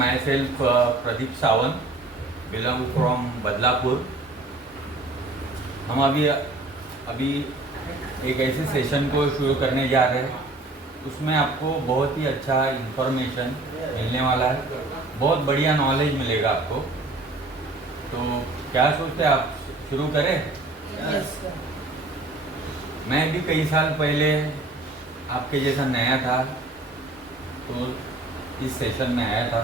myself Pradeep Sawant, belong from Badlapur. हम अभी एक ऐसे सेशन को शुरू करने जा रहे हैं, उसमें आपको बहुत ही अच्छा इंफॉर्मेशन मिलने वाला है, बहुत बढ़िया नॉलेज मिलेगा आपको। तो क्या सोचते हैं आप, शुरू करें? Yes, sir. मैं भी कई साल पहले आपके जैसा नया था, तो इस सेशन में आया था,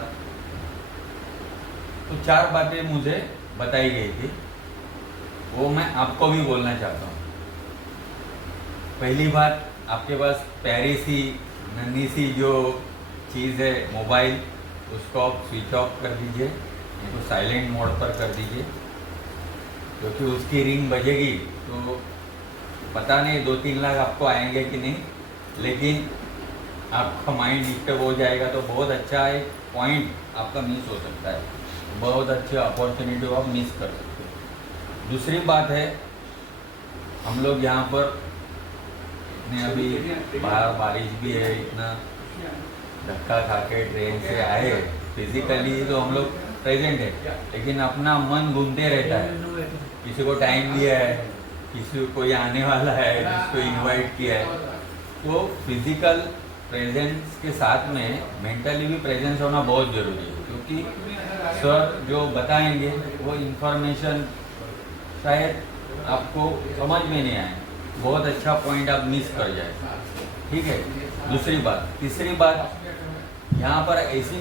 तो 4 बातें मुझे बताई गई थी, वो मैं आपको भी बोलना चाहता हूँ। पहली बात, आपके पास प्यारी सी नन्ही सी जो चीज़ है मोबाइल, उसको आप स्विच ऑफ कर दीजिए, इसको साइलेंट मोड पर कर दीजिए, क्योंकि उसकी रिंग बजेगी तो पता नहीं 2-3 लाख आपको आएंगे कि नहीं, लेकिन आपका माइंड डिस्टर्ब हो जाएगा, तो बहुत अच्छा एक पॉइंट आपका मिस हो सकता है, बहुत अच्छी अपॉर्चुनिटी आप मिस कर सकते हो। दूसरी बात है, हम लोग यहाँ पर इतने अभी बाहर बारिश भी है, इतना धक्का खा के ट्रेन से आए, फिजिकली तो हम लोग प्रेजेंट है, लेकिन अपना मन घूमते रहता है। किसी को टाइम दिया है, किसी को कोई आने वाला है जिसको इनवाइट किया है, तो फिजिकल प्रेजेंस के साथ में मेंटली भी प्रेजेंस होना बहुत ज़रूरी है, क्योंकि सर जो बताएंगे वो इन्फॉर्मेशन शायद आपको समझ में नहीं आए, बहुत अच्छा पॉइंट आप मिस कर जाए, ठीक है। दूसरी बात, तीसरी बात, यहाँ पर ऐसी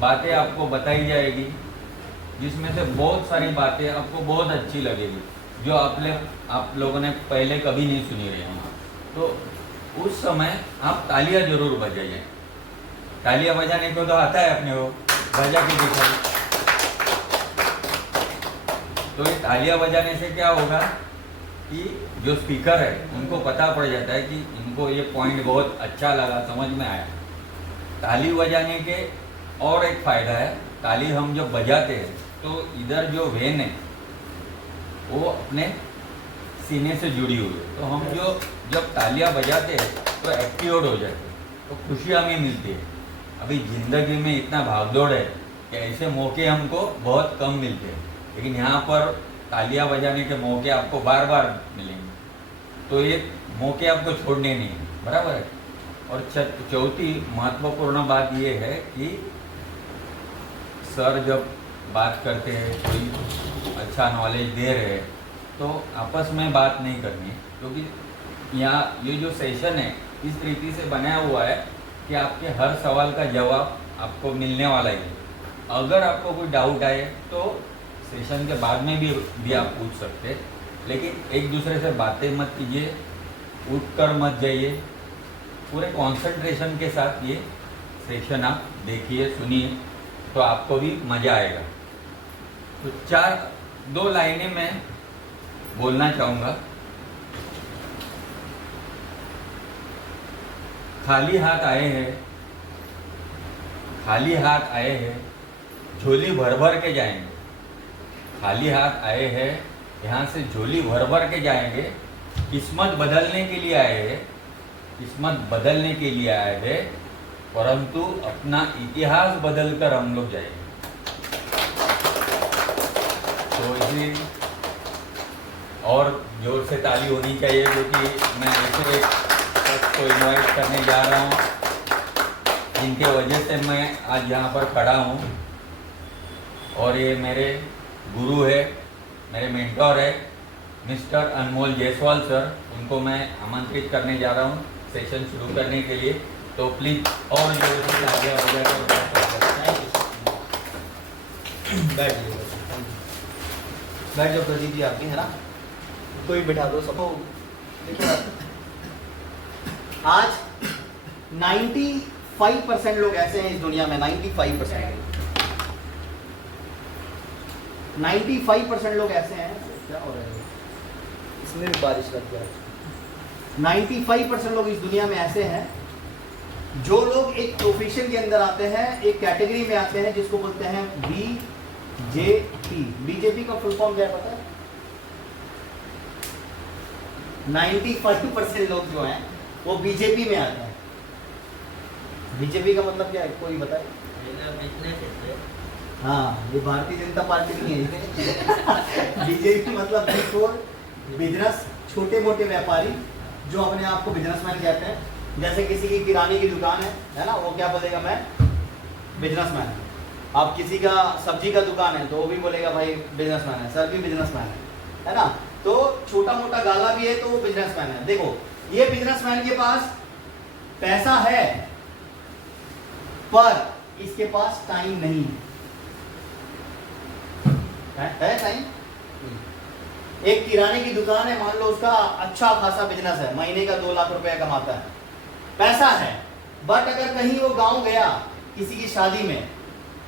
बातें आपको बताई जाएगी जिसमें से बहुत सारी बातें आपको बहुत अच्छी लगेगी, जो आप लोगों ने पहले कभी नहीं सुनी रही होंगी। तो उस समय आप तालियां जरूर बजाइए। तालियां बजाने को तो आता है अपने को, बजा के दिखाइए। तो ये तालियां बजाने से क्या होगा कि जो स्पीकर है उनको पता पड़ जाता है कि इनको ये पॉइंट बहुत अच्छा लगा, समझ में आया। ताली बजाने के और एक फ़ायदा है, ताली हम जब बजाते हैं तो इधर जो वेन है वो अपने सीने से जुड़ी हुई है, तो हम जब तालियां बजाते हैं तो एक्टिवेट हो जाते हैं, तो खुशी हमें मिलती है। अभी ज़िंदगी में इतना भागदौड़ है कि ऐसे मौके हमको बहुत कम मिलते हैं, लेकिन यहाँ पर तालियां बजाने के मौके आपको बार बार मिलेंगे, तो ये मौके आपको छोड़ने नहीं है, बराबर है। और चौथी महत्वपूर्ण बात ये है कि सर जब बात करते हैं, कोई अच्छा नॉलेज दे रहे हैं, तो आपस में बात नहीं करनी, क्योंकि यहाँ ये जो सेशन है इस रीति से बनाया हुआ है कि आपके हर सवाल का जवाब आपको मिलने वाला ही है। अगर आपको कोई डाउट आए तो सेशन के बाद में भी आप पूछ सकते हैं, लेकिन एक दूसरे से बातें मत कीजिए, उठकर मत जाइए, पूरे कंसंट्रेशन के साथ ये सेशन आप देखिए, सुनिए, तो आपको भी मज़ा आएगा। तो 2 लाइनें मैं बोलना चाहूँगा। खाली हाथ आए हैं, झोली भर भर के जाएंगे। खाली हाथ आए हैं, यहाँ से झोली भर भर के जाएंगे। किस्मत बदलने के लिए आए हैं, परंतु अपना इतिहास बदलकर हम लोग जाएंगे। तो इसी और जोर से ताली होनी चाहिए, क्योंकि मैं ऐसे एक शख्स को इनवाइट करने जा रहा हूँ जिनके वजह से मैं आज यहाँ पर खड़ा हूँ, और ये मेरे गुरु है, मेरे मेंटोर है, मिस्टर अनमोल जायसवाल सर। उनको मैं आमंत्रित करने जा रहा हूँ सेशन शुरू करने के लिए, तो प्लीज़ और जोर से तालियां बजाकर बैठ जाओ प्रदीप जी, आपकी है ना, कोई बिठा दो सबको। आज 95% लोग ऐसे हैं इस दुनिया में, 95% लोग ऐसे हैं। क्या हो रहा है इसमें भी बारिश लग गया। 95% लोग इस दुनिया में ऐसे हैं जो लोग एक प्रोफेशन के अंदर आते हैं, एक कैटेगरी में आते हैं जिसको बोलते हैं बीजेपी। बीजेपी का फुल फॉर्म क्या है पता है? 95% लोग जो हैं वो बीजेपी में आते हैं। बीजेपी का मतलब क्या है, कोई बताए? हाँ, ये भारतीय जनता पार्टी नहीं है। बीजेपी मतलब बिग बिजनेस, छोटे मोटे व्यापारी जो अपने आप को बिजनेसमैन कहते हैं। जैसे किसी की किराने की दुकान है ना, वो क्या बोलेगा, मैं बिजनेसमैन है। अब किसी का सब्जी का दुकान है तो वो भी बोलेगा भाई बिजनेसमैन है, सर भी बिजनेसमैन है ना। तो छोटा मोटा गाला भी है तो वो बिजनेसमैन है। देखो, ये बिजनेसमैन के पास पैसा है पर इसके पास टाइम नहीं है टाइम। एक किराने की दुकान है, मान लो उसका अच्छा खासा बिजनेस है, महीने का 2 लाख रुपया कमाता है, पैसा है, बट अगर कहीं वो गांव गया किसी की शादी में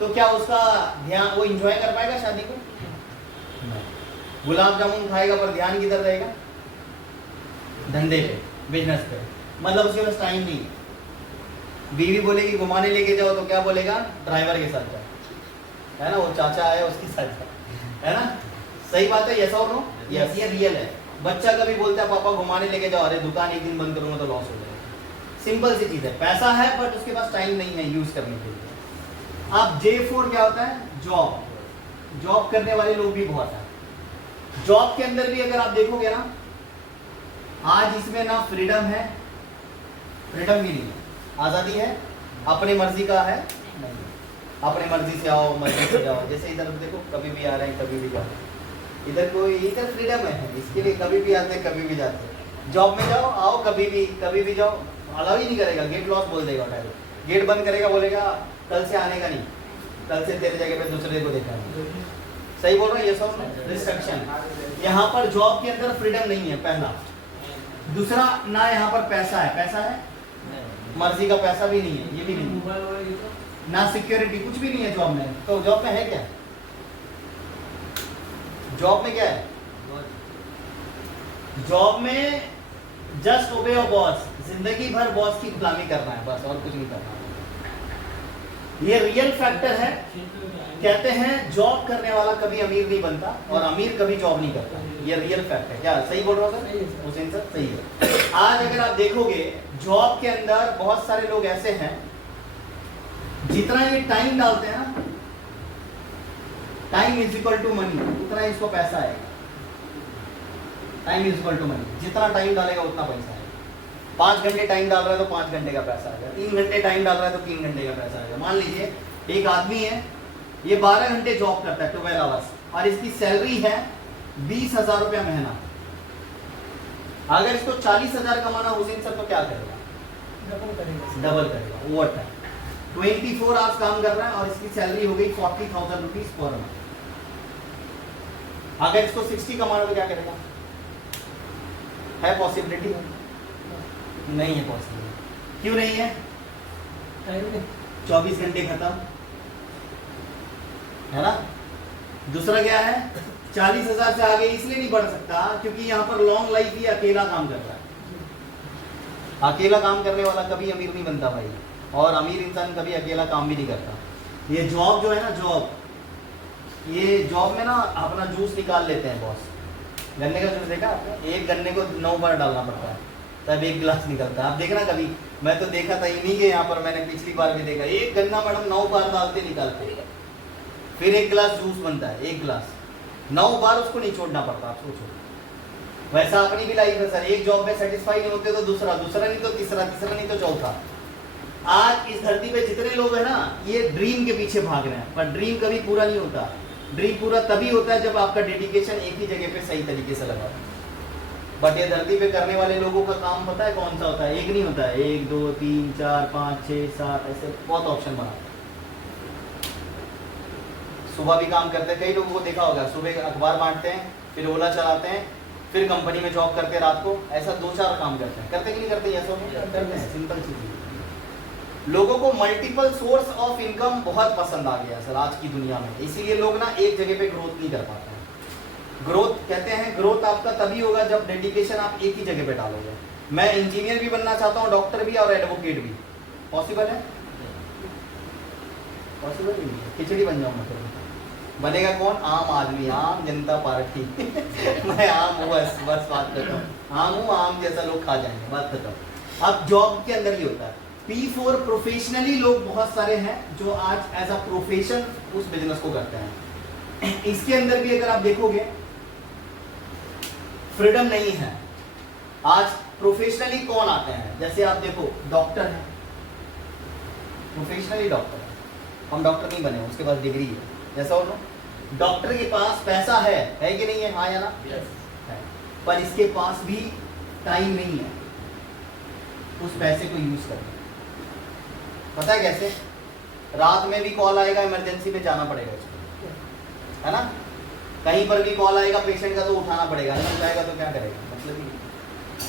तो क्या उसका ध्यान, वो एंजॉय कर पाएगा शादी को? गुलाब जामुन खाएगा पर ध्यान किधर रहेगा? धंधे पे, बिजनेस पे। मतलब उसके पास टाइम नहीं। बीवी बोलेगी घुमाने लेके जाओ तो क्या बोलेगा? ड्राइवर के साथ जाओ, है ना, वो चाचा है उसके साथ जाओ, है ना। सही बात है, यस और नो? यस, ये रियल है। बच्चा कभी बोलता है पापा घुमाने लेके जाओ, अरे दुकान एक दिन बंद करूंगा तो लॉस हो जाएगा। सिंपल सी चीज है, पैसा है बट उसके पास टाइम नहीं है यूज करने के लिए। अब J4 क्या होता है? जॉब। जॉब करने वाले लोग भी बहुत है। जॉब के अंदर भी अगर आप देखोगे ना, आज इसमें ना फ्रीडम है, फ्रीडम भी नहीं है, आजादी है, अपनी मर्जी का है नहीं, अपनी मर्जी से आओ, मर्जी से जाओ। जैसे इधर देखो, कभी भी आ रहे हैं, कभी भी जा रहे हैं, इधर फ्रीडम है, इसके लिए कभी भी आते हैं, कभी भी जाते हैं। जॉब में जाओ, आओ, कभी भी जाओ, अलाउ ही नहीं करेगा, गेट लॉक बोल देगा, गेट बंद करेगा, बोलेगा कल से आने का नहीं, कल से तेरे जगह पे दूसरे को देखा नहीं। सही बोल रहा हूँ, ये सब रिस्ट्रिक्शन। यहाँ पर जॉब के अंदर फ्रीडम नहीं है, पहला। दूसरा, ना यहाँ पर पैसा है, पैसा है, मर्जी का पैसा भी नहीं है, ये भी नहीं, ना सिक्योरिटी, कुछ भी नहीं है जॉब में। तो जॉब में है क्या? जॉब में क्या है? जॉब में जस्ट ओबे योर बॉस, जिंदगी भर बॉस की गुलामी करना है, बस, और कुछ नहीं करना। ये रियल फैक्टर है। कहते हैं जॉब करने वाला कभी अमीर नहीं बनता और अमीर कभी जॉब नहीं करता। ये रियल फैक्ट है। क्या सही बोल रहा हूँ सर? हुसैन सर सही है। आज अगर आप देखोगे जॉब के अंदर बहुत सारे लोग ऐसे हैं, जितना ये टाइम डालते हैं ना, time is equal to money, उतना इसको पैसा आएगा। Time is equal to money, जितना टाइम डालेगा उतना पैसा आएगा। 5 घंटे टाइम डाल रहा है तो 5 घंटे का पैसा आएगा, 3 घंटे टाइम डाल रहा है तो 3 घंटे का पैसा आएगा। मान लीजिए एक आदमी है, ये 12 घंटे जॉब करता है, 12 आवर्स, और इसकी सैलरी है 20,000 रुपया महीना। अगर इसको 40,000 कमाना हुसैन सर तो क्या करेगा? डबल करेगा, ओवर टाइम। 24 आवर्स काम कर रहा है और इसकी सैलरी हो गई 40,000 रुपीज पर मंथ। अगर इसको 60 कमाना तो क्या करेगा? है पॉसिबिलिटी? नहीं है पॉसिबिलिटी। क्यों नहीं है? 24 घंटे खत्म, है ना। दूसरा क्या है? 40,000 से आगे इसलिए नहीं बढ़ सकता क्योंकि यहाँ पर लॉन्ग लाइफ ही अकेला काम कर रहा है। अकेला काम करने वाला कभी अमीर नहीं बनता भाई, और अमीर इंसान कभी अकेला काम भी नहीं करता। ये जॉब जो है ना, जॉब, ये जॉब में ना अपना जूस निकाल लेते हैं बॉस। गन्ने का जूस देखा आपने? एक गन्ने को 9 बार डालना पड़ता है तब 1 गिलास निकलता है। आप देखना कभी, मैं तो देखा था इन्हीं के यहाँ पर, मैंने पिछली बार भी देखा, एक गन्ना मैडम 9 बार डालते निकालते, फिर 1 गिलास जूस बनता है। 1 गिलास 9 बार उसको नहीं छोड़ना पड़ता। आप सोचो, वैसा अपनी भी लाइफ है सर। एक जॉब में सेटिस्फाई नहीं होते तो दूसरा, दूसरा नहीं तो तीसरा, तीसरा नहीं तो चौथा। आज इस धरती पे जितने लोग हैं ना, ये ड्रीम के पीछे भाग रहे हैं, पर ड्रीम कभी पूरा नहीं होता। ड्रीम पूरा तभी होता है जब आपका डेडिकेशन एक ही जगह पे सही तरीके से लगा। बट ये धरती पे करने वाले लोगों का काम पता है कौन सा होता है? एक नहीं होता है, 1 2 3 4 5 6 7 ऐसे बहुत ऑप्शन बनाते हैं। सुबह भी काम करते हैं, कई लोगों को देखा होगा, सुबह अखबार बांटते हैं, फिर ओला चलाते हैं, फिर कंपनी में जॉब करते हैं, रात को ऐसा 2-4 काम करते हैं। करते कि नहीं करते? ऐसा करते हैं। सिंपल सी चीज। लोगों को मल्टीपल सोर्स ऑफ इनकम बहुत पसंद आ गया सर आज की दुनिया में, इसीलिए लोग ना एक जगह पे ग्रोथ नहीं कर पाते हैं। ग्रोथ कहते हैं, ग्रोथ आपका तभी होगा जब डेडिकेशन आप एक ही जगह पे डालोगे। मैं इंजीनियर भी बनना चाहता हूँ, डॉक्टर भी और एडवोकेट भी। पॉसिबल है? पॉसिबल ही नहीं है। खिचड़ी बन जाऊंगा फिर। बनेगा कौन? आम आदमी, आम जनता पार्टी। मैं आम हूँ, बस बात खत्म। आम हूँ, आम जैसा लोग खा जाएंगे, बात खत्म। अब जॉब के अंदर ही होता है, P4 प्रोफेशनली लोग बहुत सारे हैं जो आज एज अ प्रोफेशन उस बिजनेस को करते हैं। इसके अंदर भी अगर आप देखोगे फ्रीडम नहीं है। आज प्रोफेशनली कौन आते हैं, जैसे आप देखो डॉक्टर है, प्रोफेशनली डॉक्टर है, हम डॉक्टर नहीं बने, उसके पास डिग्री है, जैसा हो डॉक्टर के पास पैसा है कि नहीं है, हाँ या ना? है। पर इसके पास भी टाइम नहीं है उस पैसे को यूज करने। पता है कैसे? रात में भी कॉल आएगा, इमरजेंसी में जाना पड़ेगा उसको, है ना? कहीं पर भी कॉल आएगा पेशेंट का तो उठाना पड़ेगा, नहीं उठाएगा तो क्या करेगा? मतलब ही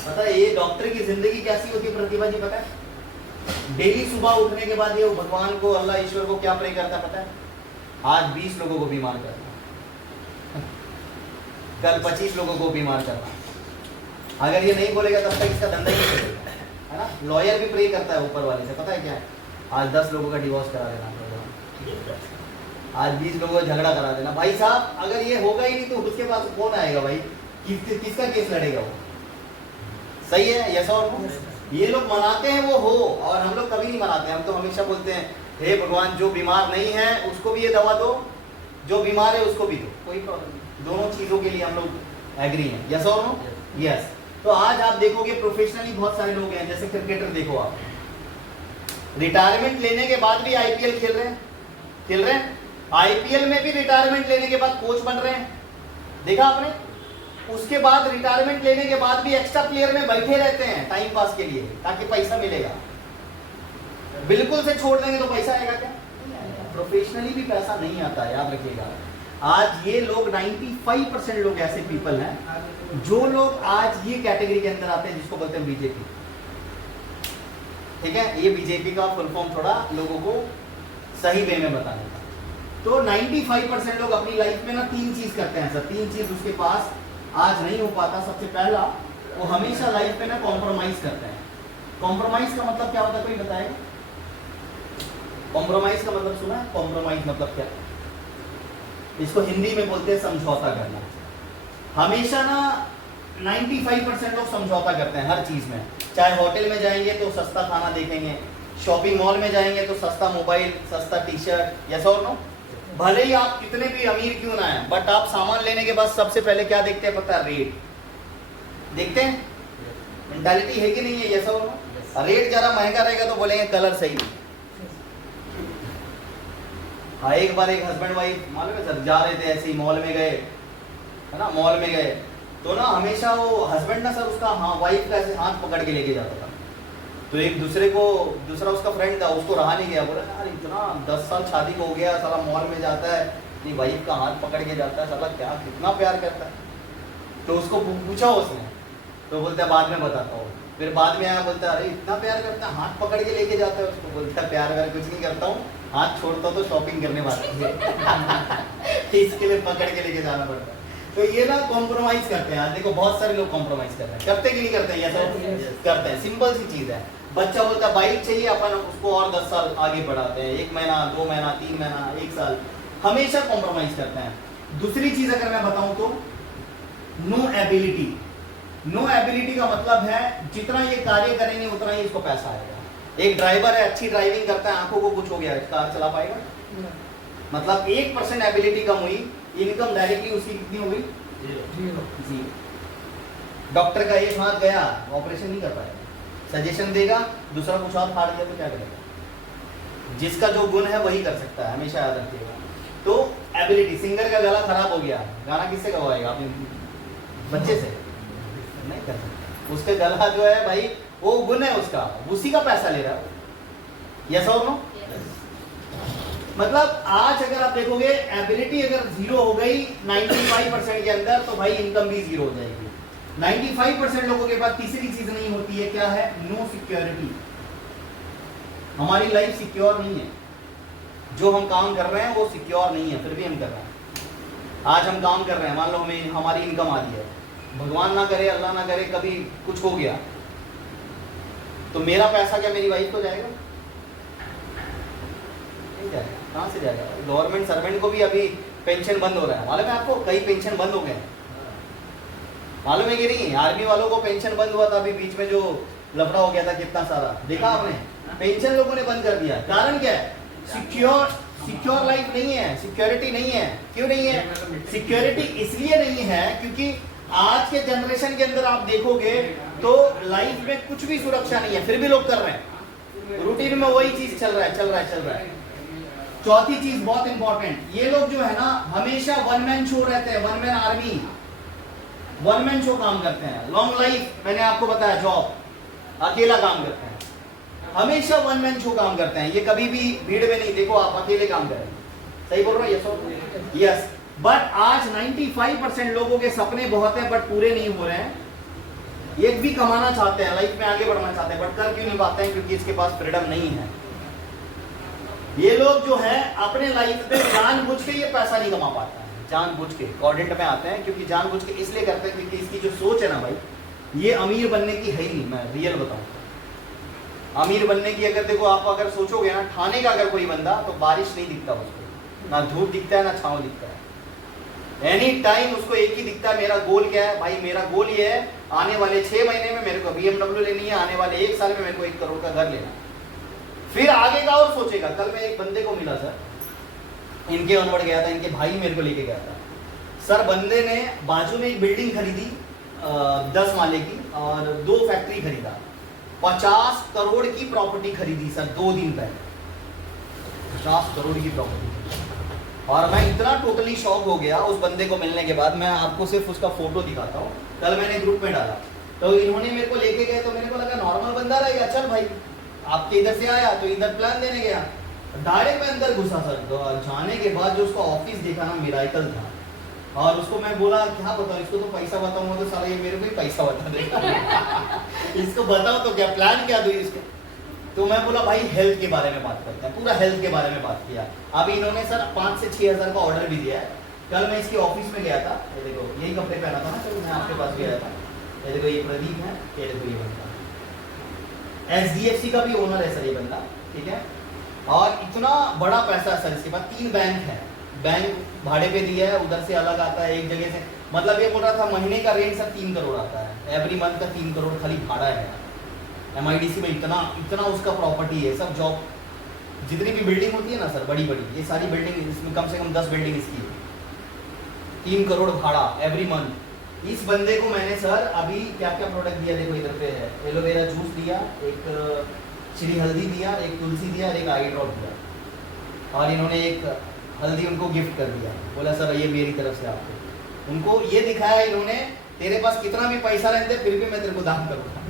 पता है ये डॉक्टर की जिंदगी कैसी होती है प्रतिभा जी? पता है डेली सुबह उठने के बाद ये भगवान को, अल्लाह ईश्वर को क्या प्रे करता है पता है? आज 20 लोगों को बीमार करना, कल 25 लोगों को बीमार करना। अगर ये नहीं बोलेगा तब तक इसका धंधा ही नहीं चलेगा, है ना? लॉयर भी प्रे करता है ऊपर वाले से, पता है क्या है? आज 10 लोगों का डिवोर्स करा देना, आज 20 लोगों का झगड़ा करा देना। भाई साहब अगर ये होगा ही नहीं तो उसके पास कौन आएगा भाई? किसका केस लड़ेगा वो? सही है, यस और नो? ये लोग मनाते हैं वो हो, और हम लोग कभी नहीं मनाते। हम तो हमेशा बोलते हैं हे भगवान जो बीमार नहीं है उसको भी ये दवा दो, जो बीमार है उसको भी दो, कोई प्रॉब्लम नहीं। दोनों चीजों के लिए हम लोग एग्री हैं, यस और नो? यस। तो आज आप देखोगे प्रोफेशनली बहुत सारे लोग हैं, जैसे क्रिकेटर देखो आप, रिटायरमेंट लेने के बाद भी आईपीएल खेल रहे हैं, आईपीएल में भी रिटायरमेंट लेने के बाद कोच बन रहे हैं, देखा आपने? उसके बाद रिटायरमेंट लेने के बाद भी एक्स्ट्रा प्लेयर में बैठे रहते हैं टाइम पास के लिए, ताकि पैसा मिलेगा। बिल्कुल से छोड़ देंगे तो पैसा आएगा क्या? प्रोफेशनली भी पैसा नहीं आता, याद रखिएगा। आज ये लोग 95% लोग ऐसे पीपल हैं जो लोग आज ये कैटेगरी के अंदर आते हैं जिसको बोलते हैं बीजेपी। ठीक है, ये बीजेपी का फुल फॉर्म थोड़ा लोगों को सही वे में बताने का। तो 95% लोग अपनी लाइफ में ना 3 चीज करते हैं सर, 3 चीज उसके पास आज नहीं हो पाता। सबसे पहला, वो हमेशा लाइफ में ना कॉम्प्रोमाइज करते हैं। कॉम्प्रोमाइज का मतलब क्या होता है, कोई बताएगा? कॉम्प्रोमाइज का मतलब सुना है? कॉम्प्रोमाइज मतलब क्या? इसको हिंदी में बोलते हैं समझौता करना। हमेशा ना 95% लोग समझौता करते हैं हर चीज में। चाहे होटल में जाएंगे तो सस्ता खाना देखेंगे, शॉपिंग मॉल में जाएंगे तो सस्ता मोबाइल, सस्ता टी शर्ट, यस और नो? भले ही आप कितने भी अमीर क्यों ना है, बट आप सामान लेने के बाद सबसे पहले क्या देखते हैं पता है? रेट देखते हैं। मेंटालिटी है कि नहीं है, यस और नो? रेट जरा महंगा रहेगा तो बोलेंगे कलर सही नहीं। हाँ, एक बार एक हस्बैंड वाइफ मालूम है सर, जा रहे थे ऐसे ही मॉल में गए, है ना? मॉल में गए तो ना हमेशा वो हस्बैंड ना सर उसका वाइफ का ऐसे हाथ पकड़ के लेके जाता था। तो एक दूसरा उसका फ्रेंड था, उसको रहा नहीं गया, बोला यार इतना 10 साल शादी को हो गया, साला मॉल में जाता है, ये वाइफ का हाथ पकड़ के जाता है, साला क्या कितना प्यार करता है। तो उसको पूछा उसने, तो बोलता है बाद में बताता हूँ। फिर बाद में आया, बोलता है अरे इतना प्यार करता है, हाथ पकड़ के लेके जाता है उसको। बोलता है प्यार व्यार कुछ नहीं करता हूँ, हाथ छोड़ता हूँ तो शॉपिंग करने वाली है इसके लिए पकड़ के लेके जाना पड़ता है। तो ये ना कॉम्प्रोमाइज करते हैं। आज देखो बहुत सारे लोग कॉम्प्रोमाइज करते हैं, करते कि नहीं करते? ये सब करते हैं। सिंपल सी चीज है, बच्चा बोलता है बाइक चाहिए, अपन उसको और 10 साल आगे बढ़ाते हैं, 1 महीना 2 महीना 3 महीना 1 साल, हमेशा कॉम्प्रोमाइज करते हैं। दूसरी चीज अगर मैं बताऊं तो नो एबिलिटी। नो एबिलिटी का मतलब है जितना ये कार्य करेंगे उतना ही इसको पैसा आएगा। एक ड्राइवर है, अच्छी ड्राइविंग करता है, आंखों को कुछ हो गया, कार चला पाएगा? मतलब 1% एबिलिटी कम हुई, इनकम डायरेक्टली उसकी कितनी हो गई? 0। डॉक्टर का एक हाथ गया, ऑपरेशन नहीं कर पाएगा, सजेशन देगा, दूसरा कुछ और फाड़ दिया तो क्या करेगा? जिसका जो गुण है वही कर सकता है, हमेशा याद रखिएगा। तो एबिलिटी, सिंगर का गला खराब हो गया, गाना किससे गवाएगा? अपने बच्चे से नहीं कर सकते। उसका गला जो है भाई वो गुण है उसका, उसी का पैसा ले रहा है। यस और नो? मतलब आज अगर आप देखोगे एबिलिटी अगर 0 हो गई 95% के अंदर, तो भाई इनकम भी 0 हो जाएगी। 95% लोगों के पास तीसरी चीज नहीं होती है, क्या है? No security. हमारी लाइफ सिक्योर नहीं है, जो हम काम कर रहे हैं वो सिक्योर नहीं है, फिर भी हम कर रहे हैं। आज हम काम कर रहे हैं, मान लो हमें हमारी इनकम आ रही है, भगवान ना करे, अल्लाह ना करे, कभी कुछ हो गया तो मेरा पैसा क्या मेरी वाइफ को जाएगा? नहीं जाएगा। कहाँ से जाएगा? गवर्नमेंट सर्वेंट को भी अभी पेंशन बंद हो रहा है, मालूम है आपको? कई पेंशन बंद हो गए, मालूम है कि नहीं? आर्मी वालों को पेंशन बंद हुआ था अभी बीच में, जो लफड़ा हो गया था कितना सारा, देखा आपने? पेंशन लोगों ने बंद कर दिया। कारण क्या है? सिक्योर लाइफ नहीं है, सिक्योरिटी नहीं है। क्यों नहीं है? सिक्योरिटी इसलिए नहीं है क्योंकि आज के जनरेशन के अंदर आप देखोगे तो लाइफ में कुछ भी सुरक्षा नहीं है, फिर भी लोग कर रहे हैं, रूटीन में वही चीज चल रहा है। चौथी चीज बहुत इंपॉर्टेंट, ये लोग जो है ना हमेशा वन मैन शो रहते हैं, one man army, one man show काम करते हैं। लॉन्ग लाइफ, मैंने आपको बताया, जॉब, अकेला काम करते हैं, हमेशा वन मैन शो काम करते हैं। ये कभी भी भीड़ में नहीं, देखो आप अकेले काम करें। सही बोल रहा हूँ? यस। बट आज 95% लोगों के सपने बहुत हैं बट पूरे नहीं हो रहे हैं। एक भी कमाना चाहते हैं, लाइफ में आगे बढ़ना चाहते हैं, बट कर क्यों नहीं पाते हैं? क्योंकि इसके पास फ्रीडम नहीं है। ये लोग जो है अपने लाइफ में जानबूझ के ये पैसा नहीं कमा पाता है, जानबूझ के कॉर्डिनेट में आते हैं, क्योंकि जानबूझ के इसलिए करते हैं क्योंकि इसकी जो सोच है ना भाई, ये अमीर बनने की है ही नहीं। मैं रियल बताऊं, अमीर बनने की अगर देखो आप अगर सोचोगे ना, ठाणे का अगर कोई बंदा, तो बारिश नहीं दिखता उसको, ना धूप दिखता है ना छांव दिखता है। एनी टाइम उसको एक ही दिखता है, मेरा गोल क्या है भाई? मेरा गोल ये है, आने वाले 6 महीने में मेरे को BMW लेनी है, आने वाले 1 साल में मेरे को 1 करोड़ का घर लेना है। फिर आगे का और सोचेगा। कल मैं एक बंदे को मिला सर, इनके ऑनवर्ड गया था, इनके भाई मेरे को लेके गया था सर। बंदे ने बाजू में एक बिल्डिंग खरीदी 10 माले की, और 2 फैक्ट्री खरीदा, 50 करोड़ की प्रॉपर्टी खरीदी सर 2 दिन पहले, 50 करोड़ की प्रॉपर्टी। और मैं इतना टोटली शॉक हो गया उस बंदे को मिलने के बाद। मैं आपको सिर्फ उसका फोटो दिखाता हूँ, कल मैंने ग्रुप में डाला, तो इन्होंने मेरे को लेके गए, तो मेरे को लगा नॉर्मल बंदा रहेगा, चल भाई आपके इधर से आया तो इधर प्लान देने गया, डायरेक्ट मैं अंदर घुसा सर। जाने के बाद जो उसका ऑफिस देखा ना, मिराकल था। और उसको मैं बोला क्या बताऊँ इसको, तो पैसा बताऊंगा तो साला ये मेरे को ही पैसा बता देगा इसको बताओ तो क्या प्लान क्या दूँ इसको। तो मैं बोला भाई हेल्थ के बारे में बात करते हैं, पूरा हेल्थ के बारे में बात किया। अभी इन्होंने सर 5 से 6 हज़ार का ऑर्डर भी दिया है। कल मैं इसके ऑफिस में गया था, ये देखो यही कपड़े पहना था ना, चलो मैं आपके पास गया था, ये देखो ये प्रदीप है, ये देखो ये बंदा SDFC का भी ओनर है सर ये बंदा, ठीक है। और इतना बड़ा पैसा सर इसके पास, 3 बैंक है, बैंक भाड़े पे दिया है, उधर से अलग आता है एक जगह से। मतलब ये बोल रहा था महीने का रेंट सर 3 करोड़ आता है, एवरी मंथ का 3 करोड़ खाली भाड़ा है। MIDC में इतना उसका प्रॉपर्टी है। सब जॉब जितनी भी बिल्डिंग होती है ना सर, बड़ी बड़ी, ये सारी बिल्डिंग, इसमें कम से कम 10 बिल्डिंग इसकी है, 3 करोड़ भाड़ा एवरी मंथ। इस बंदे को मैंने सर अभी क्या क्या प्रोडक्ट दिया, देखो इधर पे है, एलोवेरा जूस दिया, एक श्री हल्दी दिया, एक तुलसी दिया, एक आई ड्रॉप दिया। और इन्होंने एक हल्दी उनको गिफ्ट कर दिया, बोला सर ये मेरी तरफ से आपको। उनको ये दिखाया इन्होंने, तेरे पास कितना भी पैसा रहते फिर भी मैं तेरे को दान करूँगा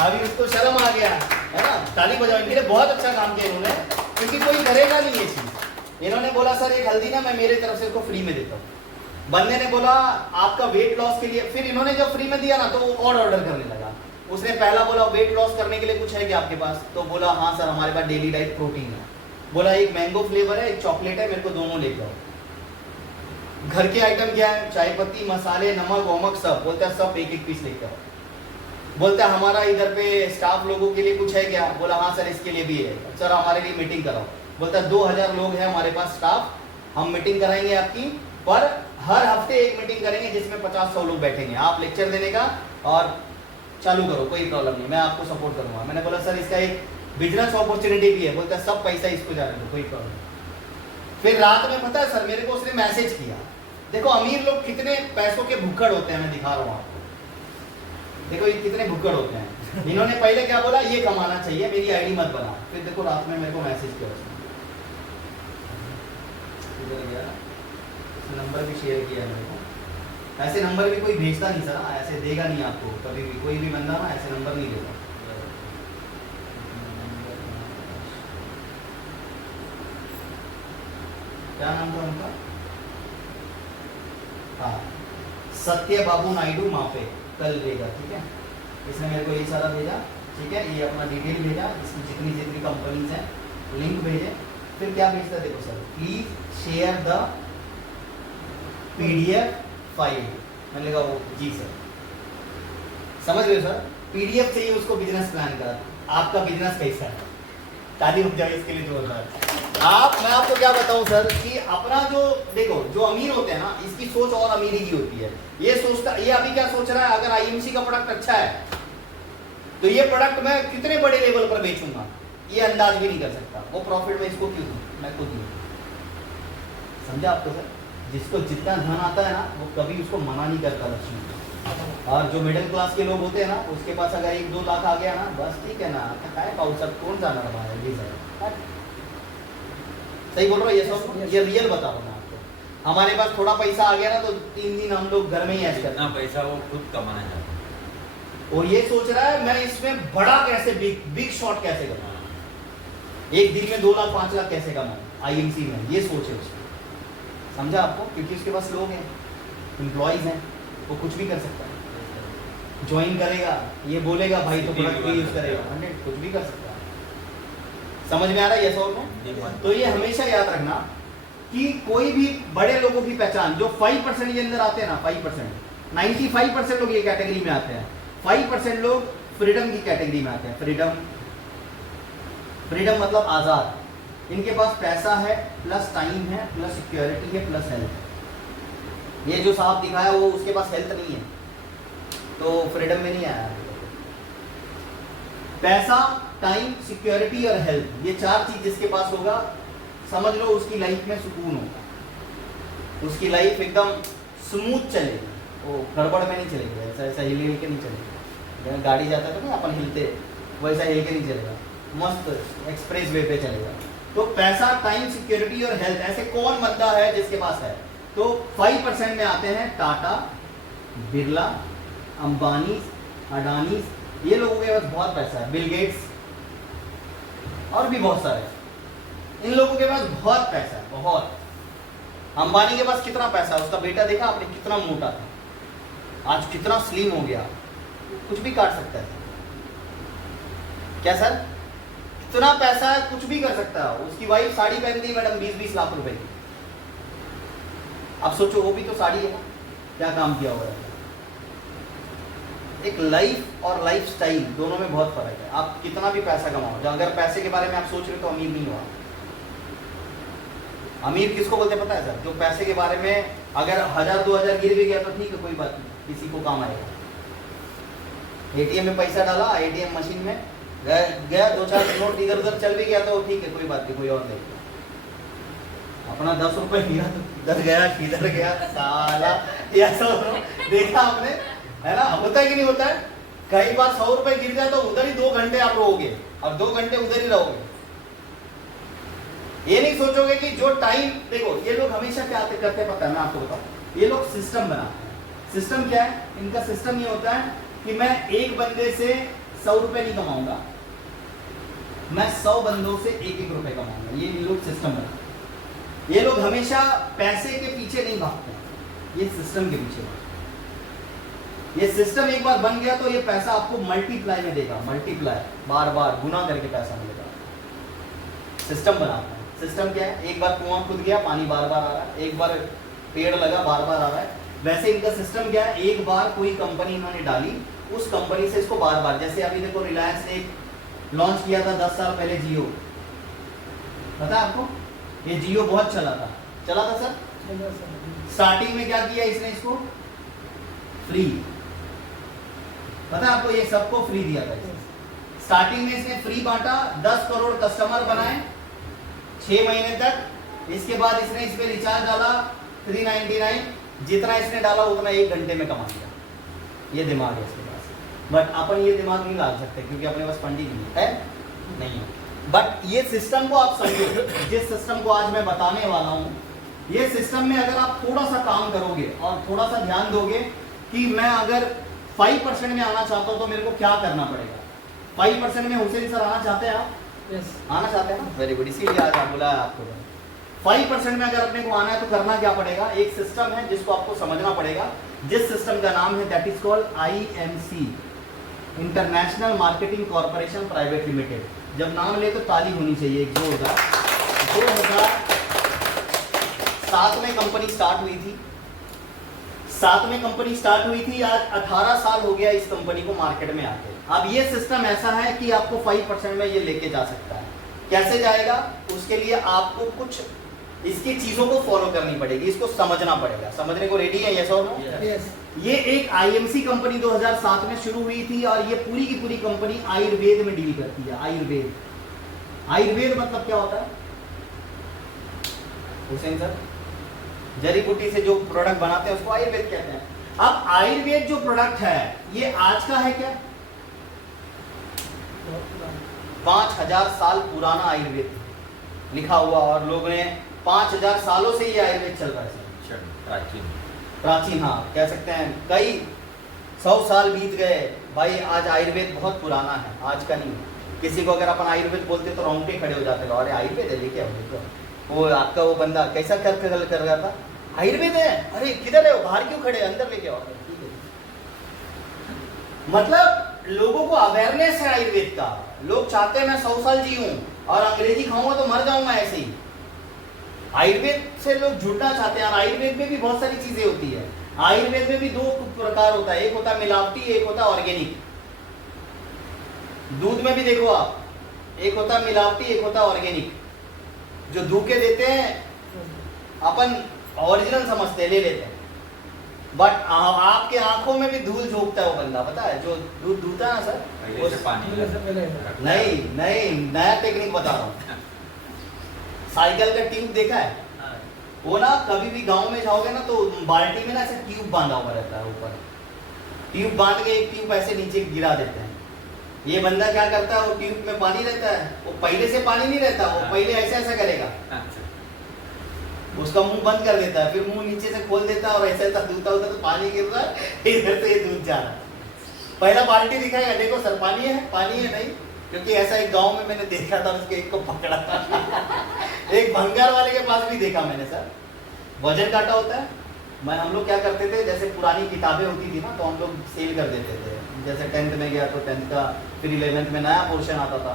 अभी उसको शर्म आ गया है ना। ताली बजाओ इनके लिए, बहुत अच्छा काम किया इन्होंने, क्योंकि कोई करेगा नहीं ये चीज। इन्होंने बोला सर एक हल्दी ना मैं मेरे तरफ से इसको फ्री में देता हूँ। बंदे ने बोला आपका वेट लॉस के लिए, फिर इन्होंने जब फ्री में दिया ना तो वो और ऑर्डर करने लगा। उसने पहला बोला वेट लॉस करने के लिए कुछ है क्या आपके पास, तो बोला हाँ सर हमारे पास डेली डाइट प्रोटीन है। बोला एक मैंगो फ्लेवर है, एक चॉकलेट है, मेरे को दोनों लेके आओ। घर के आइटम क्या है, चाय पत्ती, मसाले, नमक वमक सब। बोलता है सब 1-1 पीस लेके आओ। बोलता है हमारा इधर पे स्टाफ लोगों के लिए कुछ है क्या, बोला हाँ सर इसके लिए भी है। सर हमारे लिए मीटिंग कराओ। बोलता है 2000 लोग हैं हमारे पास स्टाफ, हम मीटिंग कराएंगे आपकी, पर हर हफ्ते एक मीटिंग करेंगे जिसमें 50-100 लोग बैठेंगे, आप लेक्चर देने का और चालू करो, कोई प्रॉब्लम नहीं, मैं आपको सपोर्ट करूंगा। मैंने बोला सर इसका एक बिजनेस अपॉर्चुनिटी भी है। बोलता है सब पैसा इसको जाने दो, कोई प्रॉब्लम नहीं। फिर रात में पता है सर मेरे को उसने मैसेज किया, देखो अमीर लोग कितने पैसों के भुक्कड़ होते हैं, मैं दिखा रहा हूँ आपको, देखो ये कितने भुक्कड़ होते हैं। इन्होंने पहले क्या बोला, ये कमाना चाहिए, मेरी आईडी मत बना। फिर देखो रात में मेरे को मैसेज किया उसने, नंबर भी शेयर किया मेरे को। ऐसे नंबर भी कोई भेजता नहीं सर, ऐसे देगा नहीं आपको कभी भी, कोई भी बंदा ना ऐसे नंबर नहीं देगा। क्या नाम था उनका, हाँ सत्य बाबू नायडू माफे, कल भेजा, ठीक है। इसने मेरे को ये सारा भेजा, ठीक है, ये अपना डिटेल भेजा, इसकी जितनी जितनी कंपनीज हैं लिंक भेजे। फिर क्या भेजता है देखो sir, please share the PDF file. मैंने कहा वो जी सर, समझ रहे हो सर, PDF चाहिए उसको बिजनेस प्लान का, आपका बिजनेस कैसा है, ताली हो जाए इसके लिए जोरदार। मैं आपको क्या बताऊं सर कि अपना जो देखो जो अमीर होते हैं ना, इसकी सोच और अमीरी की होती है। ये सोचता, ये अभी क्या सोच रहा है, अगर आईएमसी का प्रोडक्ट अच्छा है तो ये प्रोडक्ट मैं कितने बड़े लेवल पर बेचूंगा, ये अंदाज भी नहीं कर सकता। वो प्रॉफिट में इसको क्यों दूं, मैं खुद दूं। समझा आपको सर? जिसको जितना धन आता है ना, वो कभी उसको मना नहीं करता लक्ष्मी। और जो मिडिल क्लास के लोग होते हैं ना, उसके पास अगर 1-2 लाख आ गया ना, बस ठीक है ना, काय पाऊ सब कौन सा नरमा है ये सर। सही बोल रहा हूँ, ये सब ये रियल बता रहा हूँ मैं आपको। हमारे पास थोड़ा पैसा आ गया ना, तो 3 दिन हम लोग घर में ही ऐश करते हैं। पैसा वो खुद कमाना चाहता है, और ये सोच रहा है मैं इसमें बड़ा कैसे बिग शॉट कैसे करूँ, एक दिन में 2 लाख 5 लाख कैसे कमाऊँ आईएमसी में, ये सोच है उसकी। समझा आपको? क्योंकि उसके पास लोग हैं, एम्प्लॉइज हैं, वो कुछ भी कर सकता है। ज्वाइन करेगा, ये बोलेगा भाई तो प्रोडक्ट भी यूज करेगा, 100 कुछ भी कर सकता है। समझ में आ रहा है ये सब? तो ये हमेशा याद रखना कि कोई भी बड़े लोगों की पहचान जो 5% के अंदर आते हैं ना, 5%, 95% लोग ये कैटेगरी में आते हैं। 5% लोग फ्रीडम की कैटेगरी में आते हैं। फ्रीडम मतलब आजाद। इनके पास पैसा है, प्लस टाइम है, प्लस सिक्योरिटी है, प्लस हेल्थ है। ये जो साहब दिखाया वो उसके पास हेल्थ नहीं है, तो फ्रीडम में नहीं आया। पैसा, टाइम, सिक्योरिटी और हेल्थ, ये 4 चीज जिसके पास होगा, समझ लो उसकी लाइफ में सुकून होगा, उसकी लाइफ एकदम स्मूथ चलेगी, वो गड़बड़ में नहीं चलेगी, ऐसा ऐसा हिल हिल के नहीं चलेगा। गाड़ी जाता है तो ना अपन हिलते, वैसा हिल के नहीं चलेगा, मस्त एक्सप्रेस वे पे चलेगा। तो पैसा, टाइम, सिक्योरिटी और हेल्थ, ऐसे कौन बंदा है जिसके पास है? तो 5% में आते हैं टाटा, बिरला, अंबानी, अडानी, ये लोगों के पास बहुत पैसा है। बिल गेट्स और भी बहुत सारे, इन लोगों के पास बहुत पैसा है, बहुत। अंबानी के पास कितना पैसा है, उसका बेटा देखा आपने कितना मोटा था, आज कितना स्लिम हो गया, कुछ भी काट सकता है। क्या सर? इतना पैसा है, कुछ भी कर सकता है। उसकी वाइफ साड़ी पहनती है मैडम 20-20 लाख रुपए की। अब सोचो, वो भी तो साड़ी है ना, क्या काम किया हुआ है। एक लाइफ और लाइफ स्टाइल दोनों में बहुत फर्क है। आप कितना भी पैसा कमाओ, जो अगर पैसे के बारे में आप सोच रहे हो तो अमीर नहीं हुआ। अमीर किसको बोलते हैं पता है सर? जो पैसे के बारे में अगर 1000-2000 गिर भी गया तो ठीक है, कोई बात नहीं, किसी को काम आएगा। एटीएम में पैसा डाला, एटीएम मशीन में गया, 2-4 नोट इधर उधर चल भी गया तो ठीक है, कोई बात नहीं, कोई और नहीं। अपना 10 रुपए गिरा तो इधर गया, किधर गया, साला ऐसा देखा आपने, है ना? होता है कि नहीं होता है? कई बार 100 रुपए गिर जाए तो उधर ही 2 घंटे आप रहोगे, और 2 घंटे उधर ही रहोगे। ये नहीं सोचोगे कि जो टाइम, देखो ये लोग हमेशा क्या करते हैं पता है, मैं आपको बताऊं, ये लोग सिस्टम बनाते हैं। सिस्टम क्या है इनका? सिस्टम ये होता है कि मैं एक बंदे से 100 रुपए नहीं कमाऊंगा, मैं 100 बंदों से 1-1 रुपए कमाऊंगा। ये लोग सिस्टम बनाते हैं। ये लोग हमेशा पैसे के पीछे नहीं भागते हैं, ये सिस्टम के पीछे भागते हैं। ये सिस्टम एक बार बन गया तो ये पैसा आपको मल्टीप्लाई में देगा, मल्टीप्लाई, बार बार गुना करके पैसा मिलेगा। सिस्टम बनाते हैं। सिस्टम क्या है? एक बार कुआं खुद गया, पानी बार बार आ रहा है, एक बार पेड़ लगा, बार बार आ रहा है। वैसे इनका सिस्टम क्या है? एक बार कोई कंपनी इन्होंने डाली, उस कंपनी से इसको बार बार, जैसे अभी देखो रिलायंस ने लॉन्च किया था 10 साल पहले जियो, पता है आपको? ये जियो बहुत चला था सर। स्टार्टिंग में क्या किया इसने? इसको फ्री, पता है आपको? ये सबको फ्री दिया था। स्टार्टिंग में इसने फ्री बांटा, 10 करोड़ कस्टमर बनाए 6 महीने तक। इसके बाद इसने इस पे रिचार्ज डाला 399, जितना इसने डाला उतना 1 घंटे में कमा लिया। ये दिमाग है इसके पास, बट अपन ये दिमाग नहीं डाल सकते क्योंकि अपने पास फंडिंग नहीं है। बट ये सिस्टम को आप समझो, जिस सिस्टम को आज मैं बताने वाला हूँ, ये सिस्टम में अगर आप थोड़ा सा काम करोगे और थोड़ा सा ध्यान दोगे कि मैं अगर 5% में आना चाहता हूँ तो मेरे को क्या करना पड़ेगा। 5% में हुसैन सर आना चाहते हैं आप? Yes. आना चाहते हैं ना? वेरी गुड, इसीलिए आज आप बुलाया आपको। 5% में अगर अपने को आना है तो करना क्या पड़ेगा? एक सिस्टम है जिसको आपको समझना पड़ेगा, जिस सिस्टम का नाम है that is called IMC, international marketing corporation private limited. जब नाम ले तो ताली होनी चाहिए एक जोरदार। 2007 में कंपनी स्टार्ट हुई थी। 7 में कंपनी स्टार्ट हुई थी, आज 18 साल हो गया इस कंपनी को मार्केट में आते। अब ये सिस्टम ऐसा है कि आपको 5% में ये लेके जा सकता है। कैसे जाएगा? उसके लिए आपको कुछ इसकी चीजों को फॉलो करनी पड़ेगी, इसको समझना पड़ेगा। समझने को रेडी है? यस और नो? यस। ये एक आईएमसी कंपनी 2007 में शुरू हुई थी और ये पूरी की पूरी कंपनी आयुर्वेद में डील करती है। आयुर्वेद, आयुर्वेद मतलब क्या होता है हुसैन सर? जड़ी बूटी से जो प्रोडक्ट बनाते हैं उसको आयुर्वेद कहते हैं। अब आयुर्वेद जो प्रोडक्ट है ये आज का है क्या? 5000 साल पुराना आयुर्वेद लिखा हुआ, और लोगों ने 5000 सालों से ये आयुर्वेद चल रहा है सर। प्राचीन प्राचीन, हाँ कह सकते हैं। कई 100 साल बीत गए भाई, आज आयुर्वेद बहुत पुराना है, आज का नहीं है। किसी को अगर अपन आयुर्वेद बोलते तो रोंगटे खड़े हो जाते, अरे आयुर्वेद है लेके आओ। वो आपका वो बंदा कैसा कर रहा था, आयुर्वेद है, अरे किधर है वो, बाहर क्यों खड़े, अंदर लेके आओ। ठीक है, मतलब लोगों को अवेयरनेस है आयुर्वेद का। लोग चाहते हैं मैं 100 साल जीऊं और अंग्रेजी खाऊंगा तो मर जाऊंगा ऐसे ही। आयुर्वेद से लोग जुड़ना चाहते हैं, और आयुर्वेद में भी बहुत सारी चीजें होती है। आयुर्वेद में भी 2 प्रकार होता है, एक होता है मिलावटी, एक होता है ऑर्गेनिक। दूध में भी देखो आप, एक होता है मिलावटी, एक होता है ऑर्गेनिक। जो धूके देते हैं अपन ओरिजिनल समझते हैं, ले लेते हैं, बट आपके आंखों में भी धूल झोंकता है वो बंदा, पता है? जो दूध धूता है ना सर, पहले से पानी नहीं नया टेक्निक बता रहा हूँ। साइकिल का ट्यूब देखा है? वो ना कभी भी गांव में जाओगे ना तो बाल्टी में ना ऐसे ट्यूब बांधा हुआ रहता है, ऊपर ट्यूब बांध के एक ट्यूब ऐसे नीचे गिरा देते हैं। ये बंदा क्या करता है, वो ट्यूब में पानी रहता है, वो पहले से पानी नहीं रहता, वो पहले ऐसे ऐसा करेगा, उसका मुंह बंद कर देता है, फिर मुंह नीचे से खोल देता है और ऐसा ऐसा दूधता होता तो पानी गिर रहा है, इधर से ये दूध जा रहा है। पहला बाल्टी दिखाएगा, देखो सर पानी है, पानी है नहीं, क्योंकि ऐसा एक गांव में मैंने देखा था, उसके एक को पकड़ा था। एक भंगार वाले के पास भी देखा मैंने सर, वजन काटा होता है। हम लोग क्या करते थे, जैसे पुरानी किताबें होती थी ना तो हम लोग सेल कर देते थे। जैसे 10th में गया तो 10th का, फिर 11th में नया पोर्शन आता था,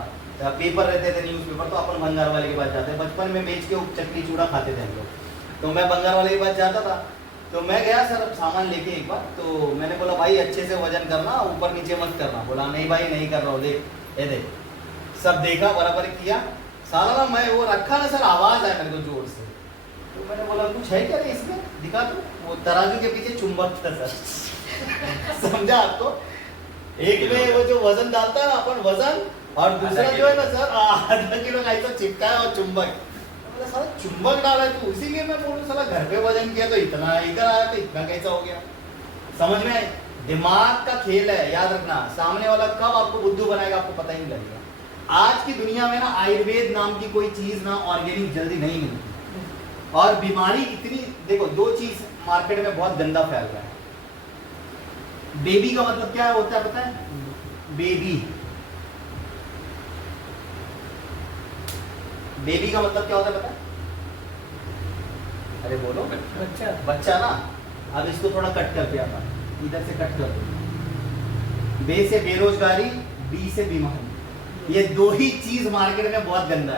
पेपर रहते थे न्यूज़पेपर, तो अपन भंगार वाले के पास जाते। बचपन में बेच के चटनी चूड़ा खाते थे हम लोग, तो मैं भंगार वाले के पास जाता था। तो मैं गया सर सामान लेके एक बार, तो मैंने बोला भाई अच्छे से वजन करना, ऊपर नीचे मत करना। बोला नहीं भाई नहीं कर रहा हूँ, देख ये देख। सब देखा, बराबर किया, साला ना मैं वो रखा ना सर, आवाज़ आया मेरे को जोर से। तो मैंने बोला कुछ है क्या रे इसमें, दिखा दो। वो तराजू के पीछे चुंबक था सर। समझा आपको? एक में वो जो वजन डालता है ना अपन, वजन, और दूसरा जो है ना सर आधा किलो का ऐसा चिपका है और चुंबक। साला चुंबक डाला है तो इसीलिए मैं बोलूँ साला घर पे वजन किया तो इतना, इधर आया तो इतना कैसा हो गया। समझ में आए? दिमाग का खेल है, याद रखना। सामने वाला कब आपको बुद्धू बनाएगा आपको पता ही नहीं लगेगा। आज की दुनिया में ना आयुर्वेद नाम की कोई चीज ना ऑर्गेनिक जल्दी नहीं मिलती, और बीमारी इतनी, देखो 2 चीज मार्केट में बहुत गंदा फैल रहा है। बेबी का मतलब क्या होता है पता है? बेबी, बेबी का मतलब क्या होता है पता है? अरे बोलो। बच्चा। बच्चा ना। अब इसको थोड़ा कट करते हैं अपन, इधर से कट कर दो। बे से बेरोजगारी, बी से बीमारी, ये 2 ही चीज मार्केट में बहुत गंदा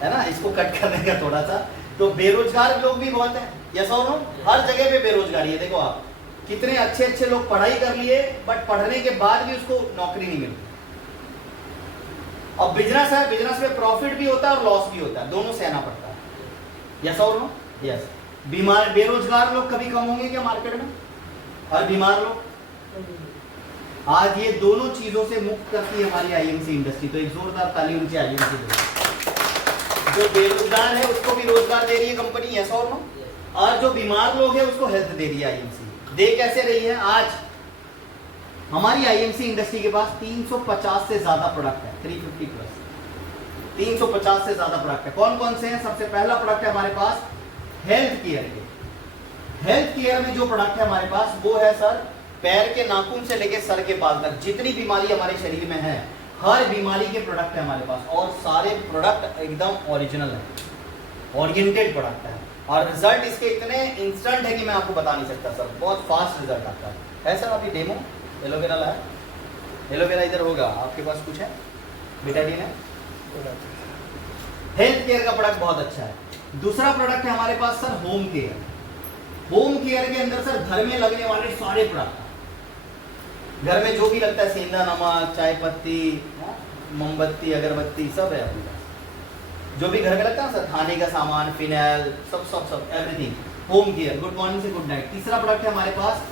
है ना? इसको कट करने का थोड़ा सा। तो बेरोजगार लोग भी बहुत हैं, यस और नो? हर जगह पे बेरोजगारी है। देखो आप कितने अच्छे अच्छे लोग पढ़ाई कर लिए, बट पढ़ने के बाद भी उसको नौकरी नहीं मिलती। अब बिजनेस है, बिजनेस में प्रॉफिट भी होता है और लॉस भी होता है, दोनों सहना पड़ता है, यस और नो? यस। बीमार बेरोजगार लोग कभी कम होंगे क्या मार्केट में, और बीमार लोग? आज ये दोनों चीजों से मुक्त करती है हमारी आईएमसी इंडस्ट्री। तो एक जोरदार ताली उनकी आईएमसी दो। जो बेरोजगार है उसको भी रोजगार दे रही है कंपनी, यस और नो? और जो बीमार लोग हैं उसको हेल्थ दे रही है आईएमसी। दे कैसे रही है? आज हमारी आईएमसी इंडस्ट्री के पास 350 से ज्यादा प्रोडक्ट है, 350 प्लस 350 से ज्यादा प्रोडक्ट है। कौन कौन से हैं? सबसे पहला प्रोडक्ट है हमारे पास हेल्थ केयर के। हेल्थ केयर में जो प्रोडक्ट है हमारे पास वो है सर, पैर के नाखून से लेके सर के बाल तक जितनी बीमारी हमारे शरीर में है, हर बीमारी के प्रोडक्ट है हमारे पास, और सारे प्रोडक्ट एकदम ओरिजिनल है, ओरिएंटेड प्रोडक्ट है। और रिजल्ट इसके इतने इंस्टेंट है कि मैं आपको बता नहीं सकता सर, बहुत फास्ट रिजल्ट आता है सर। अभी डेमो एलोवेरा लाया, एलोवेरा इधर होगा आपके पास, कुछ है बेटाडीन है। हेल्थ केयर का प्रोडक्ट बहुत अच्छा है। दूसरा प्रोडक्ट है हमारे पास sir home care. Home care के अंदर सर घर में लगने वाले सारे प्रोडक्ट, घर में जो भी लगता है, सेंधा नमक, चाय पत्ती, मोमबत्ती, अगरबत्ती सब है अपने पास, जो भी घर का लगता है ना सर, खाने का सामान, फिनाइल, सब सब सब everything, home care, good morning से गुड नाइट। तीसरा प्रोडक्ट है हमारे पास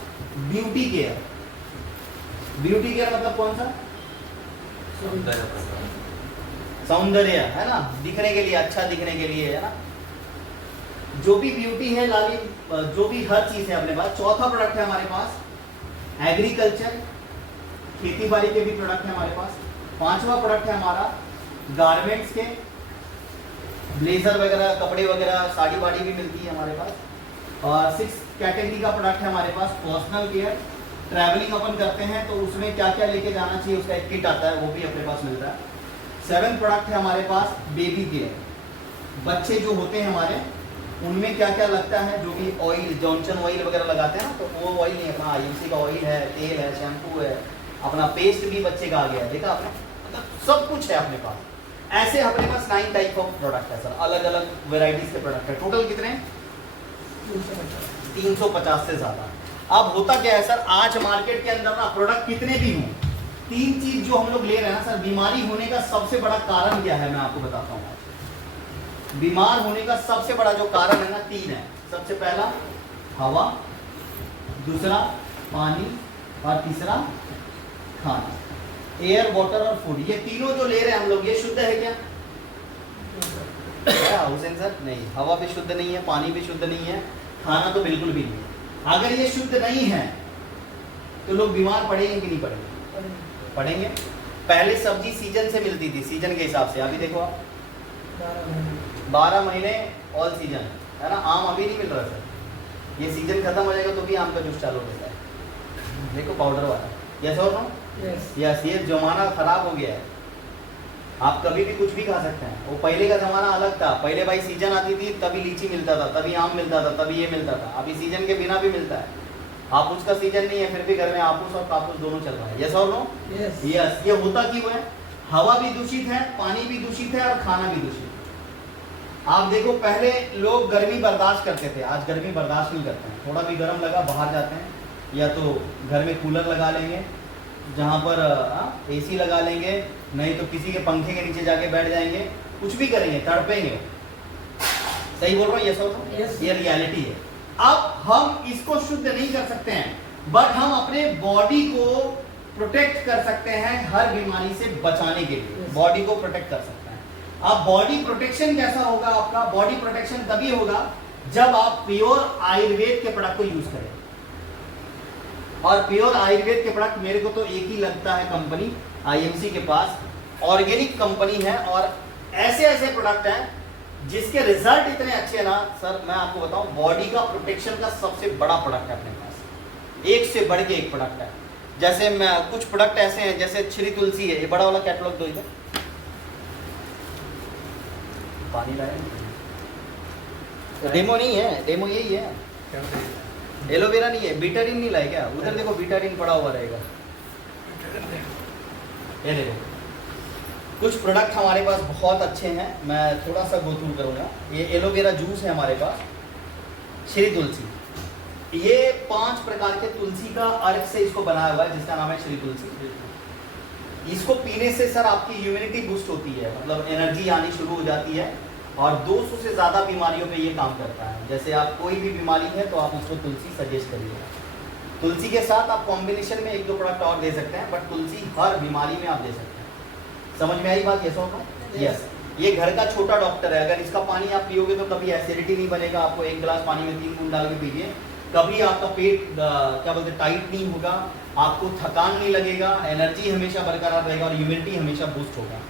ब्यूटी केयर। ब्यूटी केयर मतलब कौन सा? सौंदर्य, है ना, दिखने के लिए, अच्छा दिखने के लिए, है ना, जो भी ब्यूटी है लाली, जो भी हर चीज है अपने पास। चौथा प्रोडक्ट है हमारे पास एग्रीकल्चर, खेती बाड़ी के भी प्रोडक्ट है हमारे पास। पांचवा प्रोडक्ट है हमारा गारमेंट्स के, ब्लेजर वगैरह, कपड़े वगैरह, साड़ी वाड़ी भी मिलती है हमारे पास। और 6 कैटेगरी का प्रोडक्ट है हमारे पास पर्सनल केयर। ट्रैवलिंग अपन करते हैं तो उसमें क्या क्या लेके जाना चाहिए उसका एक किट आता है, वो भी अपने पास मिलता है। 7 प्रोडक्ट है हमारे पास बेबी केयर, बच्चे जो होते हैं हमारे उनमें क्या क्या लगता है, जो भी ऑयल, जॉनसन ऑयल वगैरह लगाते हैं ना, तो वो ऑयल नहीं, अपना IMC का ऑयल है, तेल है, शैम्पू है, अपना पेस्ट भी बच्चे का आ गया है, देखा आपने, मतलब सब कुछ है अपने पास। ऐसे अपने पास 9 टाइप ऑफ प्रोडक्ट है सर, अलग अलग वेराइटीज के प्रोडक्ट है। टोटल कितने? 350 से ज्यादा। अब होता क्या है सर, आज मार्केट के अंदर ना प्रोडक्ट कितने भी हों, 3 चीज जो हम लोग ले रहे हैं ना सर, बीमारी होने का सबसे बड़ा कारण क्या है मैं आपको बताता हूँ। बीमार होने का सबसे बड़ा जो कारण है ना 3 है। सबसे पहला हवा, दूसरा पानी और तीसरा खाना। एयर, वाटर और फूड, ये तीनों जो ले रहे हैं हम लोग, ये शुद्ध है क्या? हुसैन सर नहीं, हवा भी शुद्ध नहीं है, पानी भी शुद्ध नहीं है, खाना तो बिल्कुल भी नहीं है। अगर ये शुद्ध नहीं है तो लोग बीमार पड़ेंगे कि नहीं पड़ेंगे? पड़ेंगे। पहले सब्जी सीजन से मिलती थी, सीजन के हिसाब से, अभी देखो आप 12 महीने ऑल सीजन, है ना। आम अभी नहीं मिल रहा सर, ये सीजन खत्म हो जाएगा तो भी आम का जूस चालू हो जाता है, देखो पाउडर वाला। यस और नो? यस, ये जमाना खराब हो गया है, आप कभी भी कुछ भी खा सकते हैं। वो पहले का जमाना अलग था, पहले भाई सीजन आती थी तभी लीची मिलता था, तभी आम मिलता था, तभी ये मिलता था। अभी सीजन के बिना भी मिलता है, हापुस का सीजन नहीं है फिर भी घर में हापुस और कापुस दोनों चल रहा है। यस और नो? यस। ये होता क्यों है? हवा भी दूषित है, पानी भी दूषित है और खाना भी दूषित है। आप देखो पहले लोग गर्मी बर्दाश्त करते थे, आज गर्मी बर्दाश्त नहीं करते हैं। थोड़ा भी गर्म लगा बाहर जाते हैं, या तो घर में कूलर लगा लेंगे, जहाँ पर AC लगा लेंगे, नहीं तो किसी के पंखे के नीचे जाके बैठ जाएंगे, कुछ भी करेंगे, तड़पेंगे। सही बोल रहा हूँ? यस, ये रियलिटी है। अब हम इसको शुद्ध नहीं कर सकते हैं, बट हम अपने बॉडी को प्रोटेक्ट कर सकते हैं हर बीमारी से बचाने के लिए। बॉडी को प्रोटेक्ट कर सकते हैं। अब बॉडी प्रोटेक्शन कैसा होगा आपका? बॉडी प्रोटेक्शन तभी होगा जब आप प्योर आयुर्वेद के प्रोडक्ट को यूज करें। और प्योर आयुर्वेद के प्रोडक्ट मेरे को तो एक ही लगता है कंपनी, IMC के पास ऑर्गेनिक कंपनी है, और ऐसे ऐसे प्रोडक्ट हैं जिसके रिजल्ट इतने अच्छे ना सर, मैं आपको बताऊं, बॉडी का प्रोटेक्शन का सबसे बड़ा प्रोडक्ट है अपने पास, एक से बढ़ के एक प्रोडक्ट है। जैसे मैं कुछ प्रोडक्ट ऐसे हैं, जैसे श्री तुलसी है, ये बड़ा वाला कैटलॉग दो इधर, पानी लाए, डेमो नहीं है, डेमो यही है, एलोवेरा नहीं है, बीटाडीन नहीं लाए क्या? उधर देखो बीटाडीन पड़ा हुआ रहेगा, ये देखो। कुछ प्रोडक्ट हमारे पास बहुत अच्छे हैं, मैं थोड़ा सा गो थ्रू करूँगा। ये एलोवेरा जूस है हमारे पास, श्री तुलसी, ये 5 प्रकार के तुलसी का अर्क से इसको बनाया हुआ है, जिसका नाम है श्री तुलसी। इसको पीने से सर आपकी इम्यूनिटी बूस्ट होती है, मतलब एनर्जी आनी शुरू हो जाती है, और 200 से ज़्यादा बीमारियों पे ये काम करता है। जैसे आप कोई भी बीमारी है तो आप उसको तुलसी सजेस्ट करिएगा। तुलसी के साथ आप कॉम्बिनेशन में 1-2 प्रोडक्ट और दे सकते हैं, बट तुलसी हर बीमारी में आप दे सकते हैं। समझ में आई बात? यस और नो? यस। ये घर का छोटा डॉक्टर है, अगर इसका पानी आप पियोगे तो कभी एसिडिटी नहीं बनेगा। आपको 1 गिलास पानी में 3 बूंद डाल के पीजिए, कभी आपका पेट क्या बोलते टाइट नहीं होगा, आपको थकान नहीं लगेगा, एनर्जी हमेशा बरकरार रहेगा और इम्यूनिटी हमेशा बूस्ट होगा।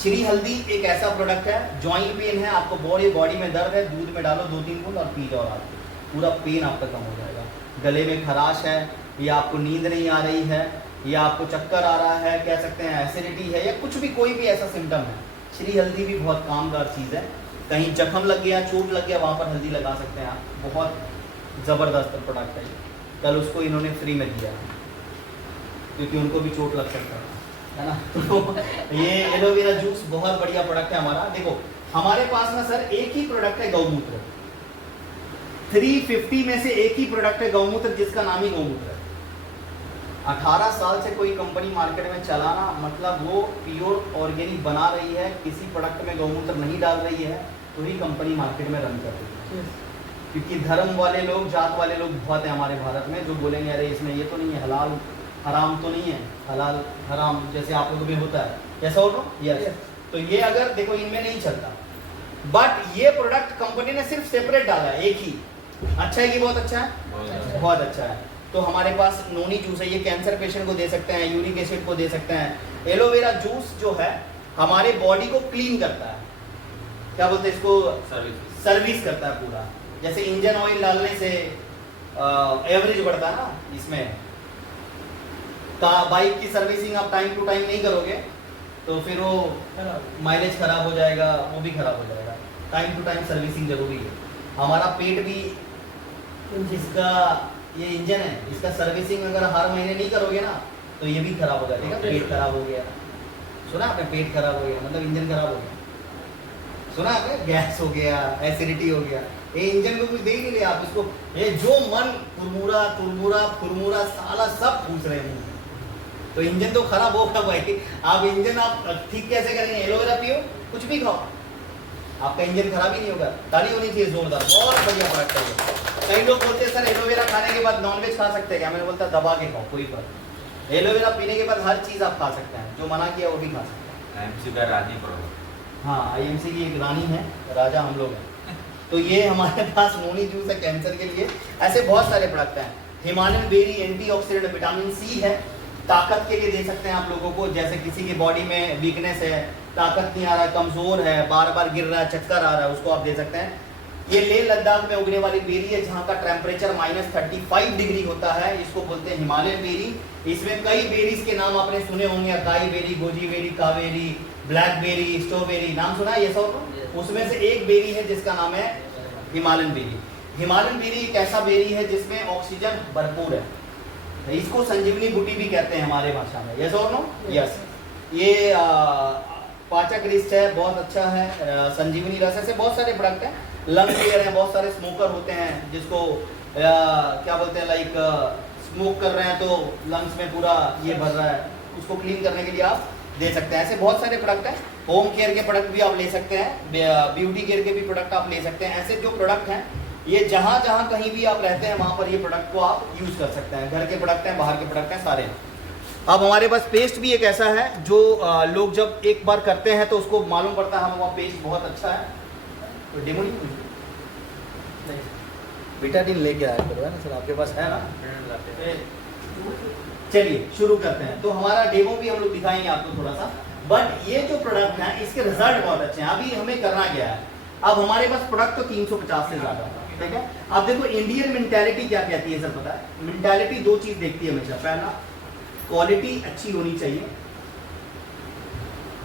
श्री हल्दी एक ऐसा प्रोडक्ट है, जॉइंट पेन है, आपको बॉडी में दर्द है, दूध में डालो 2-3 बूंद और पी जाओ, आपको पूरा पेन आपका कम हो जाएगा। गले में खराश है, या आपको नींद नहीं आ रही है, या आपको चक्कर आ रहा है, कह सकते हैं एसिडिटी है, या कुछ भी कोई भी ऐसा सिम्टम है, श्री हल्दी भी बहुत कामगार चीज़ है। कहीं जख्म लग गया, चोट लग गया, वहाँ पर हल्दी लगा सकते हैं आप, बहुत ज़बरदस्त प्रोडक्ट है। कल उसको इन्होंने फ्री में दिया क्योंकि उनको भी चोट लग सकता है ना। तो ये एलोवेरा जूस बहुत बढ़िया प्रोडक्ट है हमारा। देखो हमारे पास ना सर एक ही प्रोडक्ट है गौमूत्र, 350 में से एक ही प्रोडक्ट है गौमूत्र, जिसका नाम ही गौमूत्र है। 18 साल से कोई कंपनी मार्केट में चलाना मतलब वो प्योर ऑर्गेनिक बना रही है, किसी प्रोडक्ट में गौमूत्र नहीं डाल रही है, तो ही कंपनी मार्केट में रन कर रही है। क्योंकि धर्म वाले लोग, जात वाले लोग बहुत हैं हमारे भारत में, जो बोलेंगे अरे इसमें ये तो नहीं है, हलाल हराम तो नहीं है, हलाल हराम जैसे आप लोगों में होता है, कैसा हो यस। तो ये अगर देखो इनमें नहीं चलता, बट ये प्रोडक्ट कंपनी ने सिर्फ सेपरेट डाला है, एक ही। अच्छा है कि बहुत अच्छा है, बहुत अच्छा है। तो हमारे पास नोनी जूस है, ये कैंसर पेशेंट को दे सकते हैं, यूरिक एसिड को दे सकते हैं। एलोवेरा जूस जो है हमारे बॉडी को क्लीन करता है, क्या बोलते हैं इसको, सर्विस करता है पूरा। जैसे इंजन ऑयल डालने से एवरेज बढ़ता है ना, इसमें बाइक की सर्विसिंग आप टाइम टू टाइम नहीं करोगे तो फिर वो माइलेज खराब हो जाएगा, वो भी खराब हो जाएगा। टाइम टू टाइम सर्विसिंग जरूरी है। हमारा पेट भी, जिसका ये इंजन है, इसका सर्विसिंग अगर हर महीने नहीं करोगे ना तो ये भी खराब हो जाएगा। पेट खराब हो गया, सुना आपने, पेट खराब हो गया मतलब इंजन खराब हो गया, सुना आपने, गैस हो गया, एसिडिटी हो गया, ये इंजन को कुछ दे ही नहीं रहे आप इसको। ये जो मन कुरमुरा तुरमुरा फुरमुरा साला सब पूछ रहे हैं, तो इंजन तो खराब होगा भाई। आप इंजन आप ठीक कैसे करेंगे? एलोवेरा पियो, कुछ भी खाओ, आपका इंजन खराब ही नहीं होगा। ताली होनी चाहिए जोरदार, बहुत बढ़िया प्रोडक्ट है। कई लोग बोलते हैं सर एलोवेरा खाने के बाद नॉनवेज खा सकते हैं क्या? मैंने बोलता दबा के खाओ, कोई फर्क। एलोवेरा पीने के बाद हर चीज आप खा सकते हैं, जो मना किया वो भी खा सकते हैं। आईएमसी का रानी प्रोडक्ट, हाँ आईएमसी की एक रानी है, राजा हम लोग हैं। तो ये हमारे पास नोनी जूस है कैंसर के लिए। ऐसे बहुत सारे प्रोडक्ट हैं। Himalayan berry antioxidant, vitamin C है, ताकत के लिए दे सकते हैं आप लोगों को। जैसे किसी की बॉडी में वीकनेस है, ताकत नहीं आ रहा है, कमजोर है, बार बार गिर रहा है, चक्कर आ रहा है, उसको आप दे सकते हैं। ये लेह लद्दाख में उगने वाली बेरी है, जहाँ का टेम्परेचर -35 डिग्री होता है। इसको बोलते हैं हिमालयन बेरी। इसमें कई बेरीज के नाम आपने सुने होंगे, acai berry, goji berry, Kaveri, blackberry, strawberry, नाम सुना है ये सब। उसमें से एक बेरी है जिसका नाम है हिमालयन बेरी। हिमालयन बेरी एक ऐसा बेरी है जिसमें ऑक्सीजन भरपूर है। इसको संजीवनी बूटी भी कहते हैं हमारे भाषा में, यस और नो? यस। ये पाचक रिस्ट है, बहुत अच्छा है। संजीवनी रस, ऐसे बहुत सारे प्रोडक्ट हैं। लंग केयर है, बहुत सारे स्मोकर होते हैं जिसको क्या बोलते हैं, लाइक स्मोक कर रहे हैं तो लंग्स में पूरा ये भर रहा है, उसको क्लीन करने के लिए आप दे सकते हैं। ऐसे बहुत सारे प्रोडक्ट हैं। होम केयर के प्रोडक्ट भी आप ले सकते हैं, ब्यूटी केयर के भी प्रोडक्ट आप ले सकते हैं। ऐसे जो प्रोडक्ट हैं ये जहाँ जहाँ कहीं भी आप रहते हैं वहाँ पर ये प्रोडक्ट को आप यूज कर सकते हैं। घर के प्रोडक्ट हैं, बाहर के प्रोडक्ट हैं, सारे। अब हमारे पास पेस्ट भी एक ऐसा है जो लोग जब एक बार करते हैं तो उसको मालूम पड़ता है हमारा पेस्ट बहुत अच्छा है। तो डेमो नहीं बेटाडीन लेके आया करो, है ना सर, आपके पास है ना? चलिए शुरू करते हैं। तो हमारा डेमो भी हम लोग दिखाएंगे आपको थोड़ा सा। बट ये जो प्रोडक्ट है इसके रिजल्ट बहुत अच्छे हैं। अभी हमें करना क्या है, अब हमारे पास प्रोडक्ट तो 350 से ज्यादा है, ठीक है। अब देखो इंडियन मेंटालिटी क्या कहती है सर, पता है? मेंटालिटी दो चीज देखती है हमेशा। पहला क्वालिटी अच्छी होनी चाहिए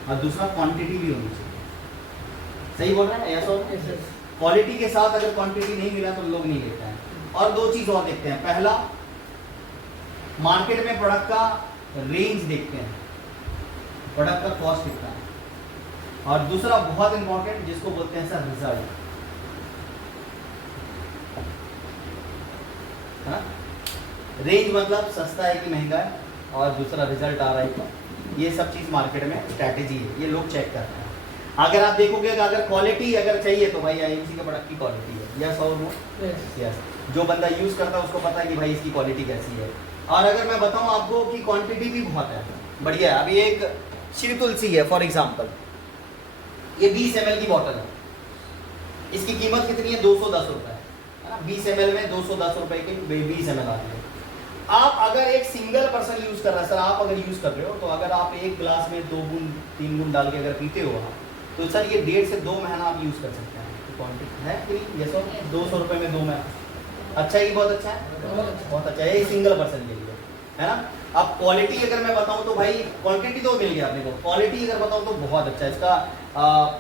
और दूसरा क्वांटिटी भी होनी चाहिए। सही बोल रहे हैं? ऐसा क्वालिटी के साथ अगर क्वांटिटी नहीं मिला तो लोग नहीं लेते हैं। और दो चीज और देखते हैं। पहला मार्केट में प्रोडक्ट का रेंज देखते हैं, प्रोडक्ट का कॉस्ट कितना है। और दूसरा बहुत इंपॉर्टेंट जिसको बोलते हैं सर रिजल्ट, है ना? रेंज मतलब सस्ता है कि महंगा है, और दूसरा रिजल्ट आ रहा है क्या। ये सब चीज मार्केट में स्ट्रैटेजी है, ये लोग चेक करते हैं। अगर आप देखोगे कि अगर क्वालिटी अगर चाहिए तो भाई आईएमसी के प्रोडक्ट की क्वालिटी है, यस और नो? यस। जो बंदा यूज करता है उसको पता है कि भाई इसकी क्वालिटी कैसी है। और अगर मैं बताऊं आपको कि क्वांटिटी भी बहुत है, बढ़िया है। अभी एक श्री तुलसी है फॉर एग्जांपल, ये 20 ml की बॉटल है। इसकी कीमत कितनी है? 210 रुपए, है ना? 20 ml में 210 रुपए की 20 ml आती है। आप अगर एक सिंगल पर्सन यूज कर रहा है, सर आप अगर यूज कर रहे हो तो अगर आप एक गिलास में 2 बूंद 3 बूंद डाल के अगर पीते हो तो सर ये 1.5 से 2 महीना आप यूज कर सकते हैं। तो क्वांटिटी है कि ये सर 200 रुपए में 2 महीना, अच्छा है कि बहुत अच्छा है? बहुत अच्छा है, ये सिंगल पर्सन के लिए, है ना? अब क्वालिटी अगर मैं बताऊं तो भाई क्वांटिटी तो मिल गया अपने को, क्वालिटी अगर बताऊं तो बहुत अच्छा है। इसका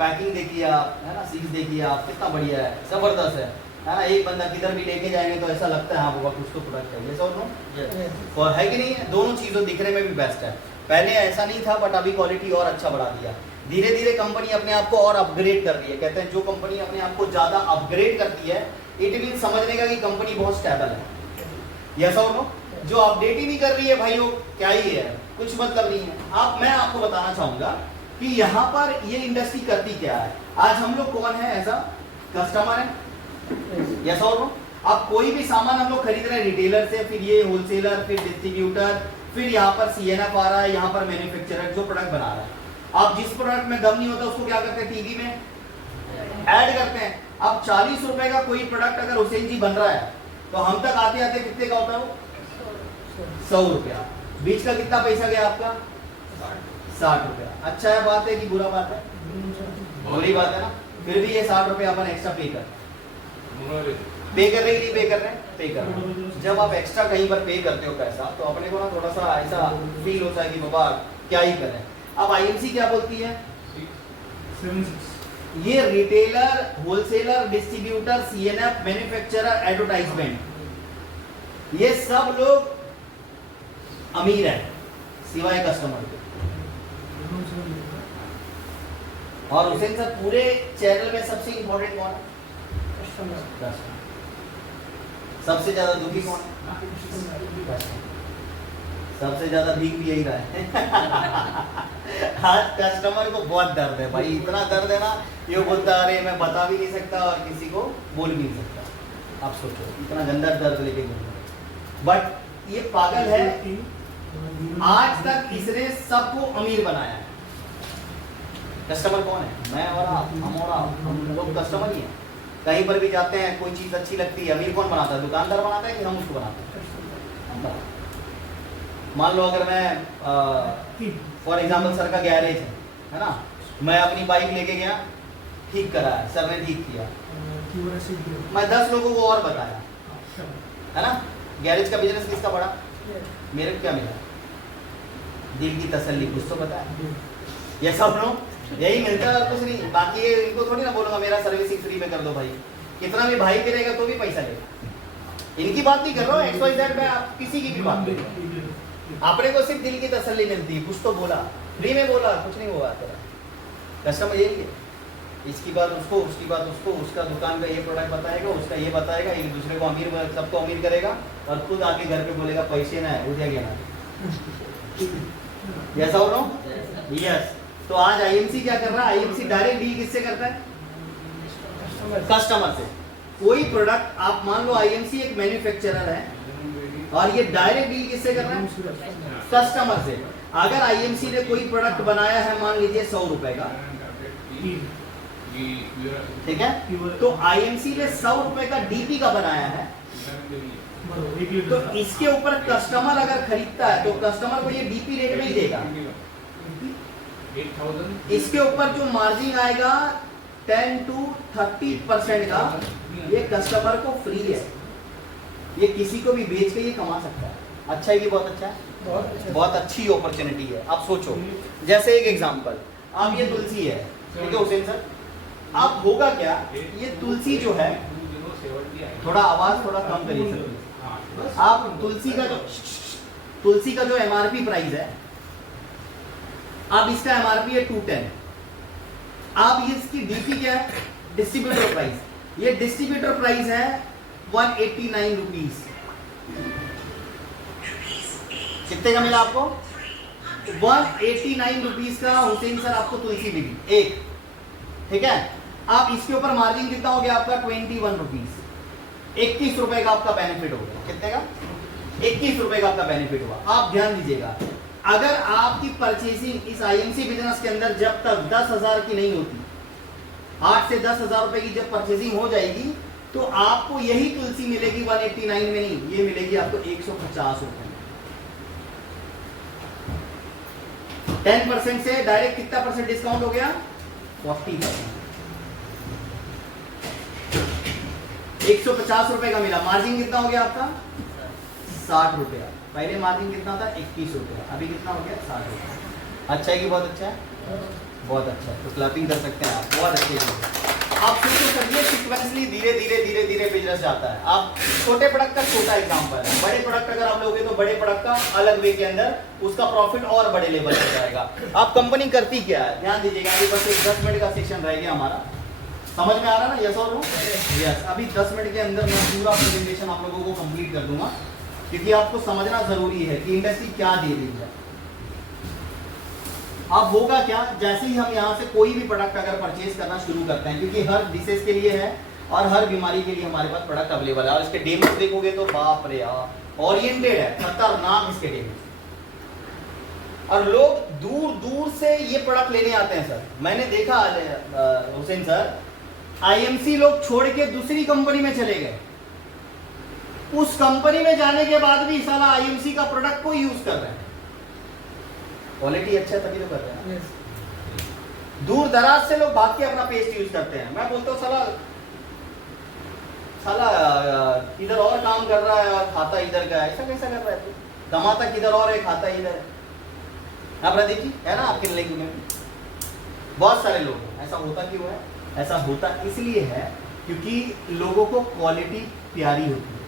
पैकिंग देखिए आप, है ना? सील्स देखिए आप, कितना बढ़िया है, जबरदस्त है ना? एक बंदा किधर भी लेके जाएंगे तो ऐसा लगता है हाँ बाबा कुछ तो प्रोडक्ट है, ये सब नो और है कि नहीं है? दोनों चीज़ों दिखने में भी बेस्ट है। पहले ऐसा नहीं था, बट अभी क्वालिटी और अच्छा बढ़ा दिया। धीरे धीरे कंपनी अपने आप को और अपग्रेड कर रही है। कहते हैं जो कंपनी अपने आप को ज़्यादा अपग्रेड करती है, इट मीन समझने का कि कंपनी बहुत स्टेबल है, यस और नो? जो अपडेट ही नहीं कर रही है भाई, वो क्या ही है, कुछ मतलब नहीं है। मैं आपको बताना चाहूंगा कि यहाँ पर ये इंडस्ट्री करती क्या है। आज हम लोग कौन है, एज अ कस्टमर है, यस और नो। अब कोई भी सामान हम लोग खरीद रहे हैं रिटेलर से, फिर ये होलसेलर, फिर डिस्ट्रीब्यूटर, फिर यहाँ पर सीएनएफ आ रहा है, यहाँ पर मैन्युफैक्चरर जो प्रोडक्ट बना रहा है। आप जिस प्रोडक्ट में दम नहीं होता उसको क्या करते हैं, टीवी में ऐड करते हैं। अब 40 रुपए का कोई प्रोडक्ट अगर हुसैन जी बन रहा है तो हम तक आते आते कितने का होता है वो, 100 रुपया। बीच का कितना पैसा गया आपका, 60 रुपया। अच्छा है बात है कि बुरा बात है, बुरी बात है ना। फिर भी ये 60 रुपया अपन एक्स्ट्रा पे कर रहे, नहीं पे कर रहे, पे कर रहे हैं। जब आप एक्स्ट्रा कहीं पर पे करते हो पैसा तो अपने को ना थोड़ा सा ऐसा फील होता है कि बाबा क्या ही करें। अब आईएमसी क्या बोलती है, ये retailer, wholesaler, distributor, CNF, manufacturer, advertisement, ये सब लोग अमीर है सिवाय कस्टमर के। और हुसैन सर पूरे चैनल में सबसे इंपॉर्टेंट कौन है, कस्टमर। सबसे ज्यादा दुखी कौन है, सबसे ज्यादा भीख भी यही रहा है। आज कस्टमर को बहुत दर्द है भाई, इतना दर्द है ना, ये बोलता अरे मैं बता भी नहीं सकता और किसी को बोल भी नहीं सकता। आप सोचो इतना गंदा दर्द लेके बोल रहे हैं। बट ये पागल है, आज तक इसने सबको अमीर बनाया है। कस्टमर कौन है, मैं और आप, हम और आप, हम लोग कस्टमर ही हैं। कहीं पर भी जाते हैं, कोई चीज अच्छी लगती है, अमीर कौन बनाता है, दुकानदार बनाता है कि हम उसको बनाते हैं, हम बनाते हैं। मान लो अगर मैं फॉर एग्जाम्पल सर का गैरेज है ना, मैं अपनी बाइक लेके गया, ठीक कराया, सर ने ठीक किया, मैं 10 लोगों को और बताया, है ना। गैरेज का बिजनेस किसका बढ़ा, मेरे को क्या मिला, दिल की तसल्ली, कुछ तो बताया, ये सब लोग यही मिलता है, कुछ नहीं। बाकी इनको थोड़ी ना बोलूंगा मेरा सर्विसिंग फ्री में कर दो भाई, कितना भी भाई करेगा तो भी पैसा लेगा। इनकी बात नहीं कर रहा हूँ, XYZ में आप किसी की भी बात कर रहे हो, अपने को सिर्फ दिल की तसल्ली मिलती है, कुछ तो बोला, फ्री में बोला, कुछ नहीं हुआ तेरा। कस्टमर यही है, इसकी बात उसको, उसकी बात उसको, उसका दुकान का ये प्रोडक्ट बताएगा, उसका ये बताएगा, एक दूसरे को अमीर, सबको अमीर करेगा और खुद आके घर पे बोलेगा पैसे ना है, उठा गया ना। ऐसा हो रहा हूँ, यस। तो आज आईएमसी क्या कर रहा है, आईएमसी डायरेक्ट डील किससे करता है, कस्टमर से। कोई प्रोडक्ट आप मान लो आईएमसी एक मैन्युफैक्चरर है और ये डायरेक्ट डील किससे कर रहा है, कस्टमर से। अगर आईएमसी ने कोई प्रोडक्ट बनाया है मान लीजिए 100 रुपए का, ठीक है, तो आईएमसी ने 100 रुपए का डीपी का बनाया है, तो इसके ऊपर कस्टमर अगर खरीदता है तो कस्टमर को ये डीपी रेट में ही देगा। इसके ऊपर जो मार्जिन आएगा 10 to 30% का, ये कस्टमर को फ्री है, ये किसी को भी बेच के ये कमा सकता है। अच्छा है कि बहुत अच्छा है, बहुत अच्छी अपॉर्चुनिटी है। आप सोचो, जैसे एक एग्जांपल, आप ये तुलसी है, ठीक है हुसैन सर, आप होगा क्या, ये तुलसी जो है, थोड़ा आवाज थोड़ा कम करिए सर। आप तुलसी का जो MRP प्राइस है, अब इसका MRP है 210, अब ये इसकी डीपी क्या है, डिस्ट्रीब्यूटर प्राइस, ये डिस्ट्रीब्यूटर प्राइस है 189 रुपीज। कितने का मिला आपको, 189 रुपीज का हुसैन सर आपको तुलसी मिली एक, ठीक है। आप इसके ऊपर मार्जिन कितना हो गया आपका, 21 रुपीज, 21 रुपए का आपका बेनिफिट हो गया। कितने का, 21 रुपए का आपका बेनिफिट हुआ। आप ध्यान दीजिएगा, अगर आपकी परचेसिंग इस आईएमसी बिजनेस के अंदर जब तक 10,000 की नहीं होती, 8 से 10,000 रुपए की जब परचेसिंग हो जाएगी तो आपको यही तुलसी मिलेगी 189 में नहीं, ये मिलेगी आपको 150 रुपए में। 10% से डायरेक्ट कितना परसेंट डिस्काउंट हो गया, 40%। 150 रुपए का मिला, मार्जिन कितना हो गया आपका, 60 रुपया। पहले मार्जिन कितना था, 21 रुपया, अभी कितना हो गया, 60 रुपया। अच्छा है कि बहुत अच्छा है, बहुत अच्छा है, तो क्लैपिंग कर सकते हैं आप, बहुत अच्छे हैं। आप सोचो सर, ये सीक्वेंसली धीरे धीरे धीरे धीरे बिजनेस जाता है। आप छोटे प्रोडक्ट का छोटा एग्जांपल है, बड़े प्रोडक्ट अगर आप लोगे तो बड़े प्रोडक्ट का अलग वे के अंदर उसका प्रॉफिट और बड़े लेवल पे जाएगा। आप कंपनी करती क्या है, ध्यान दीजिएगा, अभी बस एक 10 मिनट का सेक्शन रह गया हमारा, समझ में आ रहा है ना, यस और नो, यस। अभी 10 मिनट के अंदर मैं पूरा प्रेजेंटेशन आप लोगों को कंप्लीट कर दूंगा, क्योंकि आपको समझना जरूरी है कि इंडस्ट्री क्या दे रही है। अब होगा क्या, जैसे ही हम यहाँ से कोई भी प्रोडक्ट अगर परचेज करना शुरू करते हैं, क्योंकि हर डिसीज के लिए है और हर बीमारी के लिए हमारे पास प्रोडक्ट अवेलेबल है, और इसके डेमोस देखोगे तो बाप रे यार ओरिएंटेड है, खतरनाक इसके डेमोस। और लोग दूर दूर से ये प्रोडक्ट लेने आते हैं सर। मैंने देखा हुसैन सर, आईएमसी लोग छोड़ के दूसरी कंपनी में चले गए, उस कंपनी में जाने के बाद भी साला आईएमसी का प्रोडक्ट को यूज कर रहे हैं। क्वालिटी अच्छा तभी तो कर रहे हैं। दूर दराज से लोग भाग के अपना पेस्ट यूज करते हैं। मैं बोलता हूँ साला इधर और काम कर रहा है और खाता इधर का है, ऐसा कैसा कर रहा है तू? कमाता किधर और है, खाता इधर है। आप देखिए है ना आपके लिंक में बहुत सारे लोग हैं। ऐसा होता क्यों है? ऐसा होता इसलिए है क्योंकि लोगों को क्वालिटी प्यारी होती है।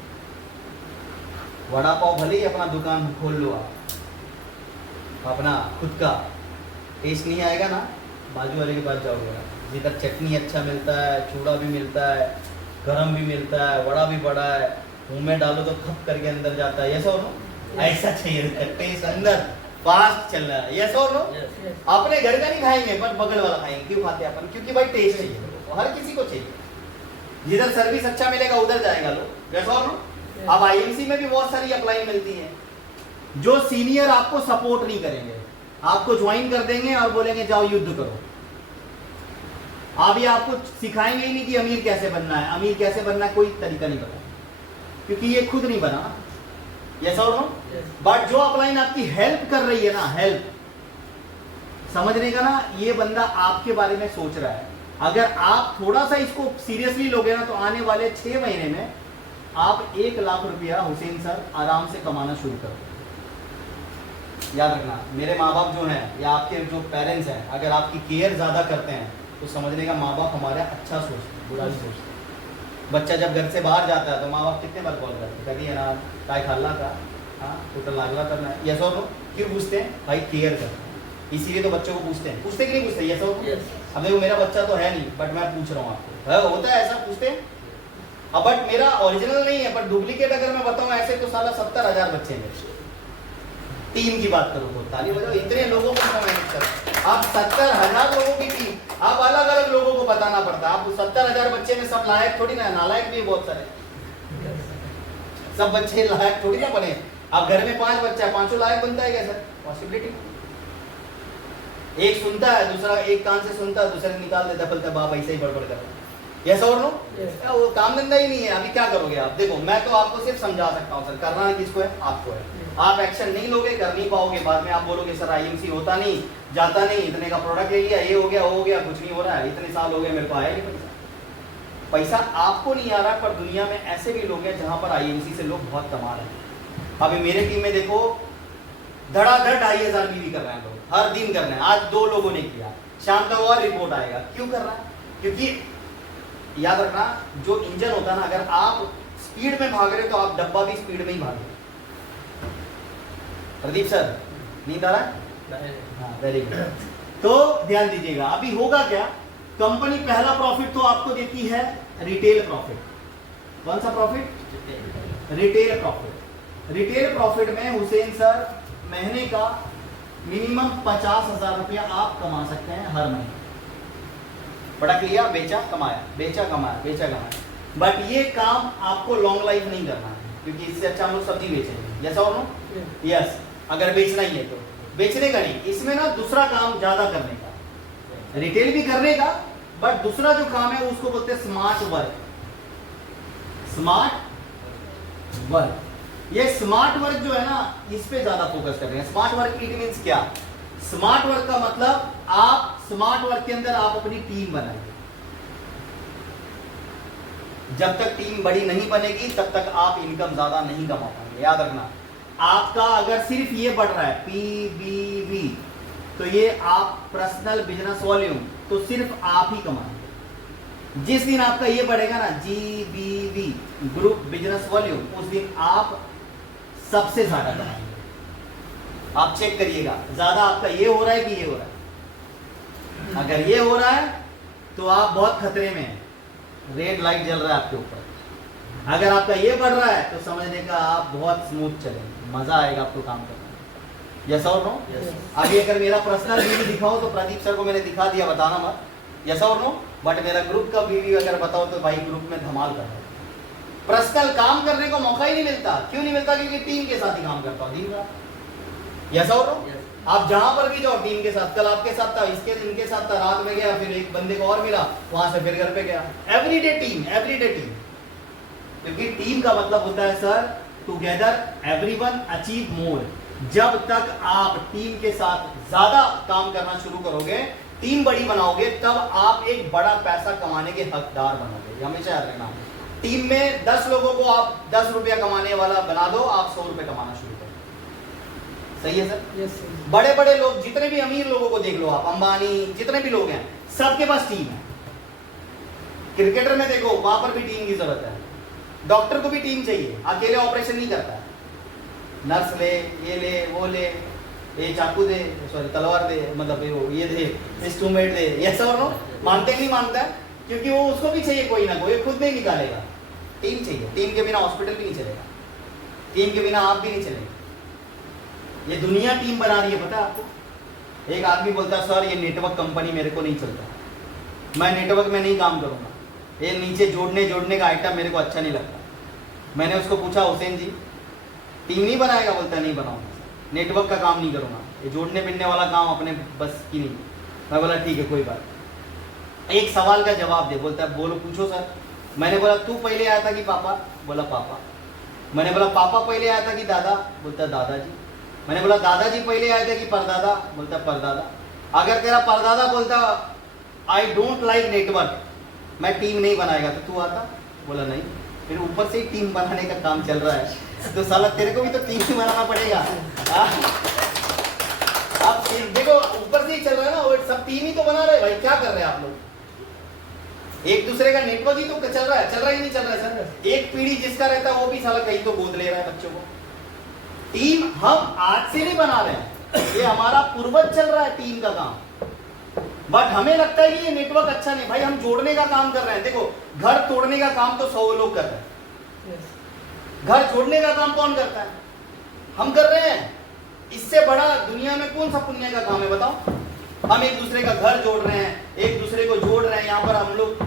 वड़ा पाव भले ही अपना दुकान खोल लो आप, अपना खुद का टेस्ट नहीं आएगा ना, बाजू वाले के पास जाओगे ना, जिधर चटनी अच्छा मिलता है, चूड़ा भी मिलता है, गरम भी मिलता है, वड़ा भी बड़ा है, मुंह में डालो तो खप करके अंदर जाता है। यस और नो? ऐसा चाहिए टेस्ट अंदर फास्ट चल रहा है। यस और नो? अपने घर का नहीं खाएंगे पर बगल वाला खाएंगे। क्यों खाते हैं अपन? क्योंकि भाई टेस्ट चाहिए, हर किसी को चाहिए। जिधर सर्विस अच्छा मिलेगा उधर जाएगा लोग। यस और नो? अब आईएमसी में भी बहुत सारी अप्लाई मिलती है। जो सीनियर आपको सपोर्ट नहीं करेंगे, आपको ज्वाइन कर देंगे और बोलेंगे जाओ युद्ध करो। अभी आपको सिखाएंगे ही नहीं कि अमीर कैसे बनना है, अमीर कैसे बनना है, कोई तरीका नहीं पता, क्योंकि ये खुद नहीं बना। यस और नो? बट जो अपलाइन आपकी हेल्प कर रही है ना, हेल्प समझने का ना, ये बंदा आपके बारे में सोच रहा है। अगर आप थोड़ा सा इसको सीरियसली लोगे ना, तो आने वाले 6 महीने में आप 1 लाख रुपया हुसैन सर आराम से कमाना शुरू कर दो। याद रखना, मेरे माँ बाप जो हैं या आपके जो पेरेंट्स हैं, अगर आपकी केयर ज़्यादा करते हैं तो समझने का माँ बाप हमारा अच्छा सोचते हैं, बुरा नहीं सोचते। बच्चा जब घर से बाहर जाता है तो माँ बाप कितने बार कॉल करते हैं, कभी है ना काय खाला का, हाँ टोटल लागला करना है। यस और नो? क्यों पूछते हैं? भाई केयर करते हैं, इसीलिए तो बच्चों को पूछते हैं। पूछते कि नहीं पूछते? यस और नो? अब देखो मेरा बच्चा तो है नहीं, बट मैं पूछ रहा हूँ आपको, होता है ऐसा? पूछते हैं। अब बट मेरा ओरिजिनल नहीं है, पर डुप्लीकेट अगर मैं बताऊं ऐसे तो साला 70,000 बच्चे हैं। टीम की बात करो तो ताली बजाओ, इतने लोगों को मैनेज करो। आप 70,000 लोगों की टीम, आप अलग अलग लोगों को बताना पड़ता है। आप 70,000 बच्चे में सब लायक थोड़ी ना, नालायक भी बहुत सारे, सब बच्चे लायक थोड़ी ना बने। आप घर में 5 बच्चा, 5 लायक बनता है क्या सर? पॉसिबिलिटी। एक सुनता है, दूसरा एक कान से सुनता है, दूसरे निकाल देता, बोलता बाप ऐसे ही बड़बड़ कर रहा है। यस और नो? वो काम धंधा ही नहीं है। अभी क्या करोगे आप? देखो मैं तो आपको सिर्फ समझा सकता हूँ सर, करना किसको है? आपको है। आप एक्शन नहीं लोगे, कर नहीं पाओगे, बाद में आप बोलोगे सर आईएमसी होता नहीं, जाता नहीं, इतने का प्रोडक्ट ले लिया, ये हो गया, वो हो गया, कुछ नहीं हो रहा है, इतने साल हो गए मेरे को आया नहीं पैसा। पैसा आपको नहीं आ रहा, पर दुनिया में ऐसे भी लोग हैं जहां पर आईएमसी से लोग बहुत कमा रहे हैं। अभी मेरे टीम में देखो धड़ाधड़ 2,500 बीवी कर रहे हैं लोग, हर दिन कर रहे हैं। आज 2 लोगों ने किया, शाम तक और रिपोर्ट आएगा। क्यों कर रहा है? क्योंकि याद रखना, जो इंजन होता है ना, अगर आप स्पीड में भाग रहे हो तो आप डब्बा भी स्पीड में ही भागे। प्रदीप सर नींद आ रहा है? हाँ वेरी गुड। तो ध्यान दीजिएगा, अभी होगा क्या, कंपनी पहला प्रॉफिट तो आपको देती है रिटेल प्रॉफिट। कौन सा profit? Retail profit. Retail profit में हुसैन सर महीने का मिनिमम 50,000 रुपया आप कमा सकते हैं हर महीने। प्रोडक्ट लिया, बेचा, कमाया, बेचा, कमाया, बेचा, कमाया। बट ये काम आपको लॉन्ग लाइफ नहीं करना है, क्योंकि इससे अच्छा हम लोग सब्जी बेचेंगे। यस और नो? यस। अगर बेचना ही है तो बेचने का नहीं, इसमें ना दूसरा काम ज्यादा करने का, रिटेल भी करने का, बट दूसरा जो काम है उसको बोलते हैं स्मार्ट वर्क। स्मार्ट वर्क, ये स्मार्ट वर्क जो है ना, इस पे ज्यादा फोकस कर रहे हैं। स्मार्ट वर्क इट मींस क्या? स्मार्ट वर्क का मतलब आप स्मार्ट वर्क के अंदर आप अपनी टीम बनाइए। जब तक टीम बड़ी नहीं बनेगी तब तक आप इनकम ज्यादा नहीं कमा पाएंगे। याद रखना, आपका अगर सिर्फ ये बढ़ रहा है पीबीवी, तो ये आप पर्सनल बिजनेस वॉल्यूम, तो सिर्फ आप ही कमाएंगे। जिस दिन आपका ये बढ़ेगा ना जीबीवी, ग्रुप बिजनेस वॉल्यूम, उस दिन आप सबसे ज्यादा कमाएंगे। आप चेक करिएगा ज्यादा आपका ये हो रहा है कि ये हो रहा है। अगर ये हो रहा है तो आप बहुत खतरे में हैं, रेड लाइट जल रहा है आपके ऊपर। अगर आपका ये बढ़ रहा है तो समझने का आप बहुत स्मूथ चलेंगे, मजा आएगा आपको काम करने में। यस और नो? अभी अगर मेरा पर्सनल बीवी दिखाओ तो प्रदीप सर को मैंने दिखा दिया, बताना मत। यस और नो? बट मेरा ग्रुप का बीवी अगर बताओ तो भाई ग्रुप में धमाल कर रहा है। पर्सनल काम करने को मौका ही नहीं मिलता। क्यों नहीं मिलता? क्योंकि टीम के साथ ही काम करता हूँ दिन रात। यस और नो? आप जहां पर भी जाओ टीम के साथ, कल आपके साथ था, इसके इनके साथ था, रात में गया, फिर एक बंदे को और मिला, वहां से फिर घर पे गया। Everyday team, everyday team. क्योंकि टीम का मतलब होता है sir together everyone achieve more. जब तक आप टीम के साथ ज्यादा काम करना शुरू करोगे, टीम बड़ी बनाओगे, तब आप एक बड़ा पैसा कमाने के हकदार बनोगे। हमेशा याद रखना, टीम में 10 लोगों को आप 10 रुपया कमाने वाला बना दो, आप 100 रुपए कमाना शुरू करो। सही है सर? Yes sir. बड़े बड़े लोग, जितने भी अमीर लोगों को देख लो आप, अंबानी, जितने भी लोग हैं, सबके पास टीम है। क्रिकेटर में देखो, वहां पर भी टीम की जरूरत है। डॉक्टर को भी टीम चाहिए, अकेले ऑपरेशन नहीं करता है। नर्स ले, ये ले, वो ले, ये चाकू दे, सॉरी तलवार दे, मतलब ये दे, इंस्ट्रूमेंट दे। ये सब नो मानते नहीं मानता है, क्योंकि वो उसको भी चाहिए कोई ना कोई, खुद नहीं निकालेगा। टीम चाहिए, टीम के बिना हॉस्पिटल भी नहीं चलेगा, टीम के बिना आप भी नहीं चलेंगे। ये दुनिया टीम बना रही है, पता है आपको? एक आदमी बोलता है सर ये नेटवर्क कंपनी मेरे को नहीं चलता, मैं नेटवर्क में नहीं काम करूंगा, ये नीचे जोड़ने का आइटम मेरे को अच्छा नहीं लगता। मैंने उसको पूछा हुसैन जी टीम नहीं बनाएगा? बोलता नहीं बनाऊंगा, नेटवर्क का काम नहीं करूंगा, ये जोड़ने पिनने वाला काम अपने बस की नहीं। मैं बोला ठीक है कोई बात। एक सवाल का जवाब दे। बोलता है बोलो, पूछो सर। मैंने बोला तू पहले आया था कि पापा? बोला पापा। मैंने बोला पापा पहले आया था कि दादा? बोलता दादाजी। मैंने बोला दादाजी पहले आए थे कि परदादा? बोलता परदादा। अगर तेरा परदादा बोलता आई डोंट लाइक नेटवर्क, मैं टीम नहीं बनाएगा, तो तू आता? बोला नहीं। फिर ऊपर से ही टीम बनाने का काम चल रहा है, तो साला तेरे को भी तो टीम ही बनाना पड़ेगा। आप देखो ऊपर से ही चल रहा है ना, वो सब टीम ही तो बना रहे भाई। क्या कर रहे हैं आप लोग? एक दूसरे का नेटवर्क ही तो चल रहा है, चल रहा ही नहीं चल रहा है सर। एक पीढ़ी जिसका रहता है वो भी साला कहीं तो गोद ले रहा है बच्चों को। टीम हम आज से नहीं बना रहे हैं, ये हमारा पूर्वज चल रहा है टीम का काम। बट हमें लगता है कि ये नेटवर्क अच्छा नहीं। भाई हम जोड़ने का काम कर रहे हैं। देखो घर तोड़ने का काम तो 100 लोग कर रहे हैं, घर जोड़ने का काम कौन करता है? हम कर रहे हैं। इससे बड़ा दुनिया में कौन सा पुण्य का काम है बताओ? हम एक दूसरे का घर जोड़ रहे हैं, एक दूसरे को जोड़ रहे हैं, यहाँ पर हम लोग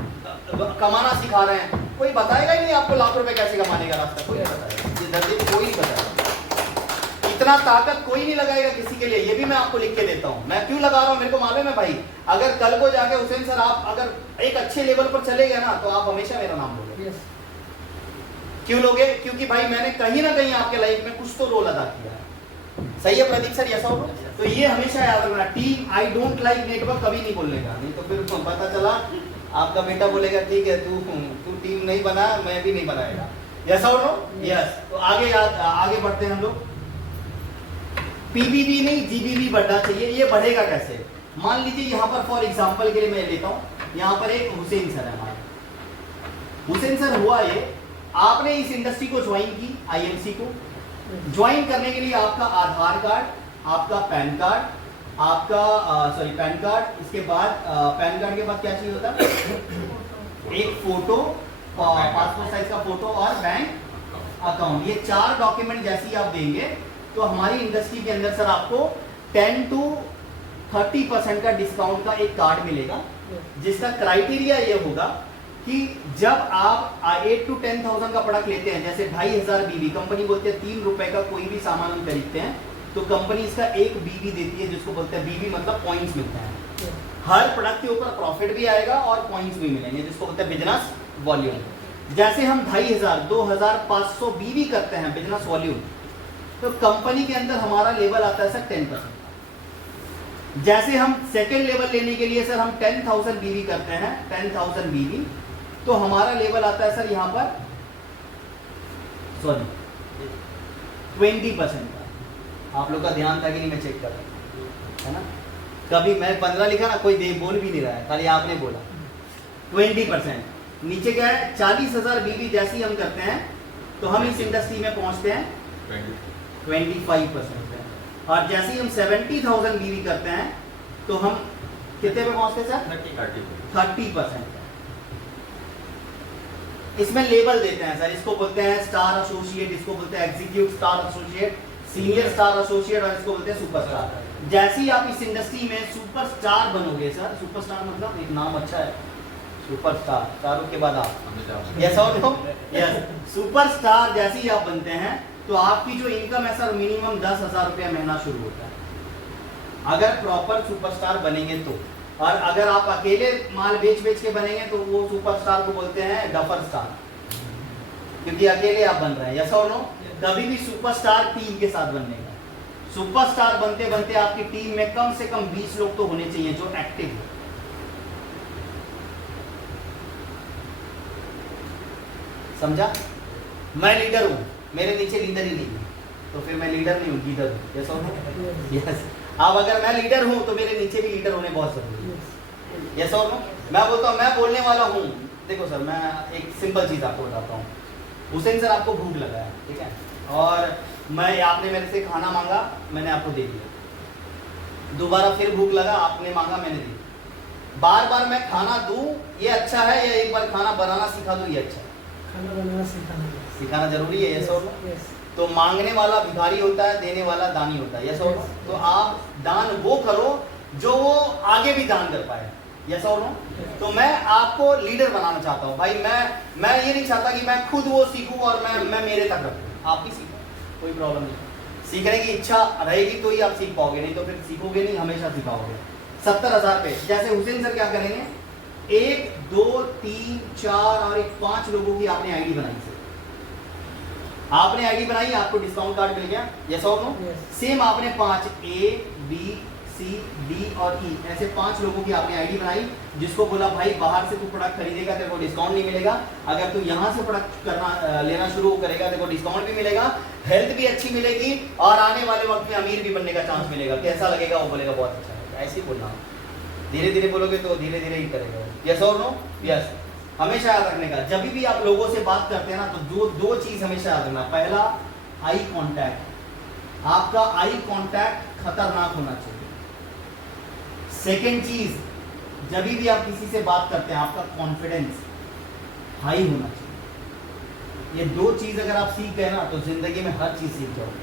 कमाना सिखा रहे हैं। कोई बताएगा ही नहीं आपको लाख रुपए कैसे कमाने का रास्ता, कोई नहीं बताएगा। ये धरती कोई नहीं बताएगा। इतना ताकत कोई नहीं लगाएगा किसी के लिए। ये भी मैं आपको लिख के देता हूँ। मैं क्यों लगा रहा हूँ मेरे को मालूम है भाई। अगर कल को जाके हुसैन सर आप अगर एक अच्छे लेवल पर चले गए ना, तो आप हमेशा मेरा नाम लोगे। क्यों लोगे? क्योंकि भाई मैंने कहीं ना कहीं आपके लाइफ में कुछ तो रोल अदा किया है। सही है प्रदीप सर? ऐसा होगा तो ये हमेशा याद रखना, team I don't like network कभी नहीं बोलने का। नहीं तो फिर तो पता चला आपका बेटा बोलेगा ठीक है तू टीम नहीं बना, मैं भी नहीं बनाएगा। ऐसा हो नो? यस। तो आगे बढ़ते हैं हम लोग। पीबीबी नहीं जीबीबी बढ़ना चाहिए। ये बढ़ेगा कैसे? मान लीजिए यहाँ पर फॉर एग्जांपल के लिए मैं लेता हूँ, यहाँ पर एक हुसैन सर है हमारे। हुसैन सर हुआ ये, आपने इस इंडस्ट्री को ज्वाइन की, आईएमसी को ज्वाइन करने के लिए आपका आधार कार्ड, आपका पैन कार्ड, आपका पैन कार्ड, इसके बाद पैन कार्ड के बाद क्या चाहिए होता है? एक फोटो, पासपोर्ट साइज का फोटो और बैंक अकाउंट। ये 4 डॉक्यूमेंट जैसे ही आप देंगे तो हमारी इंडस्ट्री के अंदर सर आपको 10 to 30% का डिस्काउंट का एक कार्ड मिलेगा, जिसका क्राइटेरिया ये होगा कि जब आप 8 to 10,000 का प्रोडक्ट लेते हैं, जैसे 2,500 बीबी, कंपनी बोलते हैं 3 रुपए का कोई भी सामान हम खरीदते हैं तो कंपनी इसका 1 बीबी देती है, जिसको बोलते हैं बीबी मतलब पॉइंट्स मिलते हैं। हर प्रोडक्ट के ऊपर प्रॉफिट भी आएगा और पॉइंट्स भी मिलेंगे, जिसको बोलते हैं बिजनेस वॉल्यूम। जैसे हम 2,500, 2,500 बीबी करते हैं बिजनेस वॉल्यूम, तो कंपनी के अंदर हमारा लेवल आता है सर 10%। जैसे हम सेकेंड लेवल लेने के लिए सर हम 10,000 बीबी करते हैं, 10,000 बीबी, तो हमारा लेवल आता है सर यहाँ पर 20% का। आप लोग का ध्यान था कि नहीं? मैं चेक कर रहा हूँ, है ना? कभी मैं 15 लिखा ना, कोई बोल भी नहीं रहा है, खाली आपने बोला 20%। नीचे क्या है? 40,000 बीबी जैसे ही हम करते हैं तो हम इस इंडस्ट्री में पहुंचते हैं 25% पे। और जैसे ही हम 70,000 बीवी करते हैं तो हम कितने पे पहुंचते हैं सर? 30%। इसमें लेबल देते हैं सर, इसको बोलते हैं स्टार एसोसिएट, इसको बोलते हैं executive star associate, senior star associate, और इसको बोलते हैं सुपरस्टार। जैसे ही आप इस इंडस्ट्री में सुपरस्टार बनोगे सर, सुपरस्टार मतलब एक नाम अच्छा है, सुपरस्टार, स्टारों के बाद आप, यस और नो, यस, सुपरस्टार जैसे ही आप बनते हैं तो आपकी जो इनकम है सर मिनिमम 10,000 रुपया महीना शुरू होता है, अगर प्रॉपर सुपरस्टार बनेंगे तो। और अगर आप अकेले माल बेच बेच के बनेंगे तो वो सुपरस्टार को बोलते हैं डफर स्टार, क्योंकि अकेले आप बन रहे हैं, यस और नो। कभी भी सुपरस्टार टीम के साथ बनने का, सुपरस्टार बनते बनते आपकी टीम में कम से कम 20 लोग तो होने चाहिए जो एक्टिव हो। समझा? मैं लीडर हूं, मेरे नीचे लीडर ही नहीं है, तो फिर मैं लीडर नहीं हूं, लीडर हूं, यस और नो, यस। अब अगर मैं लीडर हूं तो मेरे नीचे भी लीडर होने बहुत जरूरी है, यस और नो। मैं बोलता हूं मैं बोलने वाला हूं, देखो सर मैं एक सिंपल चीज आपको बताता हूं। हुसैन सर आपको भूख लगा है, ठीक है, और मैं, आपने मेरे से खाना मांगा, मैंने आपको दे दिया, दोबारा फिर भूख लगा, आपने मांगा, मैंने दिया, बार बार मैं खाना दूं ये अच्छा है या एक बार खाना बनाना सिखा दूं ये अच्छा है? खाना बनाना सिखाना जरूरी है, यस और नो। तो मांगने वाला भिखारी होता है, देने वाला दानी होता है, यस और नो। तो आप दान वो करो जो वो आगे भी दान कर पाए, यस और नो। तो मैं आपको लीडर बनाना चाहता हूँ भाई, मैं ये नहीं चाहता कि मैं खुद वो सीखूं और मैं मेरे तक रखूं, आप भी सीखो, कोई प्रॉब्लम नहीं। सीखने की इच्छा रहेगी तो ही आप सीख पाओगे, नहीं तो फिर सीखोगे नहीं, हमेशा सिखाओगे। 70,000 पे जैसे हुसैन सर क्या करेंगे, 1 2 3 4 और 5 लोगों की आपने आईडी बनाई सर, आपने आईडी बनाई, आपको डिस्काउंट कार्ड मिल गया, यस और नो। सेम आपने 5 A B C D और E ऐसे 5 लोगों की आपने आईडी बनाई, जिसको बोला भाई बाहर से तू प्रोडक्ट खरीदेगा तेरे को डिस्काउंट नहीं मिलेगा, अगर तू यहाँ से प्रोडक्ट करना लेना शुरू करेगा तेरे को डिस्काउंट भी मिलेगा, हेल्थ भी अच्छी मिलेगी, और आने वाले वक्त में अमीर भी बनने का चांस मिलेगा। कैसा लगेगा? वो बोलेगा बहुत अच्छा है, ऐसे ही बोलना, धीरे धीरे बोलोगे तो धीरे धीरे ही करेगा, यस और नो, यस। हमेशा याद रखने का, जब भी आप लोगों से बात करते हैं ना तो दो चीज हमेशा याद रखना, पहला आई कांटेक्ट, आपका आई कांटेक्ट खतरनाक होना चाहिए। सेकेंड चीज, जब भी आप किसी से बात करते हैं आपका कॉन्फिडेंस हाई होना चाहिए। ये 2 चीज अगर आप सीख गए ना तो जिंदगी में हर चीज सीख जाओगे।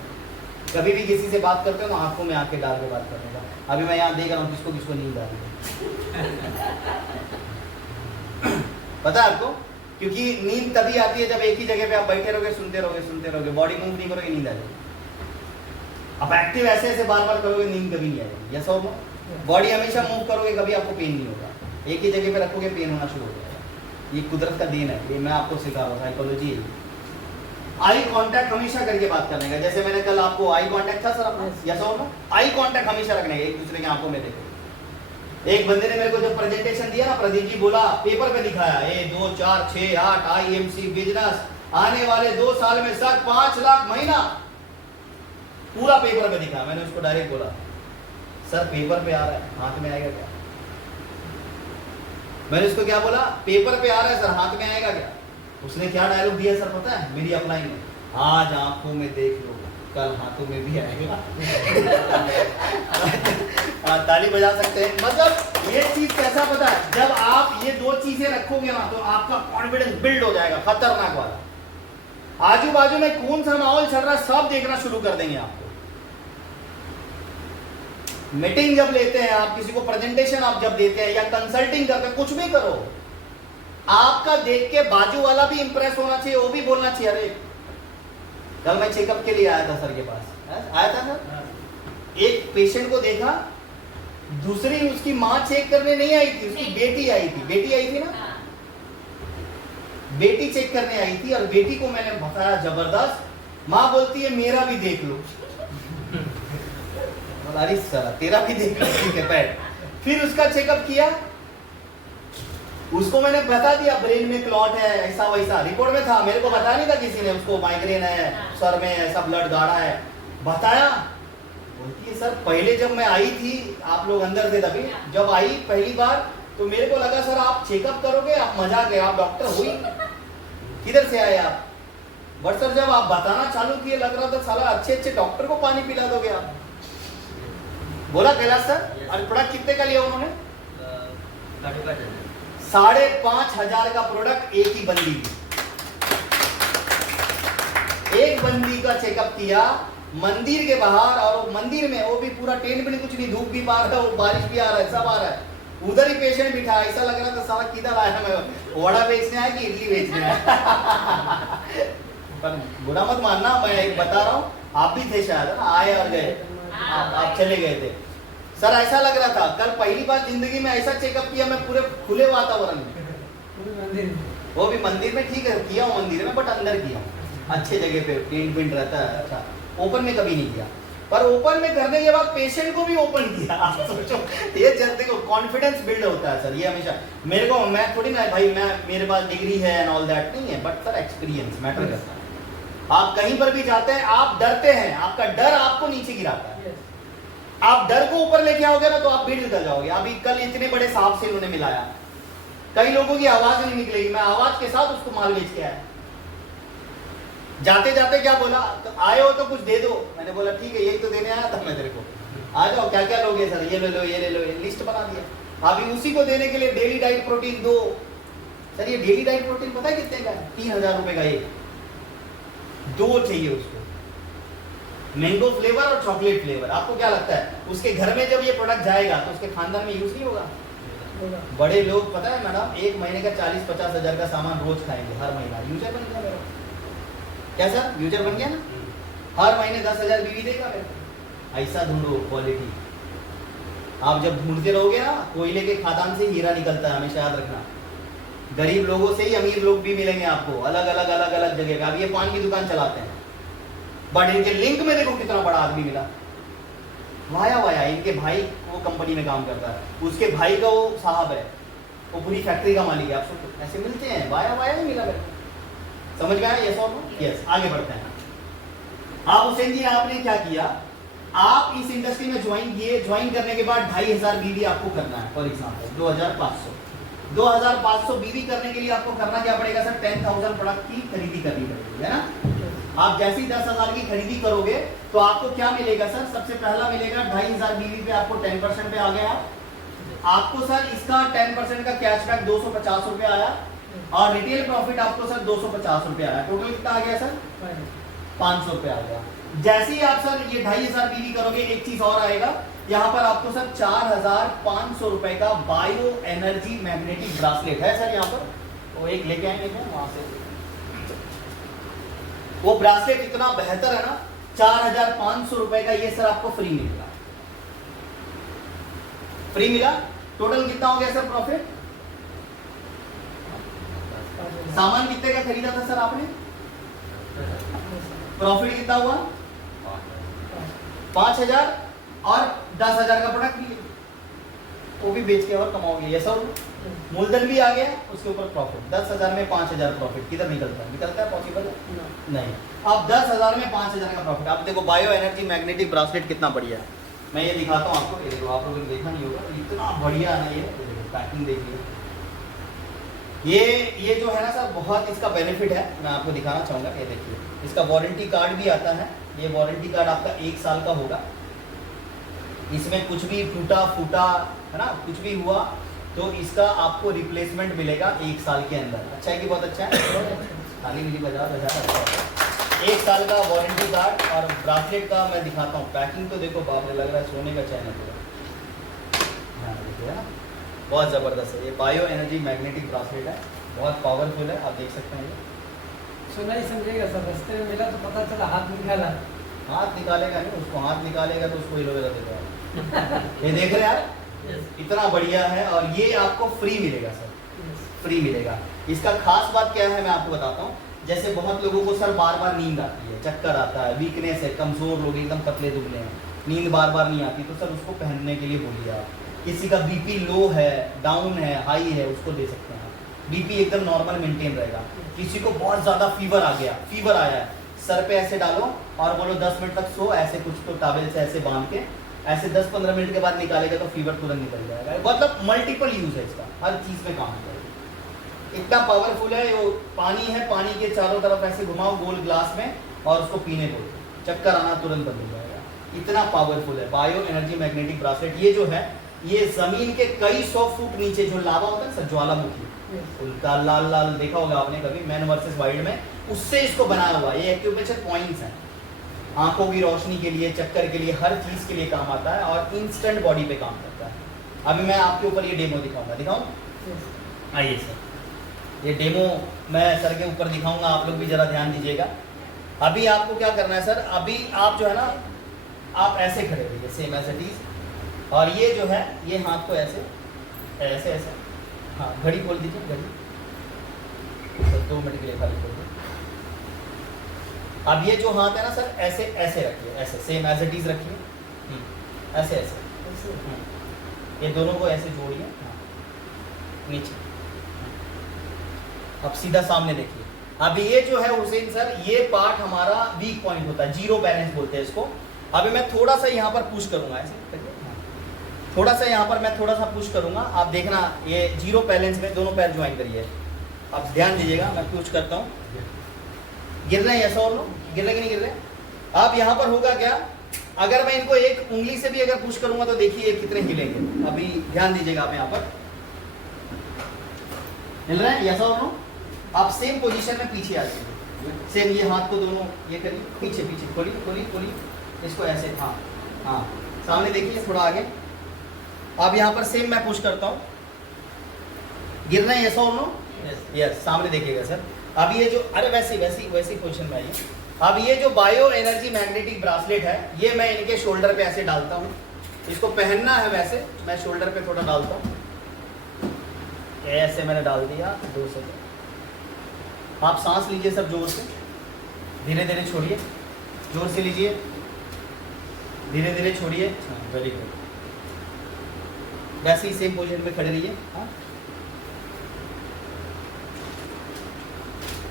कभी भी किसी से बात करते हो ना आंखों में आंखें डाल के बात करने का। अभी मैं यहाँ देख रहा हूँ किसको किसको नींद आ रही है पता है आपको? क्योंकि नींद तभी आती है जब एक ही जगह पे आप बैठे रहोगे, सुनते रहोगे, बॉडी मूव नहीं करोगे, नींद आ जाएगी। अब एक्टिव ऐसे ऐसे बार बार करोगे, नींद कभी नहीं आएगी, यस और नो। बॉडी हमेशा मूव करोगे, कभी आपको पेन नहीं होगा, एक ही जगह पे रखोगे पेन होना शुरू हो जाएगा। ये कुदरत का देन है, ये मैं आपको सिखा रहा हूँ, साइकोलॉजी है। आई कांटेक्ट हमेशा करके बात करने का, जैसे मैंने कल आपको आई कांटेक्ट था सर अपना, यस और नो। आई कांटेक्ट हमेशा रखने का, एक दूसरे की आंखों में देखो। एक बंदे ने मेरे को जब प्रेजेंटेशन दिया ना, प्रदीप जी बोला, पेपर पे दिखाया 1 2 4 6 8 IMC बिजनेस आने वाले 2 साल में सर 5 लाख महीना, पूरा पेपर पे दिखाया। मैंने उसको डायरेक्ट बोला, सर पेपर पे आ रहा है, हाथ में आएगा क्या? मैंने उसको क्या बोला, पेपर पे आ रहा है सर, हाथ में आएगा क्या? उसने क्या डायलॉग दिया सर पता है? मेरी अपलाइन में, आज आंखों में देख लो, कल हाथों में भी आएगा ताली बजा सकते हैं। मतलब ये चीज कैसा पता है, जब आप ये 2 चीजें रखोगे ना तो आपका कॉन्फिडेंस बिल्ड हो जाएगा, खतरनाक वाला। आजू बाजू में कौन सा माहौल चल रहा है सब देखना शुरू कर देंगे आपको। मीटिंग जब लेते हैं आप, किसी को प्रेजेंटेशन आप जब देते हैं या कंसल्टिंग करते हैं, कुछ भी करो, आपका देख के बाजू वाला भी इंप्रेस होना चाहिए, वो भी बोलना चाहिए अरे कल मैं चेकअप के लिए आया था सर के पास, आया था सर, एक पेशेंट को देखा, दूसरी उसकी माँ चेक करने नहीं आई थी, उसकी बेटी आई थी, बेटी आई थी ना, बेटी चेक करने आई थी, और बेटी को मैंने बताया जबरदस्त, माँ बोलती है मेरा भी देख लो। अरे सर तेरा भी देख लो, ठीक है बैठ। फिर उसका चेकअप किया, उसको मैंने बता दिया ब्रेन में क्लॉट है, ऐसा वैसा रिपोर्ट में था, मेरे को बताया नहीं था किसी ने, उसको माइग्रेन है, सर में ऐसा ब्लड गाढ़ा है, बताया। बोलती है सर पहले जब मैं आई थी, आप लोग अंदर थे तभी, जब आई पहली बार तो मेरे को लगा सर आप चेकअप करोगे, आप मजाक है, आप डॉक्टर हुई, किधर से आए आप? बट सर जब आप बताना चालू किए लग रहा था साला अच्छे अच्छे डॉक्टर को पानी पिला दोगे आप। बोला कैलाश सर, और प्रोडक्ट कितने का लिया उन्होंने? 5,500 5,500 का प्रोडक्ट एक ही बंदी की। एक बंदी का चेकअप किया मंदिर के बाहर, और वो मंदिर में वो भी पूरा टेंट में नहीं, कुछ नहीं, धूप भी पा रहा है, बारिश भी आ रहा है, सब आ रहा है, उधर ही पेशेंट बिठा, ऐसा लग रहा था साला किधर आया, मैं वड़ा बेचने आया कि इडली बेचने आया। पर बुरा मत मानना, मैं एक बता रहा हूँ, आप भी थे शायद ना, आए और गए, आप चले गए थे सर, ऐसा लग रहा था। कल पहली बार जिंदगी में ऐसा चेकअप किया मैं पूरे खुले वातावरण में, वो भी मंदिर में, ठीक है किया हूँ मंदिर में, बट अंदर किया अच्छे जगह पे, टेंट वेंट रहता है अच्छा, ओपन में कभी नहीं किया। पर ओपन में करने के बाद पेशेंट को भी ओपन किया, आप सोचो, ये जब देखो कॉन्फिडेंस बिल्ड होता है सर, ये हमेशा मेरे को, मैं थोड़ी ना भाई मैं मेरे पास डिग्री है एंड ऑल दैट नहीं है, बट सर एक्सपीरियंस मैटर करता है। आप कहीं पर भी जाते हैं, आप डरते हैं, आपका डर आपको नीचे गिराता है, आप डर को ऊपर लेके आओगे ना तो आप भीड़ निकल जाओगे। अभी कल इतने बड़े सांप से इन्होंने मिलाया, कई लोगों की आवाज नहीं निकलेगी, मैं आवाज के साथ उसको माल बेच के आया। जाते जाते क्या बोला, तो आए हो तो कुछ दे दो, मैंने बोला ठीक है यही तो देने आया था मैं तेरे को, आ जाओ क्या क्या लोगे सर, ये ले लो ये ले लो, ये लिस्ट बना दिया। अभी उसी को देने के लिए डेली डाइट प्रोटीन दो सर, ये डेली डाइट प्रोटीन पता है कितने का है, 3000 रुपए का एक, दो चाहिए उसको, मैंगो फ्लेवर और चॉकलेट फ्लेवर। आपको क्या लगता है उसके घर में जब ये प्रोडक्ट जाएगा तो उसके खानदान में यूज नहीं होगा? बड़े लोग पता है मैडम, एक महीने का 40-50 हजार का सामान रोज खाएंगे, हर महीना यूजर बन गया मेरा, क्या सर यूजर बन गया ना, हर महीने 10,000 बीवी देगा मेरे को। ऐसा ढूंढो क्वालिटी, आप जब ढूंढते रहोगे ना, कोयले के खादान से हीरा निकलता है, हमेशा याद रखना। गरीब लोगों से ही अमीर लोग भी मिलेंगे आपको, अलग अलग अलग अलग जगह पे। अब ये पान की दुकान चलाते हैं, बट इनके लिंक में देखो कितना बड़ा आदमी मिला, वाया वाया, इनके भाई वो कंपनी में काम करता है, उसके भाई का वो साहब है, वो पूरी फैक्ट्री का मालिक है। आप सोचो ऐसे मिलते हैं, वाया वाया ही मिला मेरे को। समझ गया यस और नो? यस। आगे बढ़ते हैं। आप हुसैन जी आपने क्या किया, आप इस इंडस्ट्री में ज्वाइन किए, ज्वाइन करने के बाद 2500 बीवी आपको करना है, फॉर एग्जाम्पल 2500 बीवी करने के लिए आपको करना क्या पड़ेगा सर, 10,000 प्रोडक्ट की खरीदी करनी पड़ेगी, है ना। आप जैसे ही 10,000 की खरीदी करोगे तो आपको क्या मिलेगा सर, सबसे पहला मिलेगा 2500 बीवी पे आपको 10% पे आ गया। आपको सर इसका 10% का कैशबैक 250 रुपए आया, और रिटेल प्रॉफिट आपको सर 250 रुपए आया। टोटल कितना आ गया सर, 500 रुपए आ गया। जैसे ही आप सर ये 2500 बीवी करोगे, एक चीज और आएगा, यहाँ पर आपको सर 4500 रुपए का बायो एनर्जी मैग्नेटिक ब्रासलेट है सर, यहाँ पर वो एक लेके आएंगे वहां से। वो ब्रासलेट इतना बेहतर है ना, 4500 रुपए का ये सर आपको फ्री मिलेगा, फ्री मिला। टोटल कितना हो गया सर प्रॉफिट, सामान कितने का खरीदा था सर आपने, प्रॉफिट कितना हुआ 5000, और 10,000 का प्रोडक्ट भी वो भी बेच के और कमाओगे, ये सब मूलधन भी आ गया, उसके ऊपर प्रॉफिट। 10,000 में 5,000 प्रॉफिट किधर निकलता है, निकलता है पॉसिबल नहीं। अब 10,000 में 5,000 का प्रॉफिट। आप देखो बायो एनर्जी मैग्नेटिक ब्रासलेट कितना बढ़िया है, मैं ये दिखाता हूँ आपको, ये देखो, आप लोगों ने देखा नहीं होगा, इतना बढ़िया है ये, पैकिंग देखिए। ये जो है ना सर, बहुत इसका बेनिफिट है, मैं आपको दिखाना चाहूँगा। ये देखिए, इसका वारंटी कार्ड भी आता है, ये वारंटी कार्ड आपका 1 साल का होगा। इसमें कुछ भी टूटा फूटा है ना, कुछ भी हुआ तो इसका आपको रिप्लेसमेंट मिलेगा 1 साल के अंदर। अच्छा है कि बहुत अच्छा है, ताली मिली बजा बजा। 1 साल का वारंटी कार्ड, और ब्रासलेट का मैं दिखाता हूँ, पैकिंग तो देखो बाप रे, लग रहा है सोने का चैन है पूरा। हाँ देखिए ना, बहुत ज़बरदस्त है। ये बायो एनर्जी मैग्नेटिक ब्रासलेट है, बहुत पावरफुल है, आप देख सकते हैं। सुना ही समझेगा सर, रास्ते में मिला तो पता चला हाथ निकाला, हाथ निकालेगा नहीं, उसको हाथ निकालेगा तो उसको एलोवेरा देगा। ये देख रहे हैं आप, इतना बढ़िया है, और ये आपको फ्री मिलेगा सर, फ्री मिलेगा। इसका खास बात क्या है मैं आपको बताता हूँ। जैसे बहुत लोगों को सर बार बार नींद आती है, चक्कर आता है, वीकनेस है, कमजोर लोग एकदम पतले दुबले हैं, नींद बार बार नहीं आती, तो सर उसको पहनने के लिए बोलिए आप। किसी का बीपी लो है, डाउन है, हाई है, उसको दे सकते हैं आप। बीपी एकदम नॉर्मल मेंटेन रहेगा। किसी को बहुत ज़्यादा फीवर आ गया, फीवर आया है, सर पे ऐसे डालो और बोलो 10 मिनट तक सो, ऐसे कुछ तो टॉवेल से ऐसे बांध के, ऐसे 10-15 मिनट के बाद निकालेगा तो फीवर तुरंत निकल जाएगा। मतलब मल्टीपल यूज है इसका, हर चीज़ में काम करेगा, इतना पावरफुल है। वो पानी है, पानी के चारों तरफ ऐसे घुमाओ गोल ग्लास में और उसको पीने को, चक्कर आना तुरंत बंद हो जाएगा, इतना पावरफुल है बायो एनर्जी मैग्नेटिक ब्रासलेट। ये जो है ये जमीन के कई 100 फुट नीचे जो लावा होता है सर, ज्वालामुखी, उल्टा लाल लाल देखा होगा आपने कभी मैन वर्सेस वाइल्ड में, उससे इसको बनाया हुआ है। ये एक्यूप्रेशर पॉइंट्स हैं, आंखों की रोशनी के लिए, चक्कर के लिए, हर चीज के लिए काम आता है और इंस्टेंट बॉडी पे काम करता है। अभी मैं आपके ऊपर ये डेमो दिखाऊंगा, दिखाऊं? आइए सर, ये डेमो मैं सर के ऊपर दिखाऊंगा, आप लोग भी जरा ध्यान दीजिएगा। अभी आपको क्या करना है सर, अभी आप जो है ना, आप ऐसे खड़े रहिए सेम एज इट इज, और ये जो है ये हाथ को ऐसे ऐसे ऐसे, हाँ घड़ी खोल दीजिए, घड़ी सर 2 मिनट के लिए खाली खोल दीजिए। अब ये जो हाथ है ना सर, ऐसे ऐसे रखिए, ऐसे सेम एज इट इज रखिए, ऐसे ऐसे, ये दोनों को ऐसे जोड़िए, नीचे, अब सीधा सामने देखिए। अब ये जो है हुसैन सर, ये पार्ट हमारा वीक पॉइंट होता है, जीरो बैलेंस बोलते हैं इसको। अभी मैं थोड़ा सा यहाँ पर पुश करूंगा, ऐसे थोड़ा सा यहाँ पर मैं थोड़ा सा पुश करूंगा, आप देखना ये जीरो बैलेंस में दोनों पैर ज्वाइन करिए। आप ध्यान दीजिएगा, मैं पुश करता हूँ, गिर रहे हैं ऐसा, और लोग गिर रहे कि नहीं गिर रहे? अब यहाँ पर होगा क्या, अगर मैं इनको एक उंगली से भी अगर पुश करूंगा तो देखिए कितने हिलेंगे। अभी ध्यान दीजिएगा आप यहाँ पर, हिल रहे हैं ऐसा, और नो आप सेम पोजीशन में पीछे आ जाइए, सेम ये हाथ को दोनों ये करिए, पीछे पीछे खोलिए खोलिए खोलिए, इसको ऐसे, हाँ हाँ सामने देखिए, थोड़ा आगे। अब यहाँ पर सेम मैं पुश करता हूँ, गिर रहे हैं ऐसा, और नो यस, सामने देखिएगा सर। अब ये जो, अरे वैसी वैसी वैसी पोजीशन में आइए। अब ये जो बायो एनर्जी मैग्नेटिक ब्रासलेट है, ये मैं इनके शोल्डर पे ऐसे डालता हूँ, इसको पहनना है वैसे, मैं शोल्डर पे थोड़ा डालता हूँ, ऐसे मैंने डाल दिया 2 सेकंड। आप सांस लीजिए सब जोर से, धीरे धीरे छोड़िए, जोर से लीजिए, धीरे धीरे छोड़िए, वेरी गुड। वैसे ही सेम पोजीशन में खड़े रहिए। हाँ,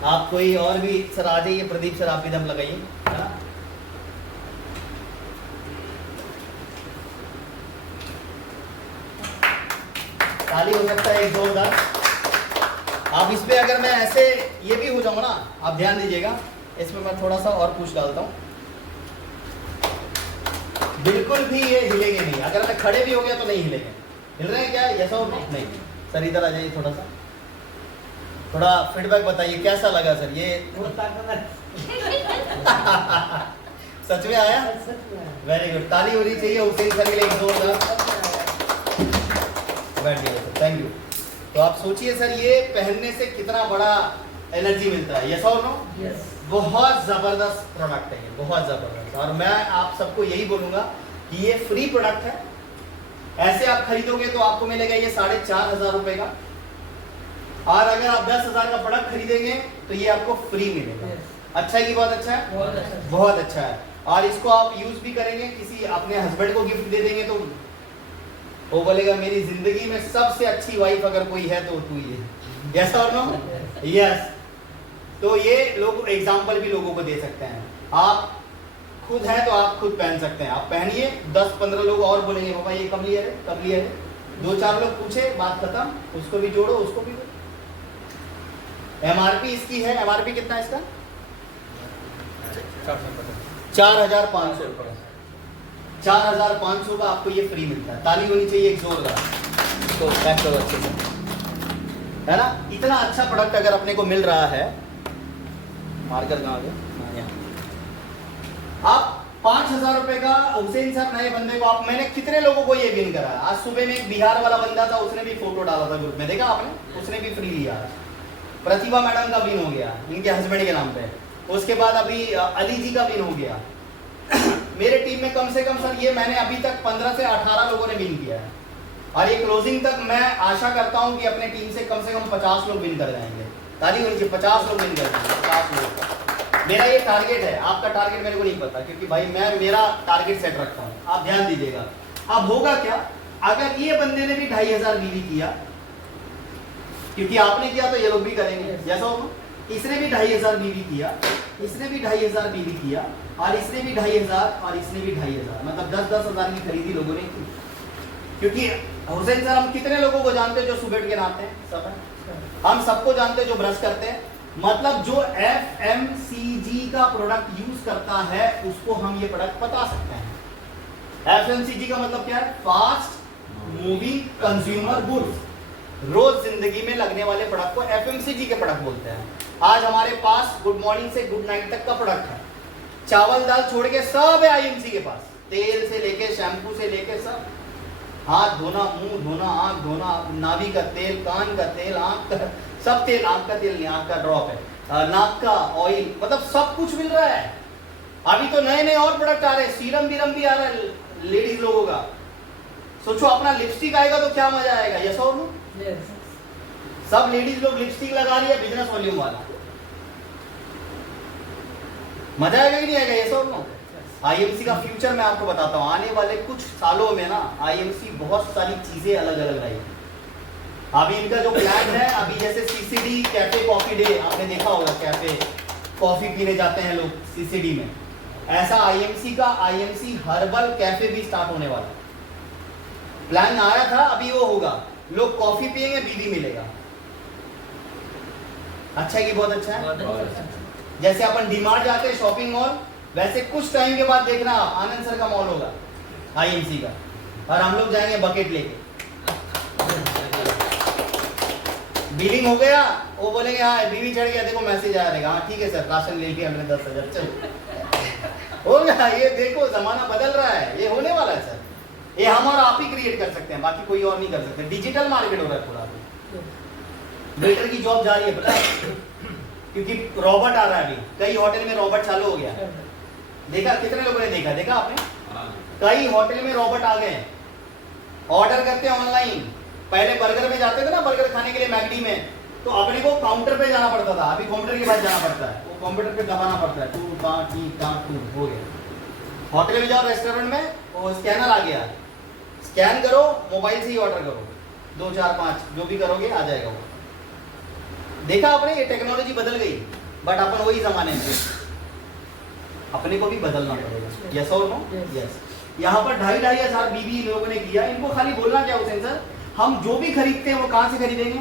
आप कोई और भी सर आ जाइए, प्रदीप सर आप भी दम लगाइए, है ना। ताली हो सकता है एक जोरदार। आप इस पे अगर मैं ऐसे ये भी हो जाऊंगा ना, आप ध्यान दीजिएगा, इसमें मैं थोड़ा सा और पुश डालता हूँ, बिल्कुल भी ये हिलेंगे नहीं। अगर मैं खड़े भी हो गया तो नहीं हिलेंगे। हिल रहे हैं क्या, ऐसा हो? नहीं सर, इधर आ जाइए, थोड़ा सा, थोड़ा फीडबैक बताइए कैसा लगा सर ये। सच में आया? वेरी गुड, ताली होनी चाहिए हुसैन सर के लिए एक जोरदार। Thank you. तो आप सोचिए सर, ये पहनने से कितना बड़ा एनर्जी मिलता है, यस और नो? यस। बहुत जबरदस्त प्रोडक्ट है ये, बहुत जबरदस्त। और मैं आप सबको यही बोलूंगा कि ये फ्री प्रोडक्ट है। ऐसे आप खरीदोगे तो आपको मिलेगा ये 4,500 रुपए का, और अगर आप 10,000 का प्रोडक्ट खरीदेंगे तो ये आपको फ्री मिलेगा। अच्छा है कि बहुत अच्छा है? बहुत अच्छा। बहुत अच्छा है। और इसको आप यूज भी करेंगे, किसी अपने हस्बैंड को गिफ्ट दे देंगे तो वो बोलेगा मेरी जिंदगी में सबसे अच्छी वाइफ अगर कोई है तो तू ही है। यस और नो? यस। तो ये लोग एग्जाम्पल भी लोगों को दे सकते हैं। आप खुद हैं तो आप खुद पहन सकते हैं, आप पहनिए, 10-15 लोग और बोलेंगे बाबा ये कब लिया है, कब लिया है। 2-4 लोग पूछे, बात खत्म, उसको भी जोड़ो, उसको भी जोड़ो। एमआरपी इसकी है, एमआरपी कितना है इसका? 4,500 रुपये। 4,500 का आपको ये फ्री मिलता है। ताली होनी चाहिए एक जोरदार। इसको पैक करो अच्छे से, है ना। इतना अच्छा प्रोडक्ट अगर अपने को मिल रहा है, मार्कर कहाँ गया, आप 5,000 रुपए का हुसैन सर नए बंदे को, आप, मैंने कितने लोगों को ये विन करा। आज सुबह में एक बिहार वाला बंदा था, उसने भी फोटो डाला था ग्रुप में, देखा आपने, उसने भी फ्री लिया। प्रतिभा मैडम का विन हो गया इनके हस्बैंड के नाम पे। उसके बाद अभी अली जी का विन हो गया। मेरे टीम में कम से कम सर ये मैंने अभी तक 15 से 18 लोगों ने विन किया है, और ये क्लोजिंग तक मैं आशा करता हूं कि अपने टीम से कम 50 लोग विन कर जाएंगे। ताली होनी चाहिए, 50 लोग विन कर जाएंगे, 50 लोग का मेरा ये टारगेट है। आपका टारगेट मेरे को नहीं पता, क्योंकि भाई मैं मेरा टारगेट सेट रखता हूँ, आप ध्यान दीजिएगा। अब होगा क्या, अगर ये बंदे ने भी 2,500 बीवी किया, क्योंकि आपने किया तो ये लोग भी करेंगे, जैसा हो। इसने भी 2,500 बीवी किया, इसने भी 2,500 बीवी किया, और इसने भी 2,500, और इसने भी 2,500, मतलब 10-10 हज़ार की खरीदी लोगों ने की। क्योंकि हुसैन सर हम कितने लोगों को जानते हैं जो सुबह के नहाते हैं, सब है। हम सबको जानते हैं जो ब्रश करते हैं, मतलब जो FMCG का प्रोडक्ट यूज करता है उसको हम ये प्रोडक्ट बता सकते हैं। FMCG का मतलब क्या है? फास्ट मूविंग कंज्यूमर गुड्स, रोज जिंदगी में लगने वाले प्रोडक्ट को एफएमसीजी के प्रोडक्ट बोलते हैं। आज हमारे पास गुड मॉर्निंग से गुड नाइट तक का प्रोडक्ट है, चावल दाल छोड़ के सब है आईएमसी के पास, तेल से लेके शैम्पू से लेके सब, हाथ धोना, मुंह धोना, आंख धोना, नाभि का तेल, कान का तेल, आंख का सब तेल, आंख का तेल नहीं, आंख का ड्रॉप है, नाक का ऑयल, मतलब सब कुछ मिल रहा है। अभी तो नए नए और प्रोडक्ट आ रहे हैं, सीरम बीरम भी आ रहा है लेडीज लोगों का। सोचो अपना लिपस्टिक आएगा तो क्या मजा आएगा, यस और नो? सब लेडीज लोग लिपस्टिक लगा रही है, बिजनेस वॉल्यूम वाला, मजा आएगा कि नहीं आएगा, यस और नो? आईएमसी का फ्यूचर मैं आपको बताता हूँ, आने वाले कुछ सालों में ना आईएमसी बहुत सारी चीजें अलग अलग लाएगी। अभी इनका जो प्लान है, अभी जैसे सीसीडी कैफे कॉफी डे आपने देखा होगा, कैफे कॉफी पीने जाते हैं लोग सीसीडी में, ऐसा आईएमसी का आईएमसी हर्बल कैफे भी स्टार्ट होने वाला। प्लान आया था, अभी वो होगा, लोग कॉफी पिएंगे, बीवी मिलेगा। अच्छा है कि बहुत अच्छा है? जैसे अपन डीमार्ट जाते हैं शॉपिंग मॉल, वैसे कुछ टाइम के बाद देखना आप आनंद सर का मॉल होगा आईएमसी का, और हम लोग जाएंगे बकेट लेके, बिलिंग हो गया, वो बोलेंगे हाँ बीवी चढ़ गया, देखो मैसेज आ रहेगा, हाँ ठीक है सर राशन ले लिया हमने 10,000, चलो हो गया। ये देखो जमाना बदल रहा है, ये होने वाला है सर, ये हम और आप ही क्रिएट कर सकते हैं, बाकी कोई और नहीं कर सकते। डिजिटल मार्केट हो रहा है पूरा, वेटर की जॉब जा रही है पता है, क्योंकि रोबोट आ रहा है। अभी कई होटल में रोबोट चालू हो गया, देखा कितने लोगों ने देखा, देखा आपने? कई होटल में रोबोट आ गए, ऑर्डर करते हैं ऑनलाइन। पहले बर्गर में जाते थे ना, बर्गर खाने के लिए मैकडी में, तो अपने को काउंटर पे जाना पड़ता था, अभी कंप्यूटर के पास जाना पड़ता है, वो कंप्यूटर पे दबाना पड़ता है, 2 5 3 4 2 हो गया। होटल में जाओ, रेस्टोरेंट में वो स्कैनर आ गया, स्कैन करो, मोबाइल से ही ऑर्डर करो, 2 4 5 जो भी करोगे आ जाएगा वो। देखा आपने, ये टेक्नोलॉजी बदल गई, बट अपन वही जमाने में, अपने को भी बदलना पड़ेगा, यस और नो? यस। यहाँ पर 2,500 बीबी इन लोगों ने किया, इनको खाली बोलना क्या हुसैन सर, हम जो भी खरीदते हैं वो कहाँ से खरीदेंगे?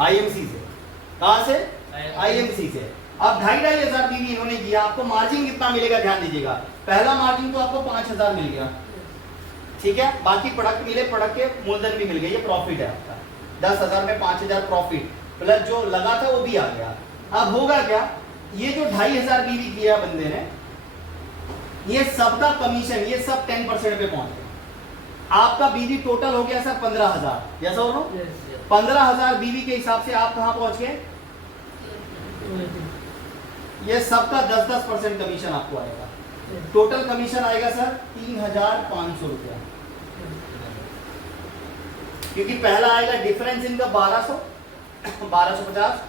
आईएमसी से। कहाँ से? आईएमसी से। अब 2,500 बीबी इन्होंने किया, आपको मार्जिन कितना मिलेगा ध्यान दीजिएगा। पहला मार्जिन तो आपको 5,000 मिल गया, ठीक है, बाकी प्रोडक्ट मिले, प्रोडक्ट के मूलधन भी मिल गए, ये प्रॉफिट है आपका। 10,000 में 5,000 प्रॉफिट, प्लस जो लगा था वो भी आ गया। अब होगा क्या, ये जो 2,500 बीबी किया बंदे ने, ये सबका कमीशन, ये सब 10% पे पहुंच गया। आपका बीवी टोटल हो गया सर 15,000, यस और नो? 15,000 बीवी के हिसाब से आप कहां पहुंच गए? ये सबका 10% कमीशन आपको आएगा। टोटल कमीशन आएगा सर 3,500 रुपया, क्योंकि पहला आएगा डिफरेंस इनका 1250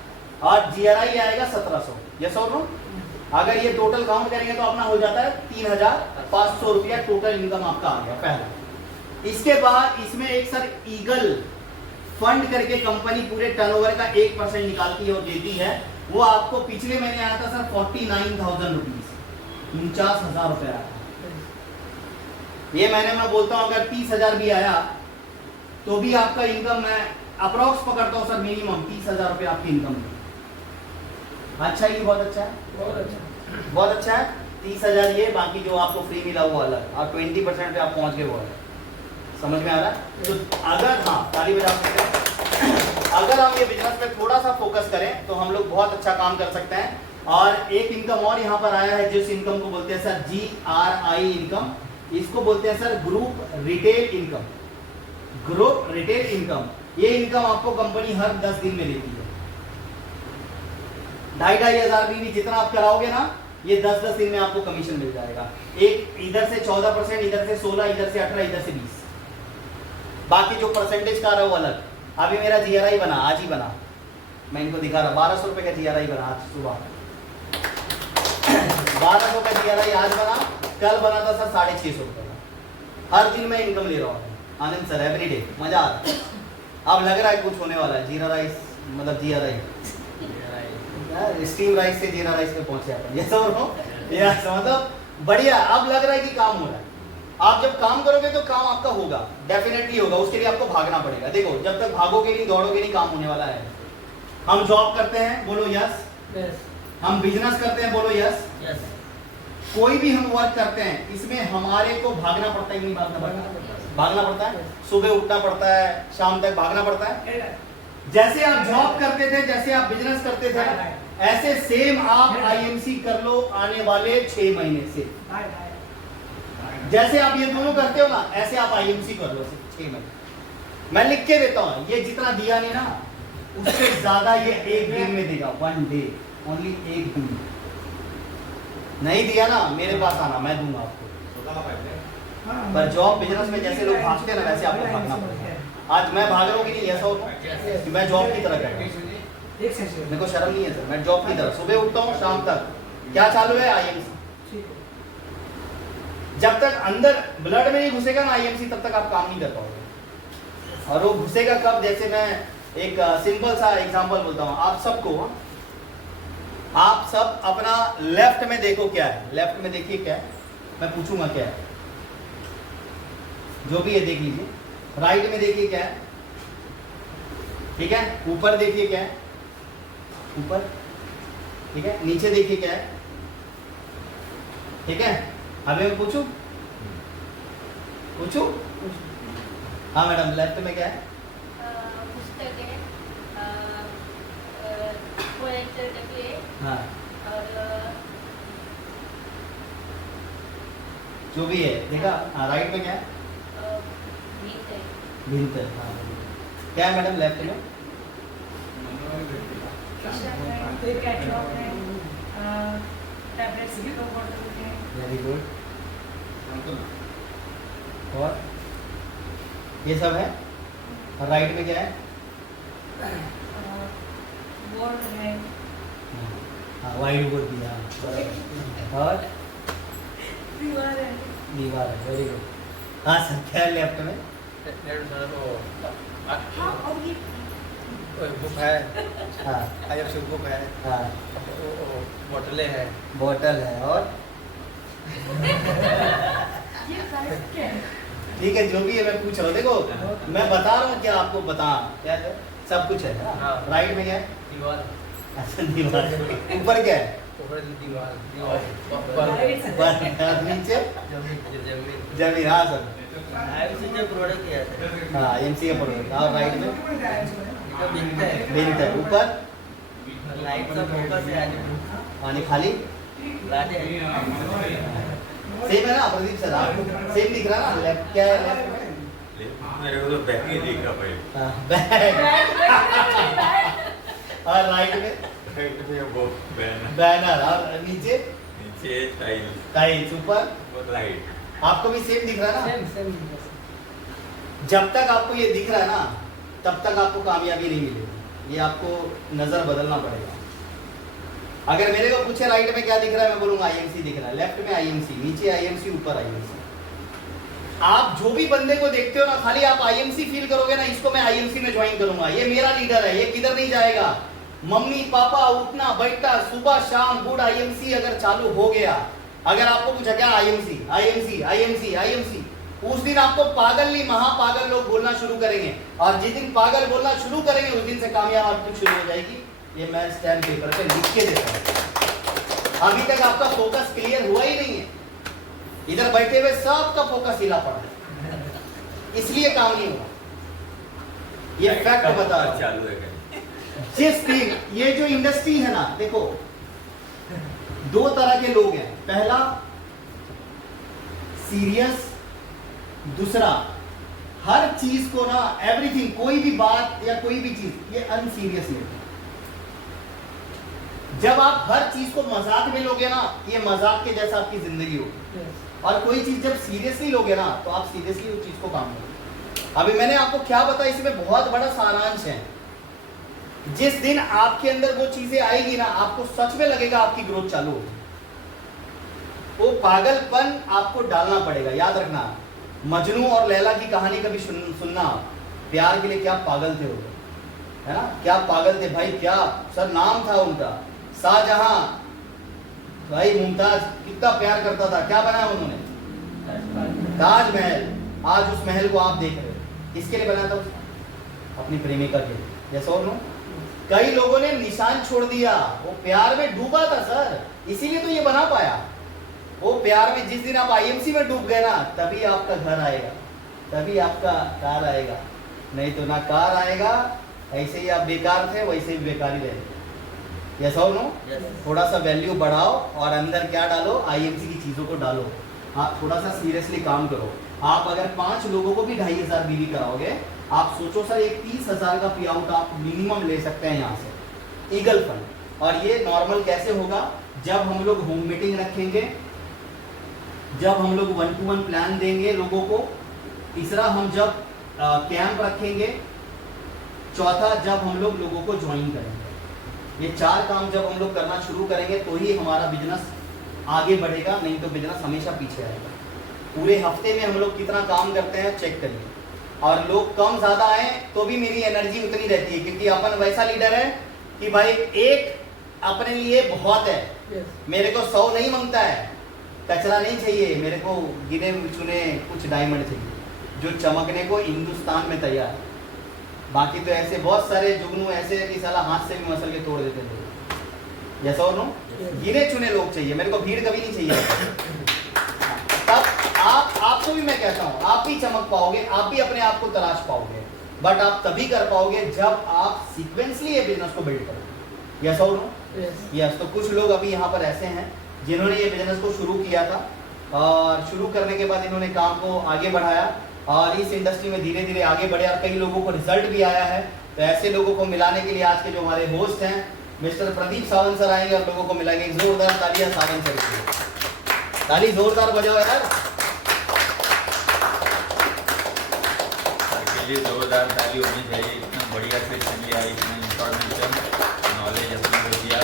और जीआरआई आएगा 1700, यस और नो? अगर ये टोटल काउंट करेंगे तो अपना हो जाता है 3,500 रुपया टोटल इनकम आपका आ गया पहला। इसके बाद इसमें एक सर ईगल फंड करके कंपनी पूरे टर्नओवर का 1% निकालती है और देती है, वो आपको पिछले महीने आया था सर 49,000 रुपीज, 49,000 रुपये आया। ये महीने मैं बोलता हूँ अगर 30,000 भी आया तो भी आपका इनकम मैं अप्रोक्स पकड़ता हूँ सर मिनिमम 30,000 रुपये आपकी इनकम है। अच्छा ही बहुत अच्छा है, बहुत अच्छा है। 30,000 ये, बाकी जो आपको फ्री मिला वो अलग, और 20% पे आप पहुंच गए वो अलग। समझ में आ रहा है? तो अगर हाँ ताली बजा सकते हैं, अगर हम ये बिजनेस पे थोड़ा सा फोकस करें तो हम लोग बहुत अच्छा काम कर सकते हैं। और एक इनकम और यहाँ पर आया है, जिस इनकम को बोलते हैं सर GRI इनकम, इसको बोलते हैं sir group retail income. Group retail income, ये इनकम आपको कंपनी हर 10 दिन में देती है। 2,500 बीवी जितना आप कराओगे ना, ये 10-10 दिन में आपको कमीशन मिल जाएगा। एक इधर से 14%, इधर से 16, इधर से 18, इधर से 20, बाकी जो परसेंटेज का रहा है वो अलग। अभी मेरा GRI बना, आज ही बना, मैं इनको दिखा रहा, 1,200 रुपये का GRI बना आज सुबह। 1,200 का GRI आज बना, कल बना था सर 650 रुपये का। हर दिन मैं इनकम ले रहा हूँ आनंद सर, एवरीडे, मजा आ रहा है। अब लग रहा है कुछ होने वाला है, जीरा राइस मतलब GRI, स्टीम राइस से जीरा राइस में पहुंचे अपन, ये सब मतलब बढ़िया। अब लग रहा है कि काम हो रहा है। आप जब काम करोगे तो काम आपका होगा, डेफिनेटली होगा, उसके लिए आपको भागना पड़ेगा। देखो जब तक भागोगे नहीं, दौड़ोगे नहीं, काम होने वाला है। हम जॉब करते हैं, बोलो यस। हम बिजनेस करते हैं, बोलो यस। कोई भी हम वर्क करते हैं इसमें हमारे को भागना पड़ता है कि नहीं भागना पड़ता है? भागना पड़ता है, सुबह उठना पड़ता है, शाम तक भागना पड़ता है। जैसे आप जॉब करते थे, जैसे आप बिजनेस करते थे, ऐसे सेम आप आईएमसी कर लो आने वाले 6 महीने से। जैसे आप ये दोनों करते हो ना, ऐसे आप आईएमसी कर लो 6 महीने। मैं लिख के देता हूं, ये जितना दिया नहीं ना उससे ज्यादा ये एक दिन में देगा। 1 डे ओनली, एक दिन। नहीं दिया ना मेरे पास आना, मैं दूंगा आपको। पर जॉब बिजनेस में जैसे लोग भागते हैं ना, वैसे आपको भागना पड़ेगा। आज मैं भाग रहा हूँ कि नहीं, ऐसा होता है कि मैं जॉब की तरह कर रहा हूँ। मेरे को शर्म नहीं है सर, मैं जॉब की तरह सुबह उठता हूँ, शाम तक क्या चालू है? आईएमसी। जब तक अंदर ब्लड में नहीं घुसेगा ना आईएमसी, तब तक आप काम नहीं कर पाओगे। और वो घुसेगा कब? जैसे मैं एक सिंपल सा एग्जांपल बोलता हूँ आप सबको। आप सब अपना लेफ्ट में देखो क्या है, लेफ्ट में देखिए क्या है, मैं पूछूंगा क्या है, जो भी है देख लीजिए। राइट में देखिए क्या है, ठीक है। ऊपर देखिए क्या है, ऊपर, ठीक है। नीचे देखिए क्या है, ठीक है। अभी मैं पूछूं? पूछूं? हाँ मैडम, लेफ्ट में क्या है? पुस्तकें, पोएट्री डब्ल्यू, हाँ, और जो भी है देखा। हाँ, राइट में क्या है? गीत है। भिंत। हाँ, क्या है मैडम लेफ्ट में? कैटलॉग है, टैबलेट्स की दो बॉटल है। Very good. और ये सब है। और राइट में क्या है? बोर्ड है। हाँ, वाइट बोर्ड भी है। और दीवार है। दीवार है। Very good. हाँ सर, क्या है लेफ्ट में? हाँ, और ये बुक है, हाँ आईएफसी बुक है, हाँ, बोतलें हैं, बोतल है। और ये साइज क्या है? ठीक है, जो भी है मैं पूछ रहा हूँ। देखो मैं बता रहा हूँ क्या आपको बता, क्या है? सब कुछ है ना। हाँ। राइट में क्या है? दीवार, अच्छा दीवार। ऊपर क्या है? ऊपर दीवार, दीवार, और नीचे जमीन, जमीन। हाँ सर, आईएफसी के प्रोडक्ट है, हाँ एमसी का प्रोडक्ट। और राइट में तो भिंत है, भिंत है। ऊपर लाइट का फोकस है, पानी खाली लाटे सेम है ना प्रदीप सर? आपको सेम दिख रहा है ना? लेफ्ट क्या है? लेफ्ट में मेरे को तो बैक ही दिखा पहले। हाँ, बैग। और राइट में राइट में वो बैनर, बैनर। और नीचे नीचे टाइल, टाइल्स। ऊपर वो लाइट। आपको भी सेम दिख रहा है ना? सेम। जब तक आपको ये दिख रहा है ना, तब तक आपको कामयाबी नहीं मिलेगी। ये आपको नजर बदलना पड़ेगा। अगर मेरे को पूछे राइट में क्या दिख रहा है, मैं बोलूंगा आईएमसी दिख रहा है। लेफ्ट में आईएमसी, नीचे आईएमसी, ऊपर आईएमसी। आप जो भी बंदे को देखते हो ना, खाली आप आईएमसी फील करोगे ना, इसको मैं आईएमसी में ज्वाइन करूंगा, ये मेरा लीडर है, ये किधर नहीं जाएगा। मम्मी पापा उठना बैठना सुबह शाम गुड आईएमसी अगर चालू हो गया, अगर आपको पूछा क्या आईएमसी आईएमसी आईएमसी आईएमसी, उस दिन आपको पागल नहीं महापागल लोग बोलना शुरू करेंगे। और जिस दिन पागल बोलना शुरू करेंगे उस दिन से कामयाब आपकी शुरू हो जाएगी। ये मैं स्टैम्प पेपर पे लिख के देता हूँ। अभी तक आपका फोकस क्लियर हुआ ही नहीं है। इधर बैठे हुए सबका फोकस हिला पड़ा है, इसलिए काम नहीं हुआ। ये फैक्ट बता रहा हूं। चालू है कहीं। जिस दिन ये जो इंडस्ट्री है ना, देखो 2 तरह के लोग हैं। पहला सीरियस, दूसरा हर चीज को ना एवरीथिंग, कोई भी बात या कोई भी चीज ये अनसीरियस लेते हैं। जब आप हर चीज को मजाक में लोगे ना, ये मजाक के जैसा आपकी जिंदगी होगी। और कोई चीज जब सीरियसली लोगे ना, तो आप सीरियसली उस चीज को काम करोगे। अभी मैंने आपको क्या बताया, इसमें बहुत बड़ा सारांश है। जिस दिन आपके अंदर वो चीजें आएगी ना, आपको सच में लगेगा आपकी ग्रोथ चालू होगी। वो पागलपन आपको डालना पड़ेगा। याद रखना, मजनू और लैला की कहानी कभी सुनना। प्यार के लिए क्या पागल थे वो, है ना? क्या पागल थे भाई, क्या सर नाम था उनका, शाहजहां। भाई मुमताज कितना प्यार करता था, क्या बनाया उन्होंने? ताजमहल। आज उस महल को आप देख रहे हो, किसके लिए बनाया था उसने? अपनी प्रेमिका के लिए। जैसा और कई लोगों ने निशान छोड़ दिया, वो प्यार में डूबा था सर, इसीलिए तो ये बना पाया। वो प्यार में जिस दिन आप आईएमसी में डूब गए ना, तभी आपका घर आएगा, तभी आपका कार आएगा, नहीं तो ना कार आएगा। ऐसे ही आप बेकार थे वैसे ही बेकार ही रहेंगे। यस और नो? Yes. थोड़ा सा वैल्यू बढ़ाओ और अंदर क्या डालो, आईएमसी की चीज़ों को डालो। आप थोड़ा सा सीरियसली काम करो। आप अगर 5 लोगों को भी 2500 बीवी कराओगे, आप सोचो सर एक 30,000 का पे आउट आप मिनिमम ले सकते हैं यहाँ से, ईगल फंड। और ये नॉर्मल कैसे होगा? जब हम लोग होम मीटिंग रखेंगे, जब हम लोग 1-to-1 प्लान देंगे लोगों को, तीसरा हम जब कैंप रखेंगे, चौथा जब हम लोग लोगों को ज्वाइन करेंगे। ये 4 काम जब हम लोग करना शुरू करेंगे तो ही हमारा बिजनेस आगे बढ़ेगा, नहीं तो बिजनेस हमेशा पीछे आएगा। पूरे हफ्ते में हम लोग कितना काम करते हैं चेक करिए, और लोग कम ज़्यादा आए तो भी मेरी एनर्जी उतनी रहती है, क्योंकि अपन वैसा लीडर है कि भाई एक अपने लिए बहुत है। Yes. मेरे को 100 नहीं मांगता है, कचरा नहीं चाहिए, मेरे को गिने चुने कुछ डायमंड चाहिए जो चमकने को हिंदुस्तान में तैयार है। बाकी तो ऐसे बहुत सारे जुगनू ऐसे है कि साला हाथ से भी मसल के तोड़ देते हैं लोग। यस और नो? गिने चुने लोग चाहिए, मेरे को भीड़ कभी नहीं चाहिए। तब आपको भी मैं कहता हूँ, आप भी चमक पाओगे, आप भी अपने आप को तलाश पाओगे, बट आप तभी कर पाओगे जब आप सीक्वेंसली ये बिजनेस को बिल्ड करोगे। यस और नो? Yes. यस। तो कुछ लोग अभी यहाँ पर ऐसे हैं जिन्होंने ये बिजनेस को शुरू किया था, और शुरू करने के बाद इन्होंने काम को आगे बढ़ाया और इस इंडस्ट्री में धीरे धीरे आगे बढ़े, और कई लोगों को रिजल्ट भी आया है। तो ऐसे लोगों को मिलाने के लिए आज के जो हमारे होस्ट हैं मिस्टर प्रदीप सावंत सर आएंगे और लोगों को मिलाएंगे। जोरदार तालियां सावंत सर के लिए, ताली जोरदार बजाओ यार। सर के लिए जोरदार ताली होनी चाहिए, इतना बढ़िया सेशन लिया, इतना इंफॉर्मेशन नॉलेज अपने को दिया।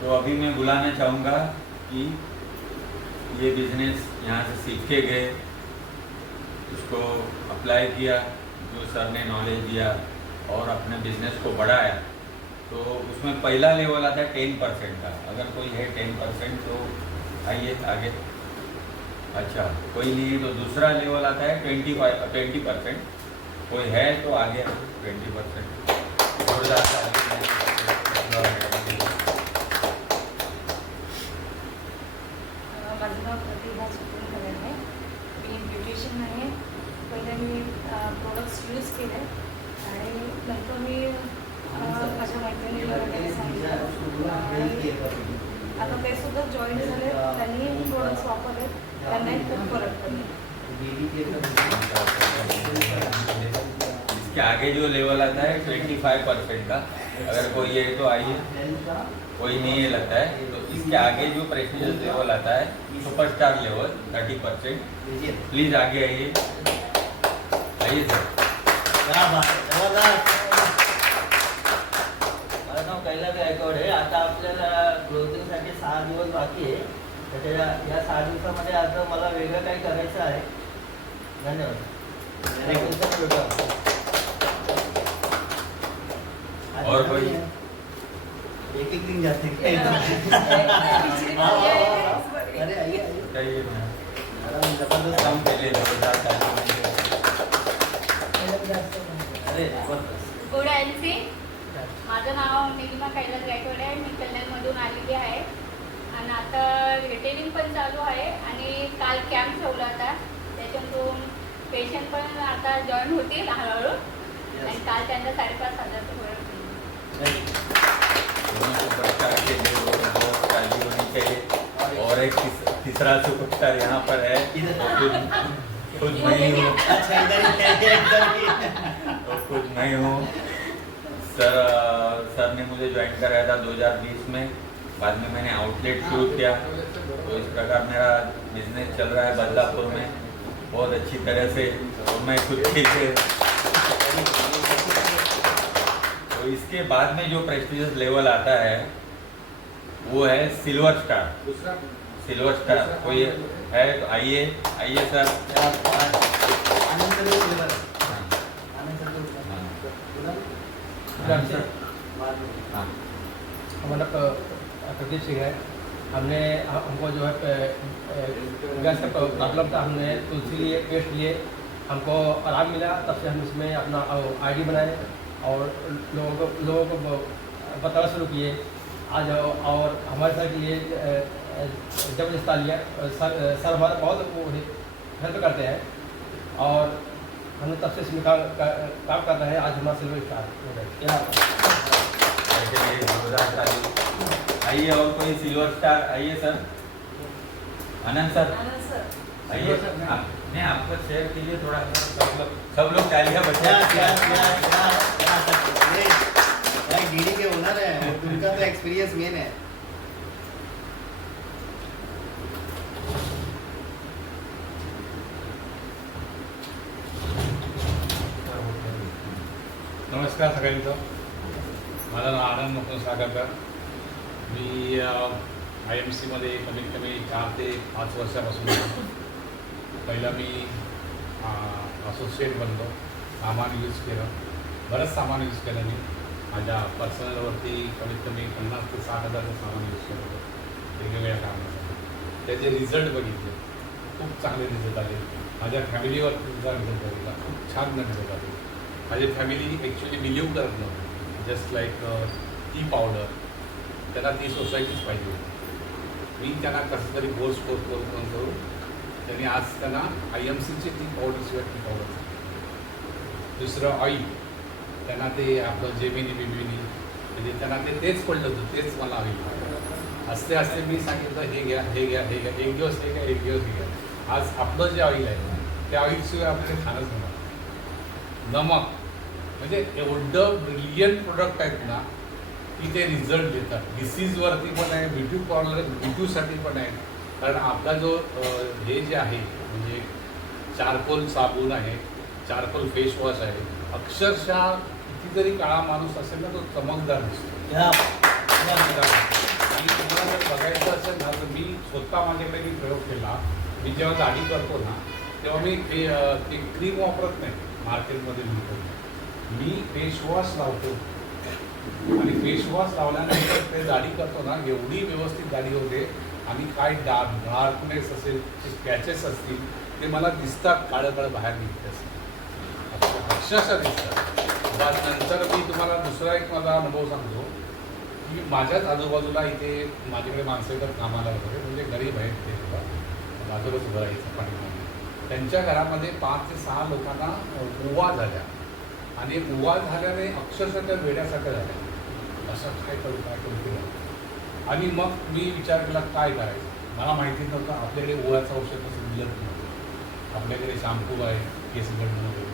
तो अभी मैं बुलाना चाहूँगा कि ये बिजनेस यहाँ से सीख के गए, उसको अप्लाई किया, जो सर ने नॉलेज दिया और अपने बिजनेस को बढ़ाया। तो उसमें पहला लेवल आता है 10% का। अगर कोई है 10% तो आइए आगे। अच्छा, कोई नहीं तो दूसरा लेवल आता है 20%। कोई है तो आगे 20%। जोरदार माझं नाव प्रतिभा सुपून करेल आहे. मी ब्युटिशियन आहे. पहिले मी प्रोडक्ट्स यूज केले आणि नंतर मी माझ्या मैत्रिणीला वगैरे सांगितलं. आता ते सुद्धा जॉईन झाले, त्यांनी प्रोडक्ट्स वापरले, त्यांनाही खूप फरक पडले. इसके आगे जो लेवल आता है 25% का। अगर कोई है तो आइए, कोई नहीं है लगता है तो इसके आगे जो प्रेस्टीजियस लेवल आता है सुपरस्टार लेवल 30%। प्लीज आगे आइए, आइए सर। क्या बात है, जबरदस्त। माझं नाव कैलास गायकवाड आहे. आता आपल्याला क्लोजिंगसाठी 6 दिवस बाकी आहे. तर या 6 दिवसामध्ये आता मला वेगळं काही करायचं आहे. धन्यवाद. तुमचं भेटू. और कोई? एक एक दिन जाते हैं। अरे आइए आइए, बताइए ना। जबरदस्त काम के लिए जोरदार ताली। अरे जबरदस्त। गुड एनसी, माझं नाव निलिमा कैलास गायकवाड आहे. मी कल्याणमधून आलेली आहे आणि आता रिटेलिंग पण चालू आहे आणि काल कॅम्प ठेवला होता, त्याच्यातून पेशंट पण आता जॉईन होतील हळूहळू आणि काल त्यांना 5,500 फरक पडला. दोनों सुपरस्टार के लिए बहुत ताली होनी चाहिए। और एक तीसरा सुपरस्टार यहाँ पर है, खुद नहीं हूँ। अच्छा इधर ही तो खुद नहीं हूँ। सर ने मुझे ज्वाइन कराया था 2020 में। बाद में मैंने आउटलेट शुरू किया, तो इस प्रकार मेरा बिजनेस चल रहा है बदलापुर में बहुत अच्छी तरह से। और मैं खुद के तो इसके बाद में जो प्रेस्टीजियस लेवल आता है वो है सिल्वर स्टार। सिल्वर स्टार कोई है तो आइए, आइए सर। आनंद सर को लेकर हाँ, आनंद सर को हाँ, सर। हाँ, हमारा प्रदीप सिंह है। हमको जो है गैस का प्रॉब्लम था, हमने तुलसी लिए, पेस्ट लिए, हमको आराम मिला। तब से हम इसमें अपना आईडी बनाए और लोगों को बताना शुरू किए। आज और हमारे सर के लिए जबरदस्त तालियाँ। सर हमारा बहुत वो हेल्प करते हैं और हमने तब से इसमें काम कर रहे हैं। आज हमारा सिल्वर स्टार हो गया। क्या ऐसे मेरी जोरदार ताली। आइए और कोई सिल्वर स्टार आइए सर। आनंद सर आइए। नहीं आपका शेयर कीजिए थोड़ा। सब लोग तालियां डीडी के ओनर है, उनका तो एक्सपीरियंस मेन है। नमस्कार सगळ्यांचं. माझं नाव आनंद मुकुंद सागरकर. मी IMCमध्ये कमीत कमी 4 ते 5 वर्षापासून आहे. पहिला मी असोसिएट बनलो. सामान यूज केलं, बरंच सामान यूज केलं मी. माझ्या पर्सनलवरती कमीत कमी 50,000 ते 60,000चं सामान यूज केलं होतं वेगवेगळ्या कामासाठी. त्याचे रिझल्ट बघितले, खूप चांगले रिझल्ट आले. माझ्या फॅमिलीवर सुद्धा रिझल्ट बघितला, खूप छान रिझल्ट आले. माझी फॅमिली ॲक्च्युली बिलीव करत नव्हती. जस्ट लाईक टी पावडर, त्याला ती सोसायटीच पाहिजे होती. मी त्यांना कसं तरी फोर्स करून त्यांनी आज त्यांना IMCचे टी पावडरशिवाय टी पावडर. दुसरं ऑइल, त्यांना ते आपलं जेमिनी बिमिनी म्हणजे त्यांना तेच पडलं होतं, तेच मला ऑइल. असते असते मी सांगितलं हे घ्या हे घ्या हे घ्या, एक दिवस हे घ्या एक दिवस हे घ्या. आज आपलं जे ऑइल आहे त्या ऑइलशिवाय आपल्याला खाणंच होणार. नमक म्हणजे एवढं ब्रिलियंट प्रोडक्ट आहेत ना की ते रिझल्ट देतात. डिसीजवरती पण आहे, ब्युटीसाठी पण आहे. कारण आपला जो हे जे आहे म्हणजे चारकोल साबण आहे, चारकोल फेस वॉश आहे, अक्षरशः कितीतरी काळा माणूस असेल ना तो चमकदार दिसतो. आणि तुम्हाला जर बघायचं असेल ना तर मी स्वतः माझ्याकडे मी प्रयोग केला. मी जेव्हा दाढी करतो ना तेव्हा मी ते क्रीम वापरत नाही मार्केटमध्ये मिळतो. मी फेस वॉश लावतो आणि फेस वॉश लावल्यानंतर ते दाढी करतो ना एवढी व्यवस्थित दाढी होते. आणि काय डार्कनेस असेल, स्क्रॅचेस असतील ते मला दिसतात, काळं काळं बाहेर निघते असं अक्षरशः दिसतात. नंतर मी तुम्हाला दुसरा एक माझा अनुभव सांगतो की माझ्याच आजूबाजूला इथे माझ्याकडे माणसं येतात कामाला वगैरे, म्हणजे गरीब आहेत ते सुद्धा, बाजूलाच उभं राहायचं पाणीमध्ये. त्यांच्या घरामध्ये 5 ते 6 लोकांना उवा झाल्या आणि उवा झाल्याने अक्षरशः त्या वेड्यासारख्या झाल्या. असं काय करू केलं. आणि मग मी विचार केला काय करायचं. मला माहिती नव्हतं आपल्याकडे ओव्याचं औषध असं दिलं नव्हतं. आपल्याकडे शॅम्पू आहे, केस गळणं वगैरे.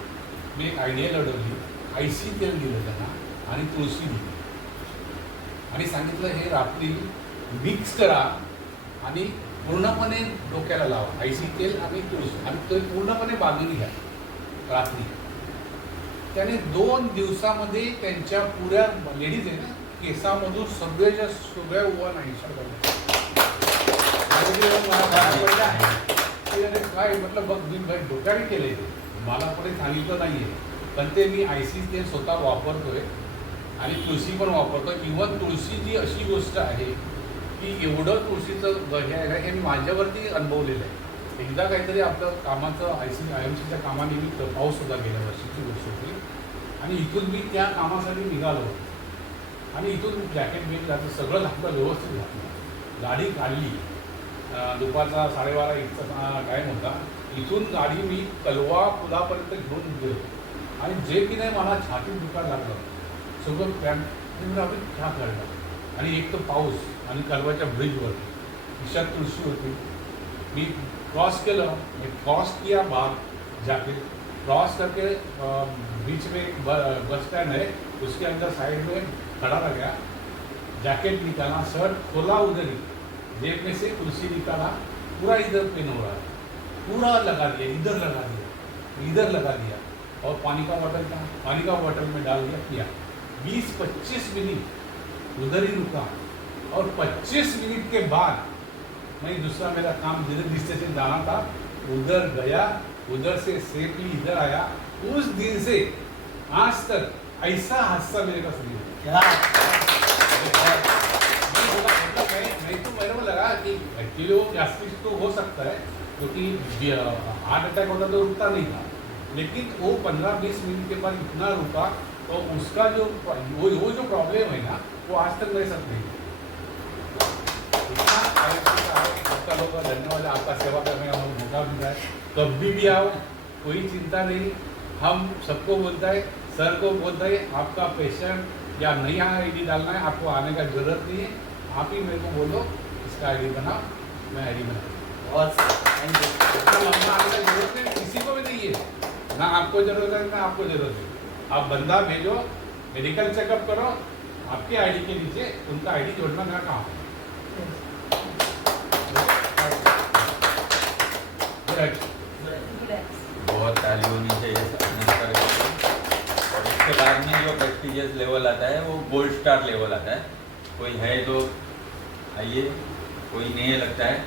मी एक आयडिया लढवली. IC तेल दिलं त्यांना आणि तुळशी दिली आणि सांगितलं हे रात्री मिक्स करा आणि पूर्णपणे डोक्याला लावा. IC तेल आणि तुळशी आणि तो पूर्णपणे बांधून घ्या रात्री. त्याने 2 दिवसामध्ये त्यांच्या पुऱ्या लेडीज आहे ना केसामधून सगळ्याच्या सगळ्या उवा नाही काय म्हटलं बघ मी भाई डोक्याने केले ते मला कोणी सांगितलं नाही आहे. पण ते मी IC तेल स्वतः वापरतोय आणि तुळशी पण वापरतो. इव्हन तुळशी जी अशी गोष्ट आहे की एवढं तुळशीचं हे आहे हे मी माझ्यावरती अनुभवलेलं आहे. एकदा काहीतरी आपलं कामाचं IMCच्या कामानिमित्त पाऊस होता गेल्या वर्षीची गोष्ट होती आणि इथून मी त्या कामासाठी निघालो आणि इथून जॅकेट घातलं, सगळं घातलं, व्यवस्थित घातलं, गाडी काढली. दुपारचा 12:30-1चा टाईम होता. इथून गाडी मी कलवा पुलापर्यंत घेऊन गेलो आणि जे की नाही मला छातीत दुकान लागलं सगळं पॅन्ट आम्ही चहा काढला आणि एक तर पाऊस आणि कलवाच्या ब्रिजवर खिशात तुळशी होती. मी क्रॉस केलं, क्रॉस किया बाहर जाके क्रॉस करके बीच में एक बस स्टैंड है उसके अंदर साइड में खड़ा रह गया. जैकेट निकाला, शर्ट खोला, उधर ही जेब में से तुलसी निकाला, पूरा इधर पेन हो रहा है, पूरा लगा दिया, इधर लगा दिया, इधर लगा दिया और पानी का बॉटल में डाल दिया, पिया. 20-25 मिनट उधर ही रुका और 25 मिनट के बाद मैं दूसरा मेरा काम दिल्ली स्टेशन जाना था, उधर गया, उधर से सेफली इधर आया. उस दिन से आज तक ऐसा हादसा मेरे पास नहीं हुआ. मेरे को लगा कि एक्चुअली वो गैस्ट्रिक तो हो सकता है क्योंकि हार्ट अटैक होता तो रुकता नहीं था, लेकिन वो 15-20 मिनट के बाद इतना रुका तो उसका जो वो जो प्रॉब्लम है ना वो आज तक मेरे साथ नहीं. इतना आवश्यक है, आपका लोग का धन्यवाद है, आपका सेवा करने का हमें मौका मिल रहा है। कभी भी आओ, कोई चिंता नहीं। हम सबको बोलता है, सर को बोलता है, आपका पेशेंट या नहीं आईडी डालना है, आपको आने का जरूरत नहीं है, आप ही मेरे को बोलो इसका आईडी बनाओ, मैं आईडी बना दूँ। बहुत थैंक यू। इतना लंबा आने का जरूरत नहीं, किसी को भी नहीं है, ना आपको जरूरत है ना आपको जरूरत है। आप बंदा भेजो, मेडिकल चेकअप करो, आपके आईडी के नीचे उनका आईडी जोड़ना मेरा काम है। बहुत ताली होनी चाहिए अपने स्तर की। और इसके बाद में जो प्रेस्टिजियस लेवल आता है वो गोल्ड स्टार लेवल आता है। कोई है तो आइए, कोई नहीं है लगता है।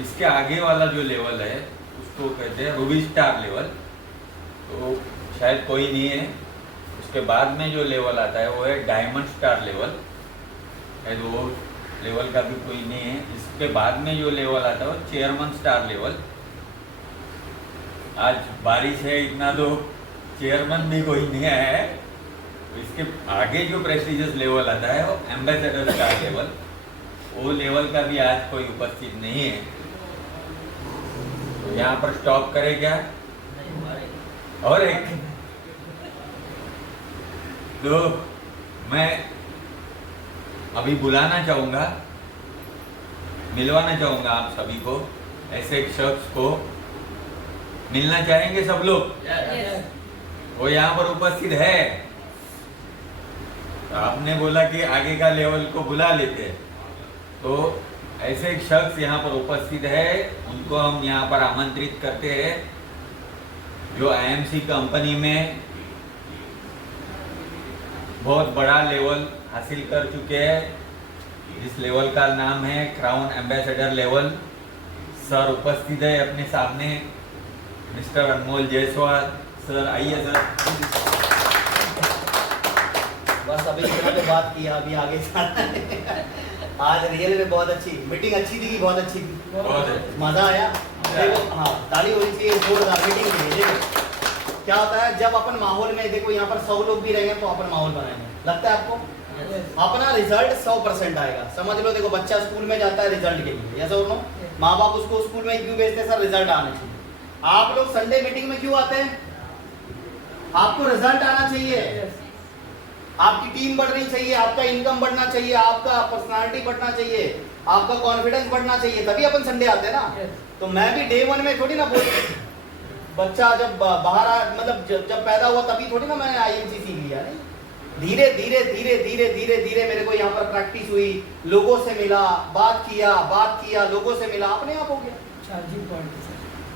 इसके आगे वाला जो लेवल है उसको कहते हैं रूबी स्टार लेवल, तो शायद कोई नहीं है। उसके बाद में जो लेवल आता है वो है डायमंड स्टार लेवल, शायद वो लेवल का भी कोई नहीं है। इसके बाद में जो लेवल आता है वो चेयरमैन स्टार लेवल। आज बारिश है, इतना तो चेयरमैन भी कोई नहीं आया है। तो इसके आगे जो प्रेस्टिजियस लेवल आता है वो एम्बेसडर स्टार लेवल, वो लेवल का भी आज कोई उपस्थित नहीं है। तो यहाँ पर स्टॉप करें क्या? और एक तो मैं अभी बुलाना चाहूँगा, मिलवाना चाहूँगा आप सभी को, ऐसे एक शख्स को। मिलना चाहेंगे सब लोग? वो यहाँ पर उपस्थित है। तो आपने बोला कि आगे का लेवल को बुला लेते हैं, तो ऐसे एक शख्स यहाँ पर उपस्थित है, उनको हम यहाँ पर आमंत्रित करते हैं, जो आईएमसी कंपनी में बहुत बड़ा लेवल हासिल कर चुके हैं। इस लेवल का नाम है क्राउन एम्बेसडर लेवल। सर उपस्थित है अपने सामने, मिस्टर अनमोल जायसवाल सर, आइए सर। बस अभी इतना तो बात किया, अभी आगे जाना है। आज रियल में बहुत अच्छी मीटिंग, अच्छी थी कि बहुत अच्छी थी? बहुत अच्छी। मजा आया। देखो हाँ, ताली होनी चाहिए जोरदार मीटिंग के लिए। देखो क्या होता है जब अपन माहौल में, देखो यहाँ पर 100 लोग भी रहेंगे तो अपन माहौल बनाएंगे, लगता है आपको? अपना रिजल्ट 100% आएगा। समझ लो, देखो बच्चा स्कूल में जाता है रिजल्ट के लिए, ऐसा बोलो, माँ बाप उसको स्कूल में क्यों भेजते हैं? सर रिजल्ट आना चाहिए। आप लोग संडे मीटिंग में क्यों आते हैं? आपको रिजल्ट आना चाहिए, आपकी टीम बढ़नी चाहिए, आपका इनकम बढ़ना चाहिए, आपका पर्सनालिटी बढ़ना चाहिए, आपका कॉन्फिडेंस बढ़ना चाहिए, तभी अपन संडे आते हैं ना। तो मैं भी डे 1 में थोड़ी ना बोल, बच्चा जब बाहर मतलब जब पैदा हुआ तभी थोड़ी ना मैंने आईएमसी सीख लिया। नहीं, धीरे धीरे धीरे धीरे धीरे धीरे मेरे को यहाँ पर प्रैक्टिस हुई, लोगों से मिला, बात किया, लोगों से मिला, अपने आप हो गया।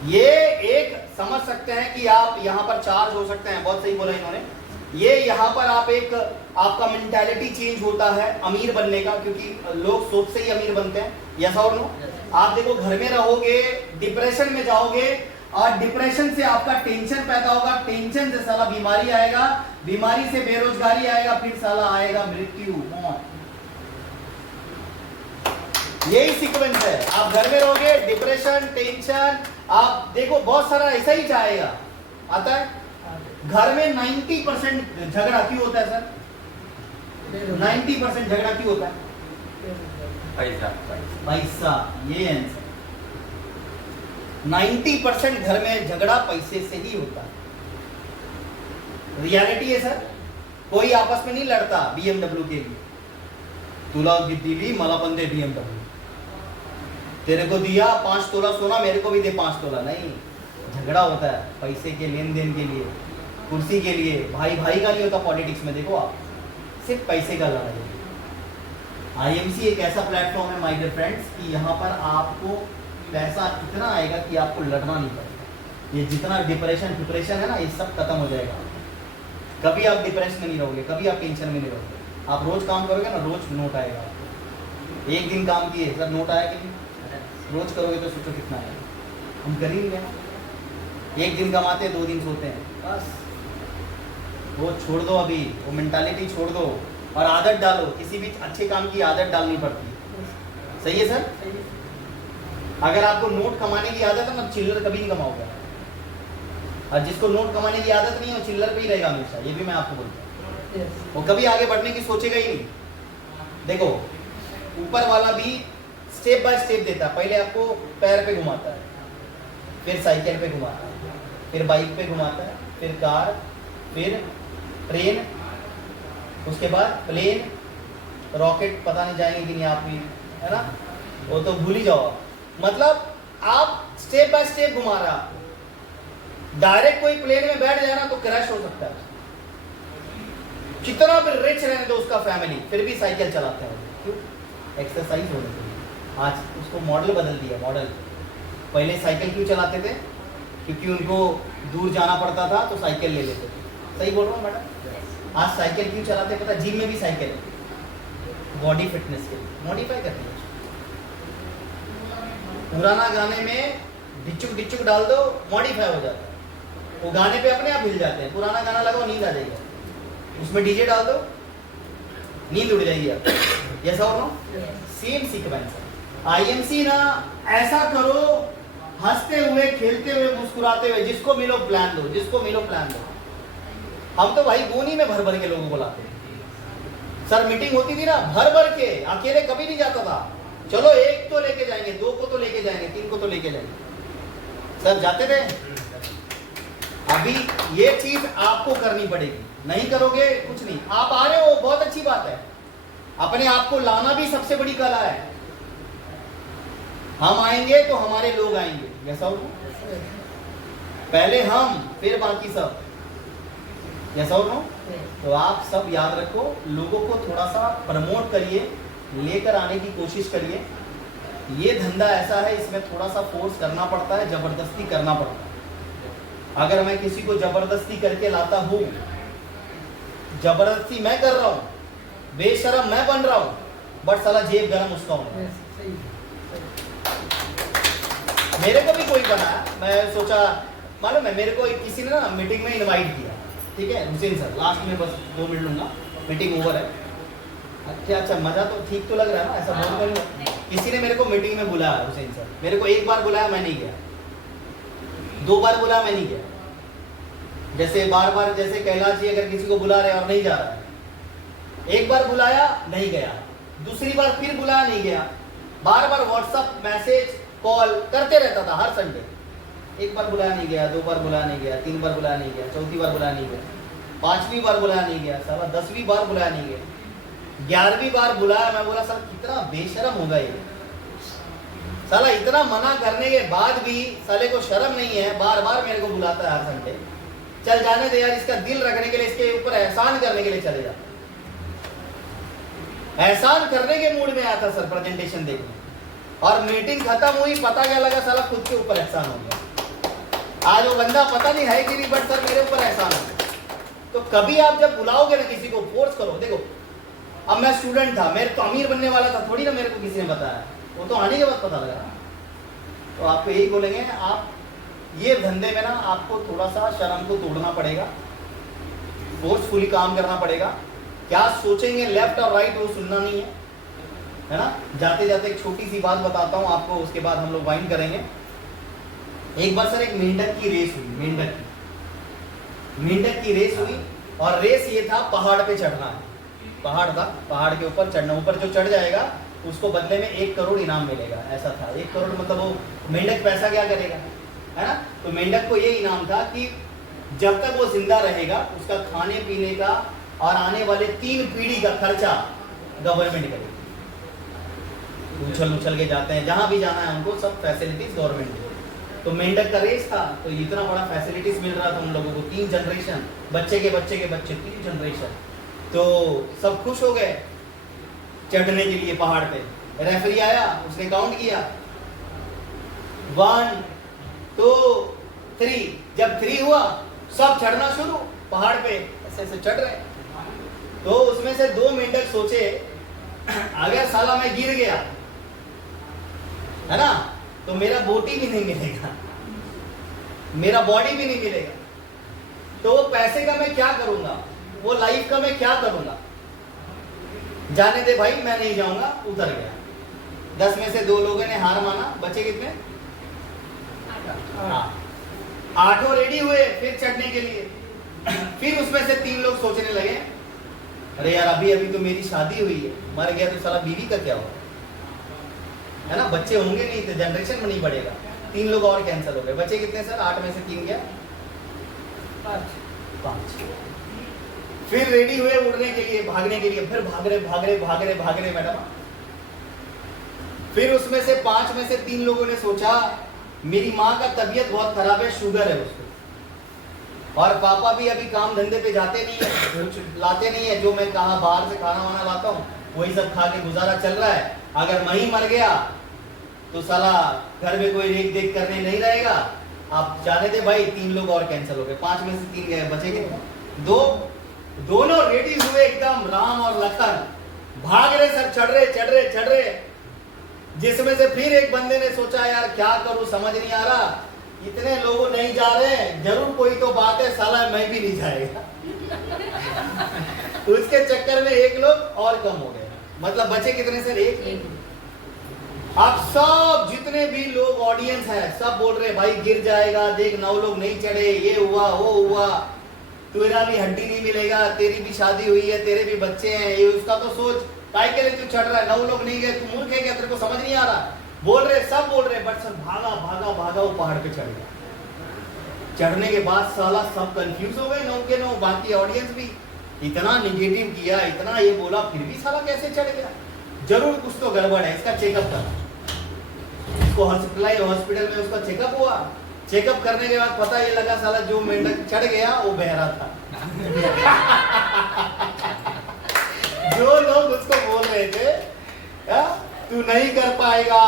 ये एक समझ सकते हैं कि आप यहाँ पर चार्ज हो सकते हैं, बहुत सही बोला इन्होंने। ये यहाँ पर आप एक आपका मेंटालिटी चेंज होता है अमीर बनने का, क्योंकि लोग सोच से ही अमीर बनते हैं। यस और नो? आप देखो घर में रहोगे, डिप्रेशन में जाओगे, और डिप्रेशन से आपका टेंशन पैदा होगा, टेंशन से साला बीमारी आएगा, बीमारी से बेरोजगारी आएगा, फिर साला आएगा मृत्यु, मौत। यही सीक्वेंस है। आप घर में रहोगे, डिप्रेशन, टेंशन, आप देखो बहुत सारा ऐसा ही जाएगा, आता है। घर में 90% झगड़ा क्यों होता है सर? 90% झगड़ा क्यों होता है? पैसा। ये आंसर। 90% घर में झगड़ा पैसे से ही होता है। रियलिटी है सर। कोई आपस में नहीं लड़ता BMW के लिए, तुला दिली मला पण दे BMW, तेरे को दिया 5 तोला सोना, मेरे को भी दे 5 तोला। नहीं, झगड़ा होता है पैसे के लेन देन के लिए, कुर्सी के लिए। भाई भाई का नहीं होता पॉलिटिक्स में, देखो आप, सिर्फ पैसे का लड़ाई है। आईएमसी एक ऐसा प्लेटफॉर्म है माय डियर फ्रेंड्स कि यहाँ पर आपको पैसा इतना आएगा कि आपको लड़ना नहीं पड़ेगा। ये जितना डिप्रेशन है ना, ये सब खत्म हो जाएगा। कभी आप डिप्रेशन में नहीं रहोगे, कभी आप टेंशन में नहीं रहोगे। आप रोज काम करोगे ना, रोज नोट आएगा आपको। एक दिन काम किए सर, नोट आया कि नहीं? रोज करोगे तो सोचो कितना आएगा। हम करेंगे ना, एक दिन कमाते हैं, 2 दिन सोते हैं, बस। वो छोड़ दो, अभी वो मेंटालिटी छोड़ दो और आदत डालो। किसी भी अच्छे काम की आदत डालनी पड़ती है। सही है सर? अगर आपको नोट कमाने की आदत है ना, चिल्लर कभी नहीं कमाओगे। और जिसको नोट कमाने की आदत नहीं है, वो चिल्लर पे ही रहेगा हमेशा। ये भी मैं आपको बोलता हूँ। वो कभी आगे बढ़ने की सोचेगा ही नहीं। देखो, ऊपर वाला भी स्टेप बाय स्टेप देता है। पहले आपको पैर पे घुमाता है, फिर साइकिल पे घुमाता है, फिर बाइक पे घुमाता है, फिर कार, फिर ट्रेन, उसके बाद प्लेन, रॉकेट, पता नहीं जाएंगे कि नहीं आप भी, है ना, वो तो भूल ही जाओ। मतलब आप स्टेप बाय स्टेप घुमा रहा। डायरेक्ट कोई प्लेन में बैठ जाए ना तो क्रैश हो सकता है। कितना भी रिच रहने दो उसका फैमिली, फिर भी साइकिल चलाते हैं। क्यों? एक्सरसाइज होने के लिए। आज उसको मॉडल बदल दिया, मॉडल। पहले साइकिल क्यों चलाते थे? क्योंकि उनको दूर जाना पड़ता था तो साइकिल ले लेते थे। सही बोल रहा हूँ मैडम? आज साइकिल क्यों चलाते हैं पता? जिम में भी साइकिल है, बॉडी फिटनेस के लिए मॉडिफाई करते हैं। पुराना गाने में डिचुक डिचुक डाल दो, मॉडिफाई हो जाता है। वो गाने पे अपने आप हिल जाते हैं। पुराना गाना लगाओ, नींद आ जाएगा। उसमें डीजे डाल दो, नींद उड़ जाएगी आप। ऐसा हो सेम सीक्वेंस है। आईएमसी ना ऐसा करो, हंसते हुए, खेलते हुए, मुस्कुराते हुए, जिसको मिलो प्लान दो, जिसको मिलो प्लान दो। हम तो भाई गोनी में भर भर के लोगों को लाते हैं। सर मीटिंग होती थी ना, भर भर के, अकेले कभी नहीं जाता था। चलो एक तो लेके जाएंगे, दो को तो लेके जाएंगे, तीन को तो लेके जाएंगे। सर जाते थे। अभी ये चीज आपको करनी पड़ेगी, नहीं करोगे कुछ नहीं। आप आ रहे हो, बहुत अच्छी बात है। अपने आप को लाना भी सबसे बड़ी कला है। हम आएंगे तो हमारे लोग आएंगे, ऐसा हो? पहले हम, फिर बाकी सब, ऐसा हो? तो आप सब याद रखो, लोगों को थोड़ा सा प्रमोट करिए, लेकर आने की कोशिश करिए। ये धंधा ऐसा है, इसमें थोड़ा सा फोर्स करना पड़ता है, जबरदस्ती करना पड़ता है। अगर मैं किसी को जबरदस्ती करके लाता हूँ, जबरदस्ती मैं कर रहा हूँ, बेशरम मैं बन रहा हूँ, बट साला जेब गरम उसका हूँ। मेरे को भी कोई बना, मैं सोचा, मालूम है मेरे को किसी ने ना मीटिंग में इनवाइट किया, ठीक है हुसैन सर, लास्ट में बस 2 मिनट लूंगा, मीटिंग ओवर है। अच्छा मजा तो ठीक तो लग रहा है ना, ऐसा बोल कर किसी ने मेरे को मीटिंग में बुलाया, हुसैन सर मेरे को 1 बार बुलाया, मैं नहीं गया। 2 बार बुलाया, मैं नहीं गया। जैसे बार बार, जैसे कैलाश जी अगर किसी को बुला रहे और नहीं जा रहा है, 1 बार बुलाया नहीं गया, दूसरी बार फिर बुलाया नहीं गया, बार बार व्हाट्सएप मैसेज कॉल करते रहता था हर संडे। 1 बार बुलाया नहीं गया, 2 बार बुलाया नहीं गया, 3 बार बुलाया नहीं गया, 4थी बार बुलाया नहीं गया, 5वीं बार बुलाया नहीं गया, साला 10वीं बार बुलाया नहीं गया, 11वीं बार बुलाया। मैं बोला सर कितना बेशरम होगा ये, साला इतना मना करने के बाद भी साले को शर्म नहीं है, बार बार मेरे को बुलाता है हर संडे। चल जाने दे यार, इसका दिल रखने के लिए, इसके ऊपर एहसान करने के लिए चले जा। एहसान करने के मूड में आया था सर प्रेजेंटेशन देखने, और मीटिंग खत्म हुई, पता क्या लगा साला खुद के ऊपर एहसान हो गया। आज वो बंदा पता नहीं है कि नहीं, बट सर मेरे ऊपर एहसान है। तो कभी आप जब बुलाओगे ना किसी को, फोर्स करो। देखो अब मैं स्टूडेंट था, मेरे तो अमीर बनने वाला था, थोड़ी ना मेरे को किसी ने बताया, वो तो आने के बाद पता लगा। तो आपको यही बोलेंगे, आप ये धंधे में ना आपको थोड़ा सा शर्म को तोड़ना पड़ेगा, फोर्सफुली काम करना पड़ेगा। क्या सोचेंगे लेफ्ट और राइट वो सुनना नहीं है ना। जाते जाते एक छोटी सी बात बताता हूँ आपको, उसके बाद हम लोग वाइंड करेंगे। एक बार सर एक मेंढक की रेस हुई, मेंढक की रेस हुई, और रेस ये था पहाड़ पे चढ़ना है। पहाड़ था, पहाड़ के ऊपर चढ़ना, ऊपर जो चढ़ जाएगा उसको बदले में 1 करोड़ इनाम मिलेगा, ऐसा था। 1 करोड़ मतलब वो मेंढक पैसा क्या करेगा, है ना। तो मेंढक को ये इनाम था कि जब तक वो जिंदा रहेगा उसका खाने पीने का और आने वाले 3 पीढ़ी का खर्चा गवर्नमेंट करेगी। उछल उछल के जाते हैं, जहां भी जाना है उनको सब फैसिलिटीज गवर्नमेंट देगी। तो मेंढक का रेस था, तो इतना बड़ा फैसिलिटीज मिल रहा था उन लोगों को, 3 जनरेशन, बच्चे के बच्चे के बच्चे, 3 जनरेशन। तो सब खुश हो गए चढ़ने के लिए पहाड़ पे। रेफरी आया, उसने काउंट किया 1 2 3। जब 3 हुआ सब चढ़ना शुरू पहाड़ पे, ऐसे ऐसे चढ़ रहे। तो उसमें से 2 मेंढक सोचे अगर साला मैं गिर गया, है ना, तो मेरा बोटी भी नहीं मिलेगा, मेरा बॉडी भी नहीं मिलेगा, तो वो पैसे का मैं क्या करूंगा, वो लाइफ का मैं क्या करूंगा। जाने दे भाई, मैं नहीं जाऊंगा, उतर गया। 10 में से 2 लोगों ने हार माना, बचे कितने? 8 रेडी हुए फिर चढ़ने के लिए। फिर उसमें से 3 लोग सोचने लगे, अरे यार अभी अभी तो मेरी शादी हुई है, मर गया तो साला बीवी का क्या होगा। है ना, बच्चे होंगे नहीं तो जनरेशन में नहीं बढ़ेगा। 3 लोग और कैंसिल हो गए, बच्चे कितने सर? 8 में से 3 गया 5। फिर रेडी हुए उड़ने के लिए, भागने के लिए, फिर भाग रहे मैडम। फिर उसमें से 5 में से 3 लोगों ने सोचा मेरी माँ का तबीयत बहुत खराब है, शुगर है उसको, और पापा भी अभी काम धंधे पे जाते नहीं है, कुछ लाते नहीं है, जो मैं कहा बाहर से खाना वाना लाता हूँ वही सब खा के गुजारा चल रहा है। अगर मैं ही मर गया तो साला घर में कोई रेख देख करने नहीं रहेगा। आप जाने दे भाई, 3 लोग और कैंसिल हो गए, 5 में से 3 गए, बचे कितने? 2। दोनों रेडी हुए एकदम, राम और लखन भाग रहे सर, चढ़ रहे। जिसमें से फिर एक बंदे ने सोचा यार क्या करूं, समझ नहीं आ रहा, इतने लोग नहीं जा रहे हैं, जरूर कोई तो बात है, साला मैं भी नहीं जाएगा। उसके चक्कर में 1 लोग और कम हो गए, मतलब बचे कितने सर? 1। अब सब जितने भी लोग ऑडियंस है सब बोल रहे भाई गिर जाएगा, देख 9 लोग नहीं चढ़े, ये हुआ वो हुआ, तेरा भी हड्डी नहीं मिलेगा, तेरी भी शादी हुई है, तेरे भी बच्चे हैं, ये उसका तो सोच, काय के लिए तू चढ़ रहा है? 9 लोग नहीं गए, तू मूर्ख है क्या? तेरे को समझ नहीं आ रहा? बोल रहे, सब बोल रहे, बट सर भागा वो पहाड़ पे चढ़ गया। चढ़ने के बाद साला सब कंफ्यूज हो गए, 9 के 9, बाकी ऑडियंस भी इतना निगेटिव किया, इतना ये बोला, फिर भी साला कैसे चढ़ गया? जरूर कुछ तो गड़बड़ है, इसका चेकअप करा। इसको हॉस्पिटल में उसका चेकअप हुआ। चेकअप करने के बाद पता ये लगा साला जो मेंढक चढ़ गया वो बहरा था। जो लोग उसको बोल रहे थे तू नहीं कर पाएगा,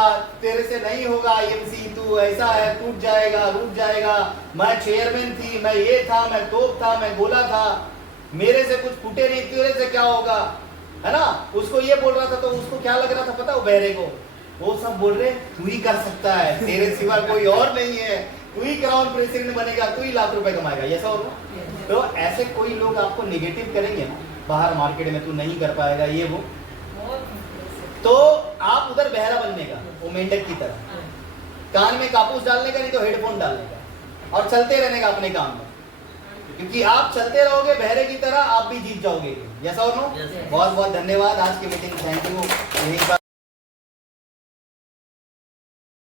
तेरे से नहीं होगा IMC, तू ऐसा है, टूट जाएगा, रुक जाएगा, मैं चेयरमैन थी, मैं ये था, मैं तोप था, मैं गोला था, मेरे से कुछ फूटे नहीं, तेरे से क्या होगा, है ना? उसको ये बोल रहा था तो उसको क्या लग रहा था पता? वो बहरे को वो सब बोल रहे तू ही कर सकता है, तेरे सिवा कोई और नहीं है, तू ही क्राउन प्रेसिडेंट बनेगा, तू ही लाख रुपए कमाएगा, ऐसा होगा? तो ऐसे कोई लोग आपको निगेटिव करेंगे ना बाहर मार्केट में, तू नहीं कर पाएगा ये वो, तो आप उधर बहरा बनने का, वो मेंढक की तरह कान में कापूस डालने का, नहीं तो हेडफोन डालने का, और चलते रहने का अपने काम में, क्योंकि आप चलते रहोगे बहरे की तरह, आप भी जीत जाओगे। यस और नो? बहुत बहुत धन्यवाद आज की मीटिंग, थैंक यू।